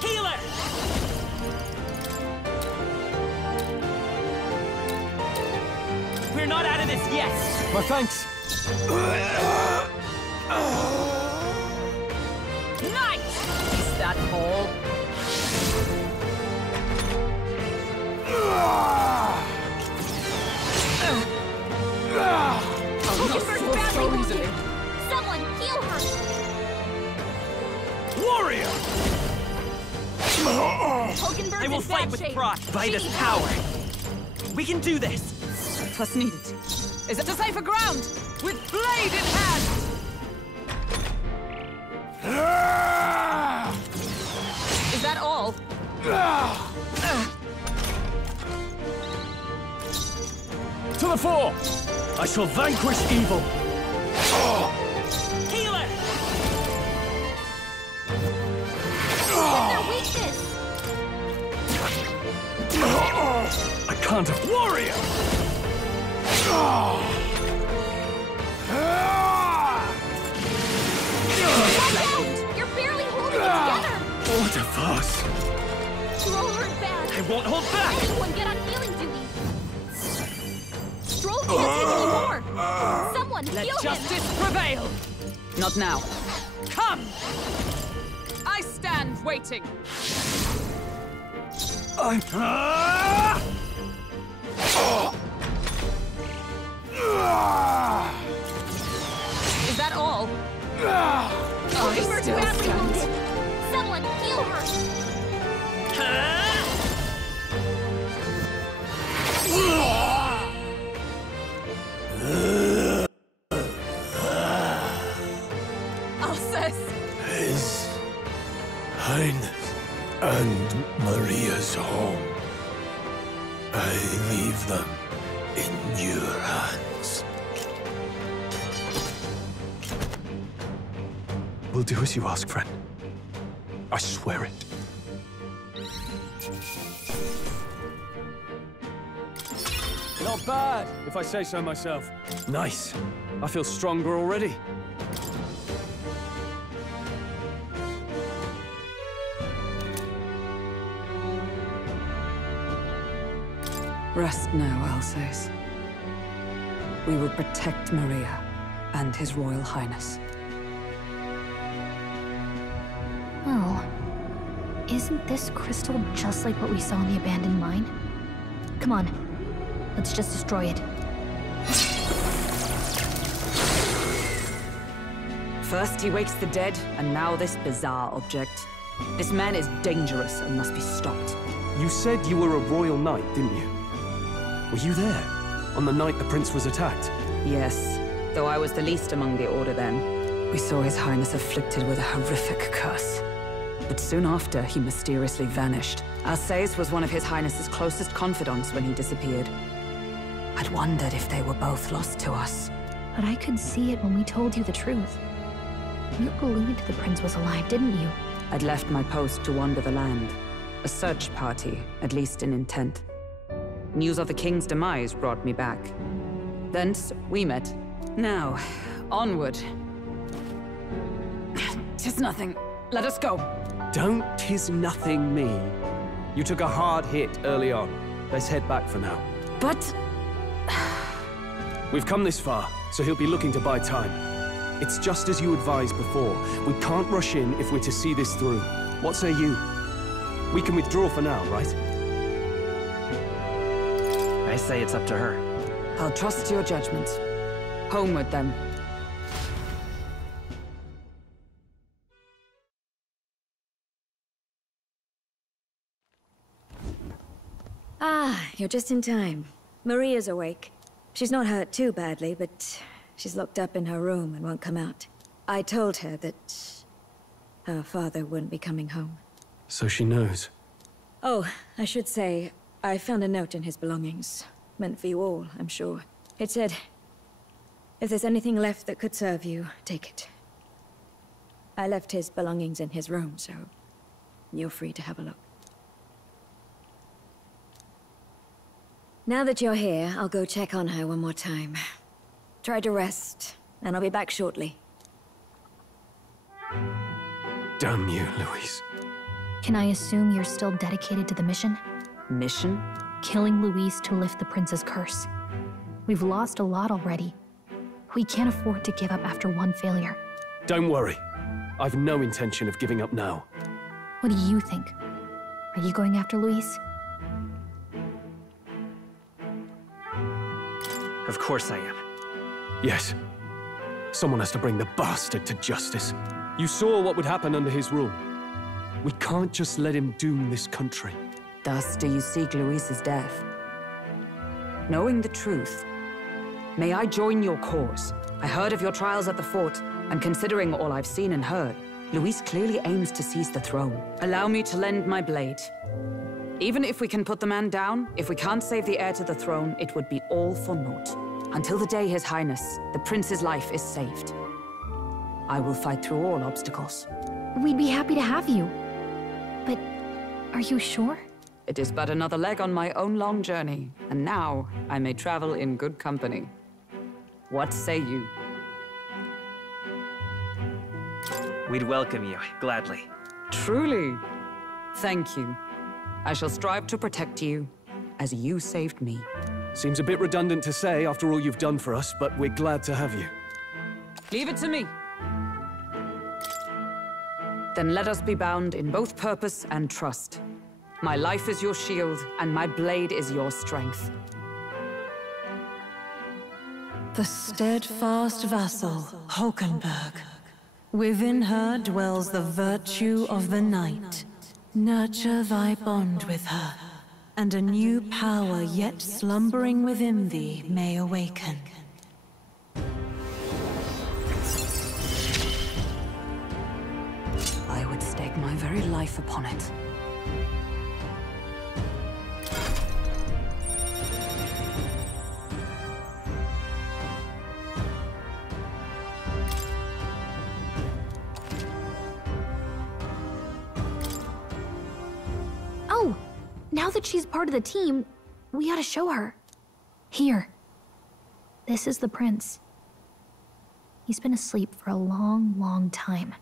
Healer! We're not out of this yet! My thanks! Nice! Is that all? Hulkenberg's badly wounded! Someone heal her! Warrior! Hulkenberg's I will in fight bad with shape. pride, Vida's power! We can do this! What's needed? Is it to safer ground? With blade in hand! Is that all? To the fore! I shall vanquish evil! Healer! Their weakness! I can't have warrior! You're barely holding it together! What a farce! Stroll hurt bad. I won't hold back! Anyone get on healing duty! Stroll can't take any more! Someone Let heal him! justice prevail! Not now. Come! I stand waiting. Is that all? Hulkenberg's still badly stand. wounded! Someone heal her! Alsace! His Highness and Maria's home. I leave them in your hands. We'll do as you ask, friend. I swear it. Not bad, if I say so myself. Nice. I feel stronger already. Rest now, Alsace. We will protect Maria and His Royal Highness. Oh. Isn't this crystal just like what we saw in the abandoned mine? Come on. Let's just destroy it. First he wakes the dead, and now this bizarre object. This man is dangerous and must be stopped. You said you were a royal knight, didn't you? Were you there? On the night the prince was attacked? Yes, though I was the least among the Order then. We saw His Highness afflicted with a horrific curse. But soon after, he mysteriously vanished. Alsace was one of His Highness's closest confidants when he disappeared. I'd wondered if they were both lost to us. But I could see it when we told you the truth. You believed the prince was alive, didn't you? I'd left my post to wander the land. A search party, at least in intent. News of the king's demise brought me back. Thence, we met. Now, onward. 'Tis nothing. Let us go. Don't tis nothing me. You took a hard hit early on. Let's head back for now. But... We've come this far, so he'll be looking to buy time. It's just as you advised before. We can't rush in if we're to see this through. What say you? We can withdraw for now, right? I say it's up to her. I'll trust your judgment. Homeward, then. Ah, you're just in time. Maria's awake. She's not hurt too badly, but she's locked up in her room and won't come out. I told her that her father wouldn't be coming home. So she knows. Oh, I should say, I found a note in his belongings. Meant for you all, I'm sure. It said, if there's anything left that could serve you, take it. I left his belongings in his room, so you're free to have a look. Now that you're here, I'll go check on her one more time. Try to rest, and I'll be back shortly. Damn you, Louise. Can I assume you're still dedicated to the mission? Mission? Killing Louise to lift the prince's curse. We've lost a lot already. We can't afford to give up after one failure. Don't worry. I've no intention of giving up now. What do you think? Are you going after Louise? Of course I am. Yes. Someone has to bring the bastard to justice. You saw what would happen under his rule. We can't just let him doom this country. Thus do you seek Louise's death. Knowing the truth, may I join your cause? I heard of your trials at the fort, and considering all I've seen and heard, Louise clearly aims to seize the throne. Allow me to lend my blade. Even if we can put the man down, if we can't save the heir to the throne, it would be all for naught. Until the day His Highness, the prince's life is saved. I will fight through all obstacles. We'd be happy to have you. But are you sure? It is but another leg on my own long journey, and now I may travel in good company. What say you? We'd welcome you, gladly. Truly? Thank you. I shall strive to protect you, as you saved me. Seems a bit redundant to say after all you've done for us, but we're glad to have you. Leave it to me. Then let us be bound in both purpose and trust. My life is your shield, and my blade is your strength. The steadfast vassal, Hulkenberg. Within her dwells the virtue of the knight. Nurture thy bond with her, and a new power yet slumbering within thee may awaken. I would stake my very life upon it. Oh! Now that she's part of the team, we ought to show her. Here. This is the prince. He's been asleep for a long, long time.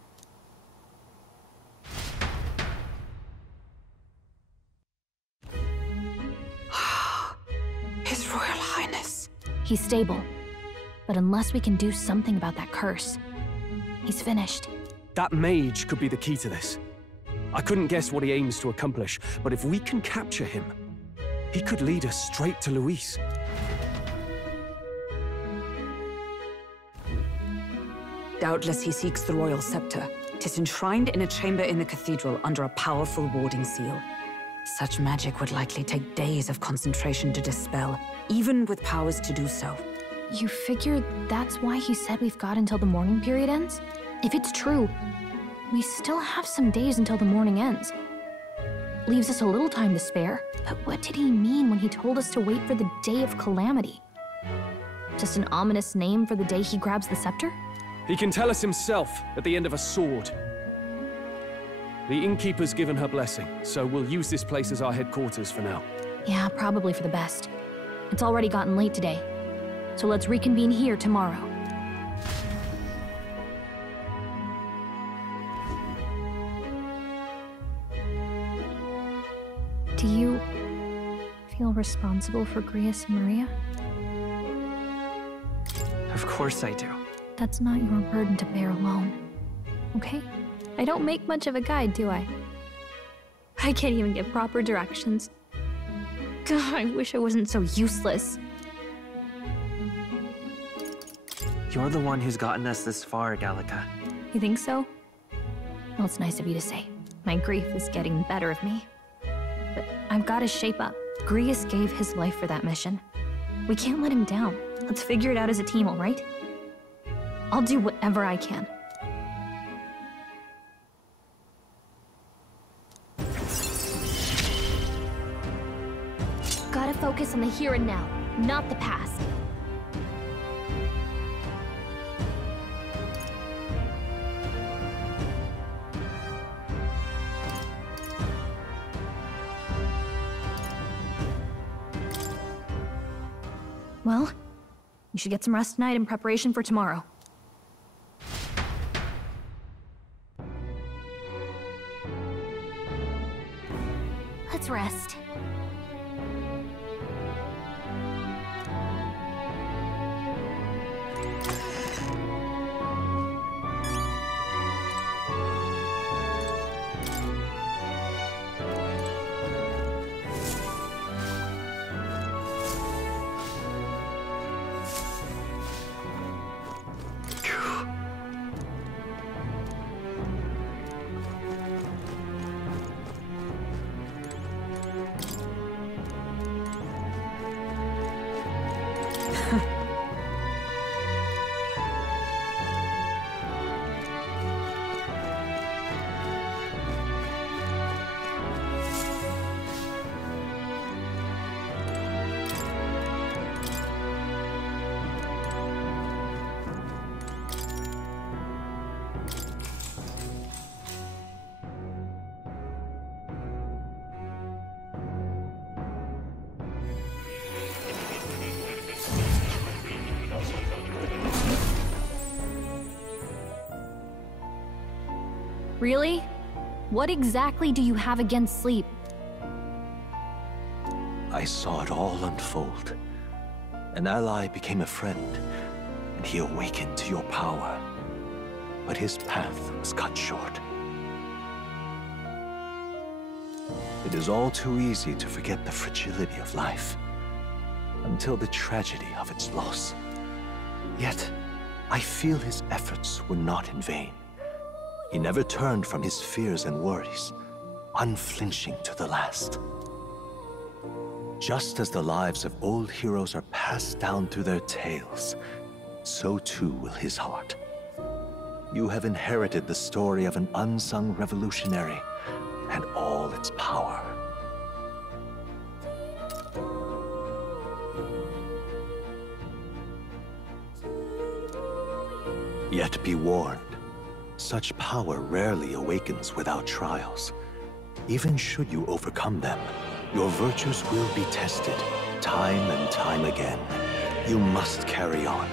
His Royal Highness. He's stable. But unless we can do something about that curse, he's finished. That mage could be the key to this. I couldn't guess what he aims to accomplish, but if we can capture him, he could lead us straight to Louise. Doubtless he seeks the royal scepter. 'Tis enshrined in a chamber in the cathedral under a powerful warding seal. Such magic would likely take days of concentration to dispel, even with powers to do so. You figure that's why he said we've got until the mourning period ends? If it's true, we still have some days until the mourning ends. Leaves us a little time to spare, but what did he mean when he told us to wait for the day of calamity? Just an ominous name for the day he grabs the scepter? He can tell us himself at the end of a sword. The innkeeper's given her blessing, so we'll use this place as our headquarters for now. Yeah, probably for the best. It's already gotten late today, so let's reconvene here tomorrow. Do you feel responsible for Grius and Maria? Of course I do. That's not your burden to bear alone, okay? I don't make much of a guide, do I? I can't even give proper directions. God, I wish I wasn't so useless. You're the one who's gotten us this far, Gallica. You think so? Well, it's nice of you to say. My grief is getting the better of me. But I've got to shape up. Grius gave his life for that mission. We can't let him down. Let's figure it out as a team, all right? I'll do whatever I can. Gotta focus on the here and now, not the past. Well, you should get some rest tonight in preparation for tomorrow. Really? What exactly do you have against sleep? I saw it all unfold. An ally became a friend, and he awakened to your power. But his path was cut short. It is all too easy to forget the fragility of life, until the tragedy of its loss. Yet, I feel his efforts were not in vain. He never turned from his fears and worries, unflinching to the last. Just as the lives of old heroes are passed down through their tales, so too will his heart. You have inherited the story of an unsung revolutionary and all its power. Yet be warned. Such power rarely awakens without trials. Even should you overcome them, your virtues will be tested, time and time again. You must carry on,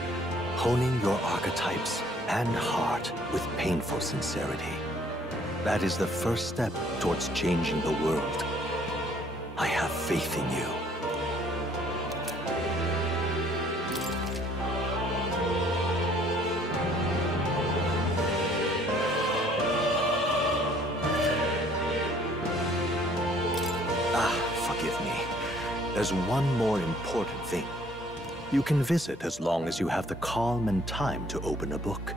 honing your archetypes and heart with painful sincerity. That is the first step towards changing the world. I have faith in you. Forgive me. There's one more important thing. You can visit as long as you have the calm and time to open a book.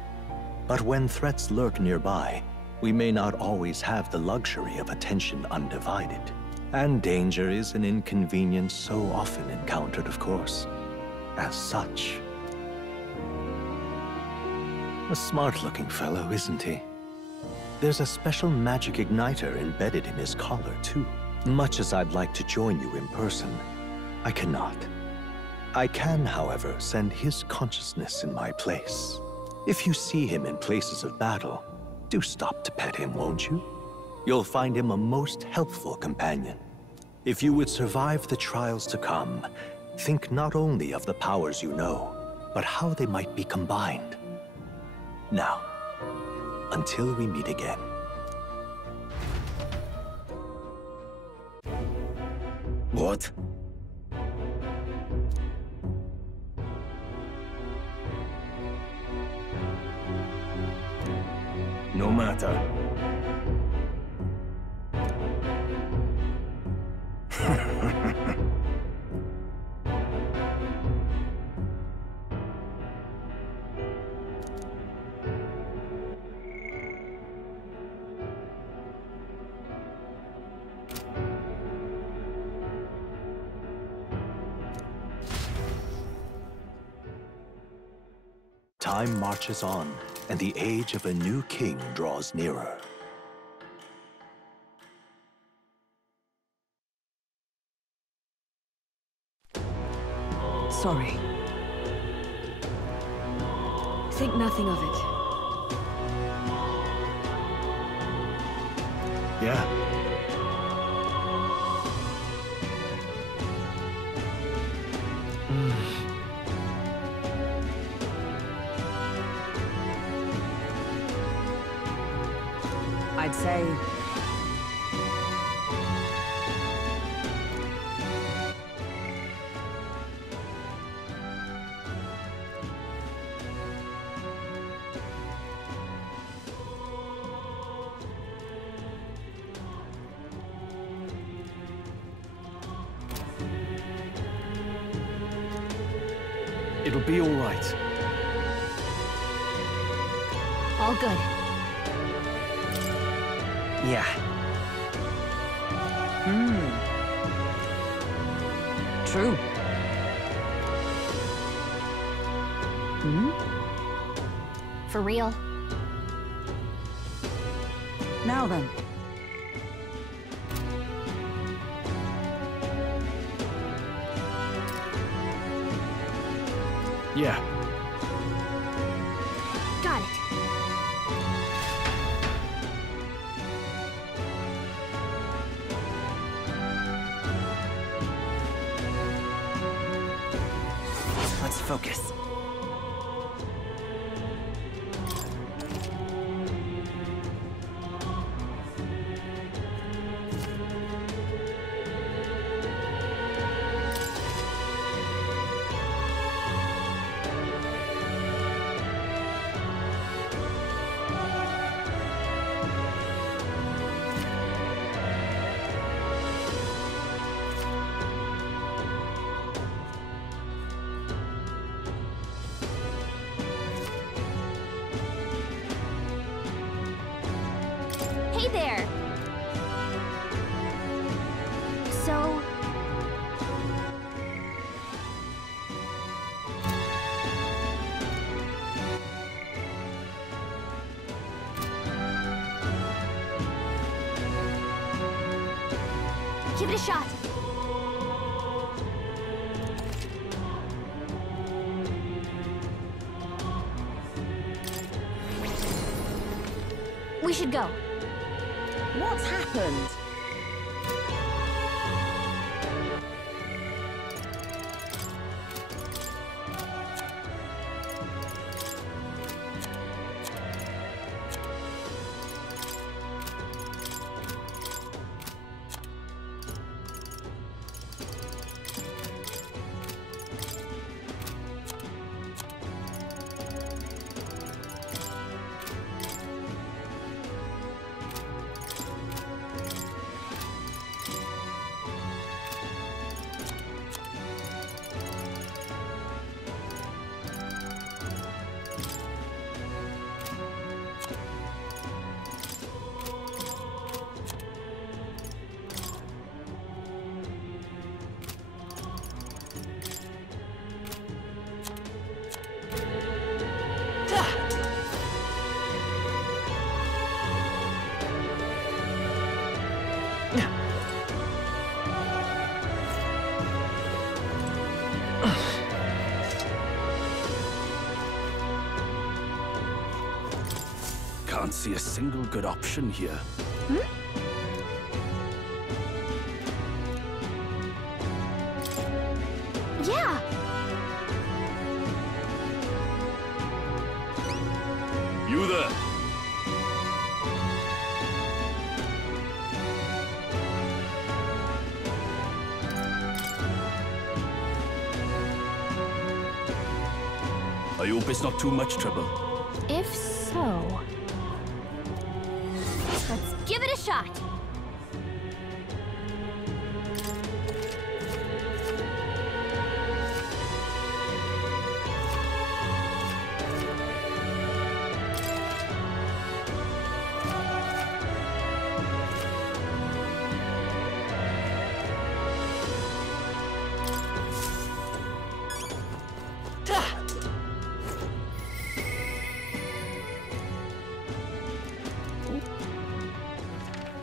But when threats lurk nearby, we may not always have the luxury of attention undivided. And danger is an inconvenience so often encountered, of course. As such. A smart-looking fellow, isn't he? There's a special magic igniter embedded in his collar, too. Much as I'd like to join you in person, I cannot. I can, however, send his consciousness in my place. If you see him in places of battle, do stop to pet him, won't you? You'll find him a most helpful companion. If you would survive the trials to come, think not only of the powers you know, but how they might be combined. Now, until we meet again. What? No matter. Time marches on, and the age of a new king draws nearer. Sorry. Think nothing of it. Yeah. I'd say... It'll be all right. All good. Yeah. True. For real. Now then. Yeah. Got it. Let's focus. Hey there! So... give it a shot. We should go. What's happened? Can't see a single good option here. Yeah! You there! I hope it's not too much trouble. If so... let's give it a shot!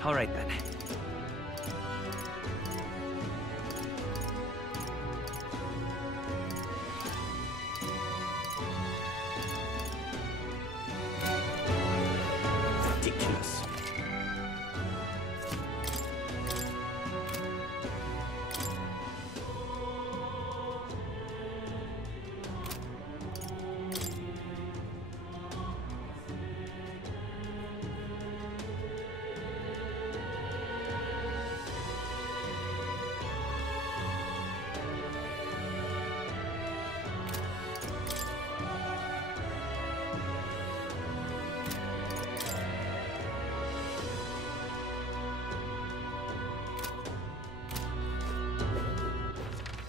All right then. Ridiculous.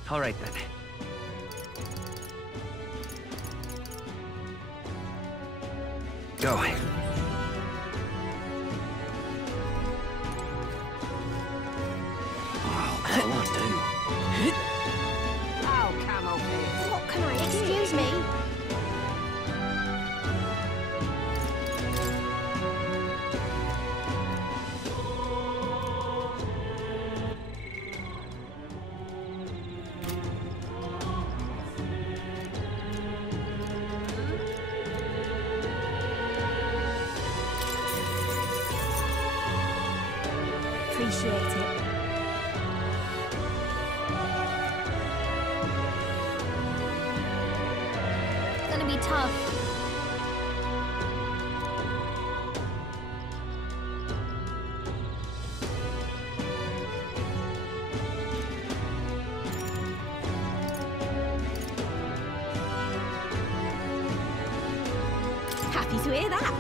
All right then. Go. Ow, camel face. What can I do? Excuse me. Appreciate it. It's gonna be tough. Happy to hear that.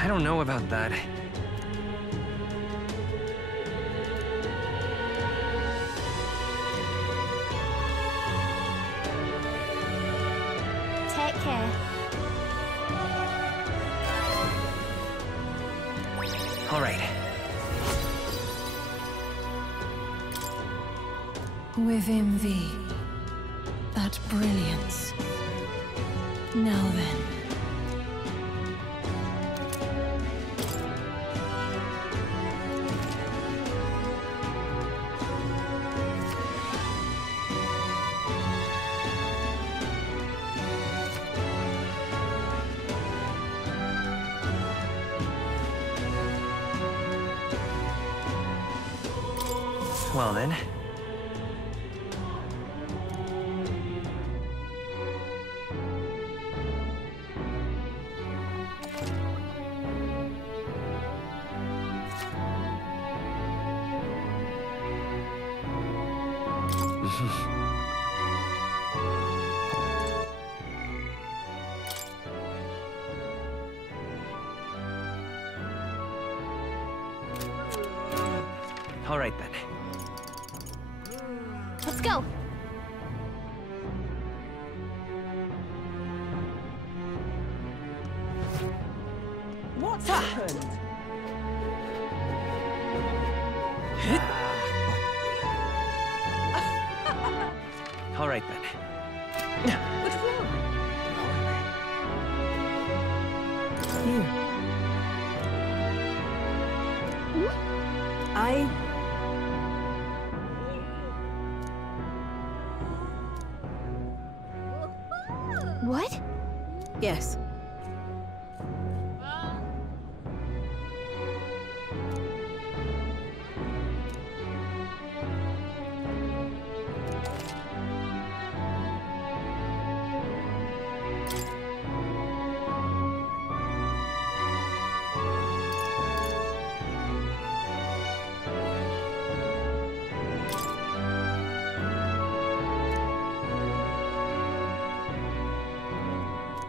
I don't know about that. Take care. All right. Within thee, that brilliance. Now then. Well then. All right then. Let's go. What's happened? All right then. But why? You. What? Yes.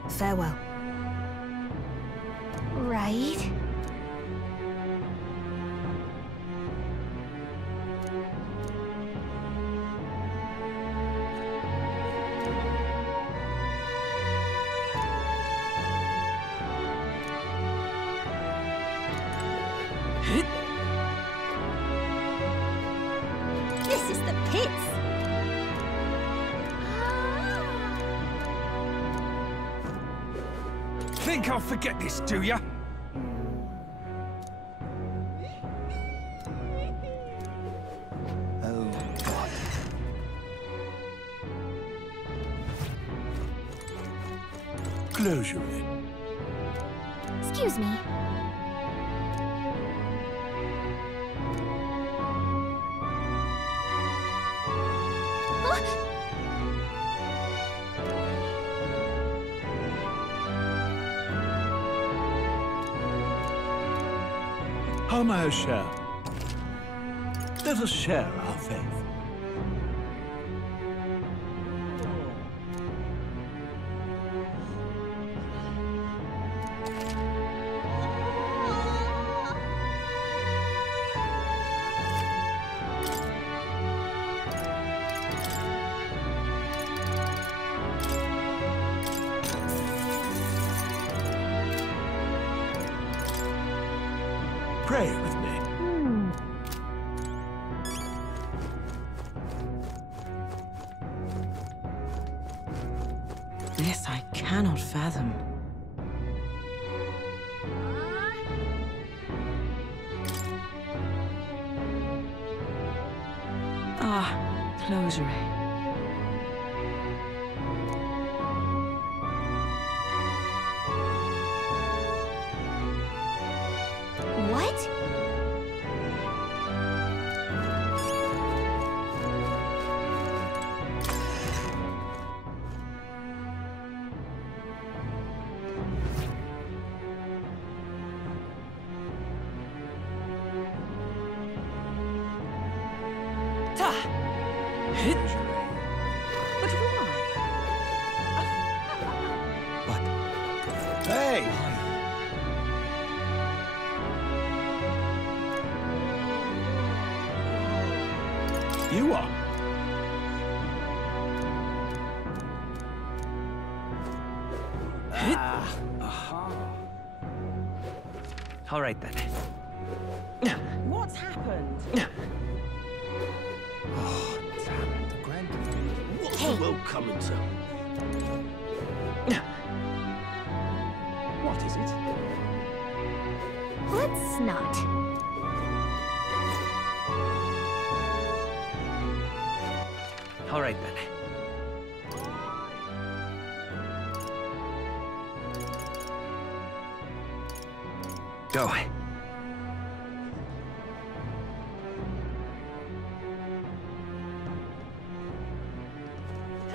Farewell. Right. This is the pits. Think I'll forget this, do ya? Oh, God. Close your eye. Excuse me. How may I share? Let us share our faith. fathom. Ah, closure. What? But why? What? Hey! You are. All right then. What's happened? Oh, damn it. The Grand Cathedral. What's the world coming to? What is it? Let's not. All right then. Go.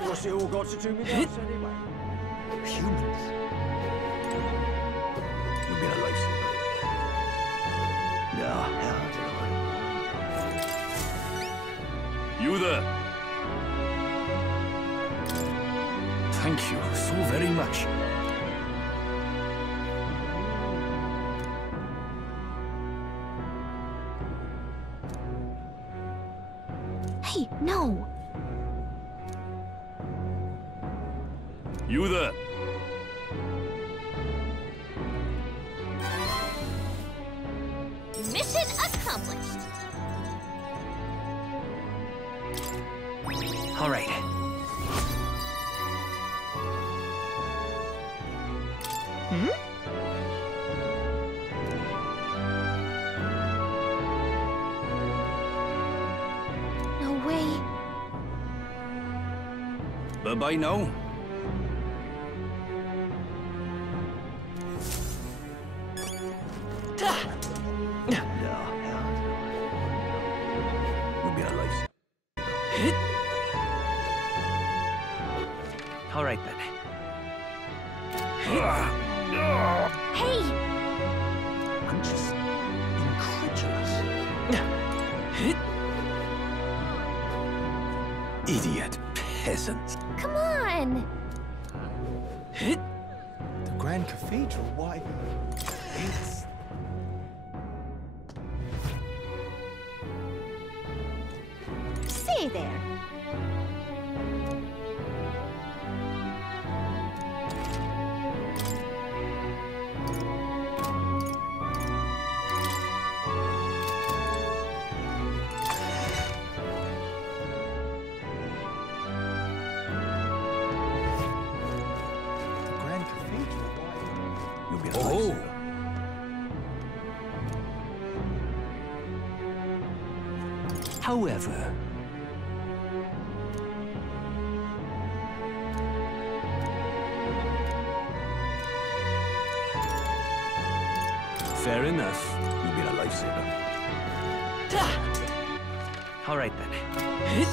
What's it all got to do with us anyway? Humans. You've been a lifesaver. Now, how did You there? Thank you so very much. Hey, no! You there? Mission accomplished! All right. Hmm? No way. Bye-bye now. You've been a lifesaver. All right then. Hey! I'm just incredulous. Idiot peasants. Come on! The Grand Cathedral, why? It's... Stay there. The Grand Cathedral, why? You'll be a Oh. lifesaver. However, fair enough. You've been a lifesaver. All right then. Hey!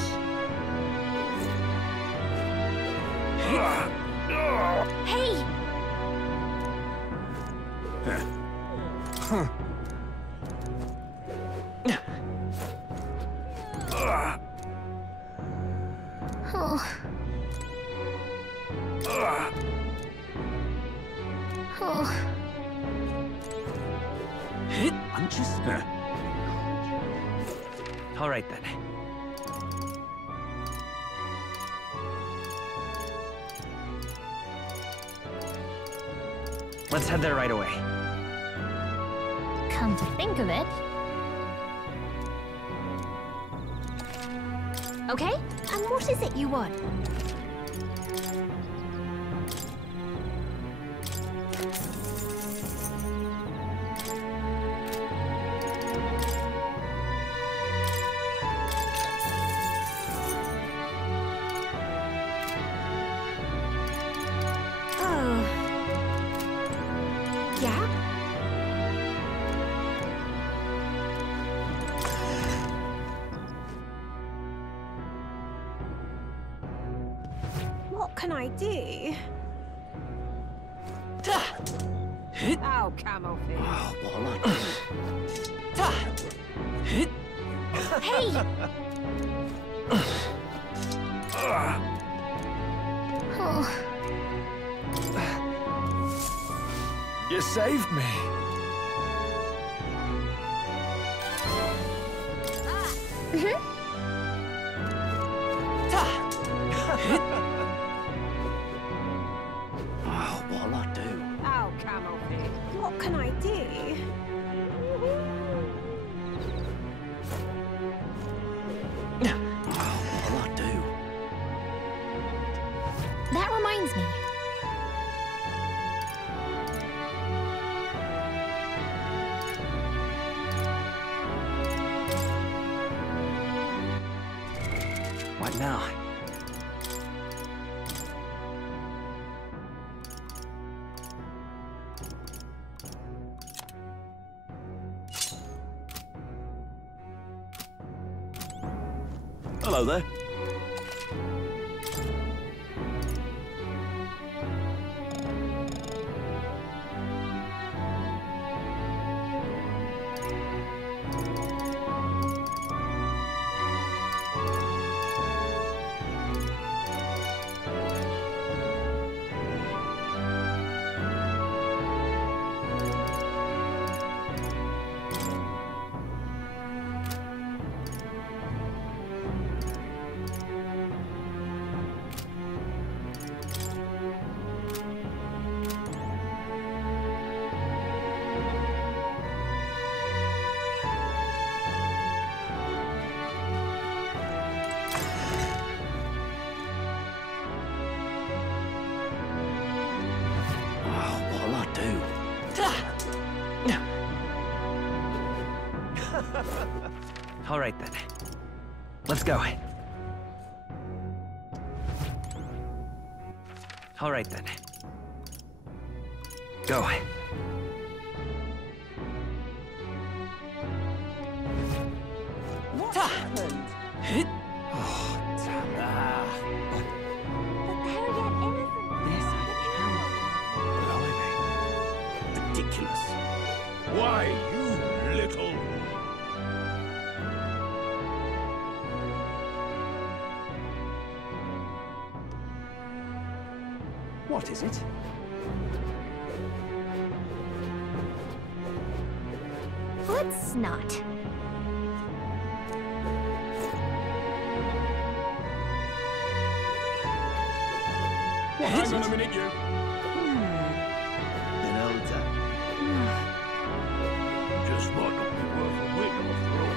Huh. Oh. Oh. I'm just... All right then. Let's head there right away. Come to think of it. Okay, and what is it you want? What can I do? Oh, camel feet. Oh, what Hey! Oh. You saved me. Oh, what'll I do? Oh, camel feet. What can I do? What'll I do? That reminds me. What now? Hello there. All right, then. Let's go. All right, then. Go. What happened? Oh, damn. Ridiculous. Why, you little... What is it? Let's not. Hang on a minute, you. An elder. Just might not be worth a wig after all.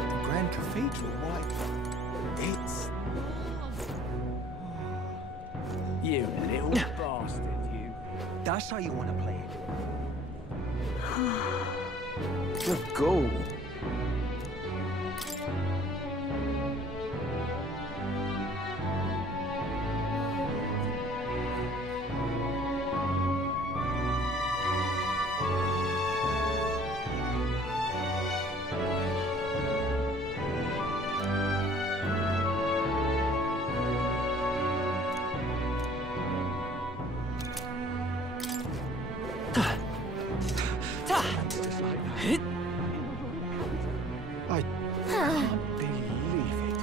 The Grand Cathedral, why? It's... You little bastard, you. That's how you want to play it. The goal. I can't believe it.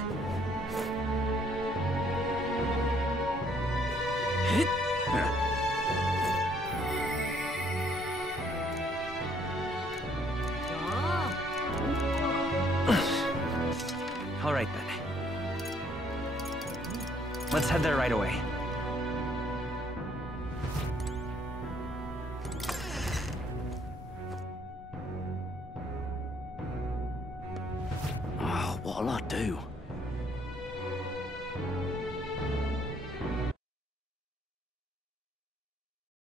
All right, then. Let's head there right away. Oh, what'll I do?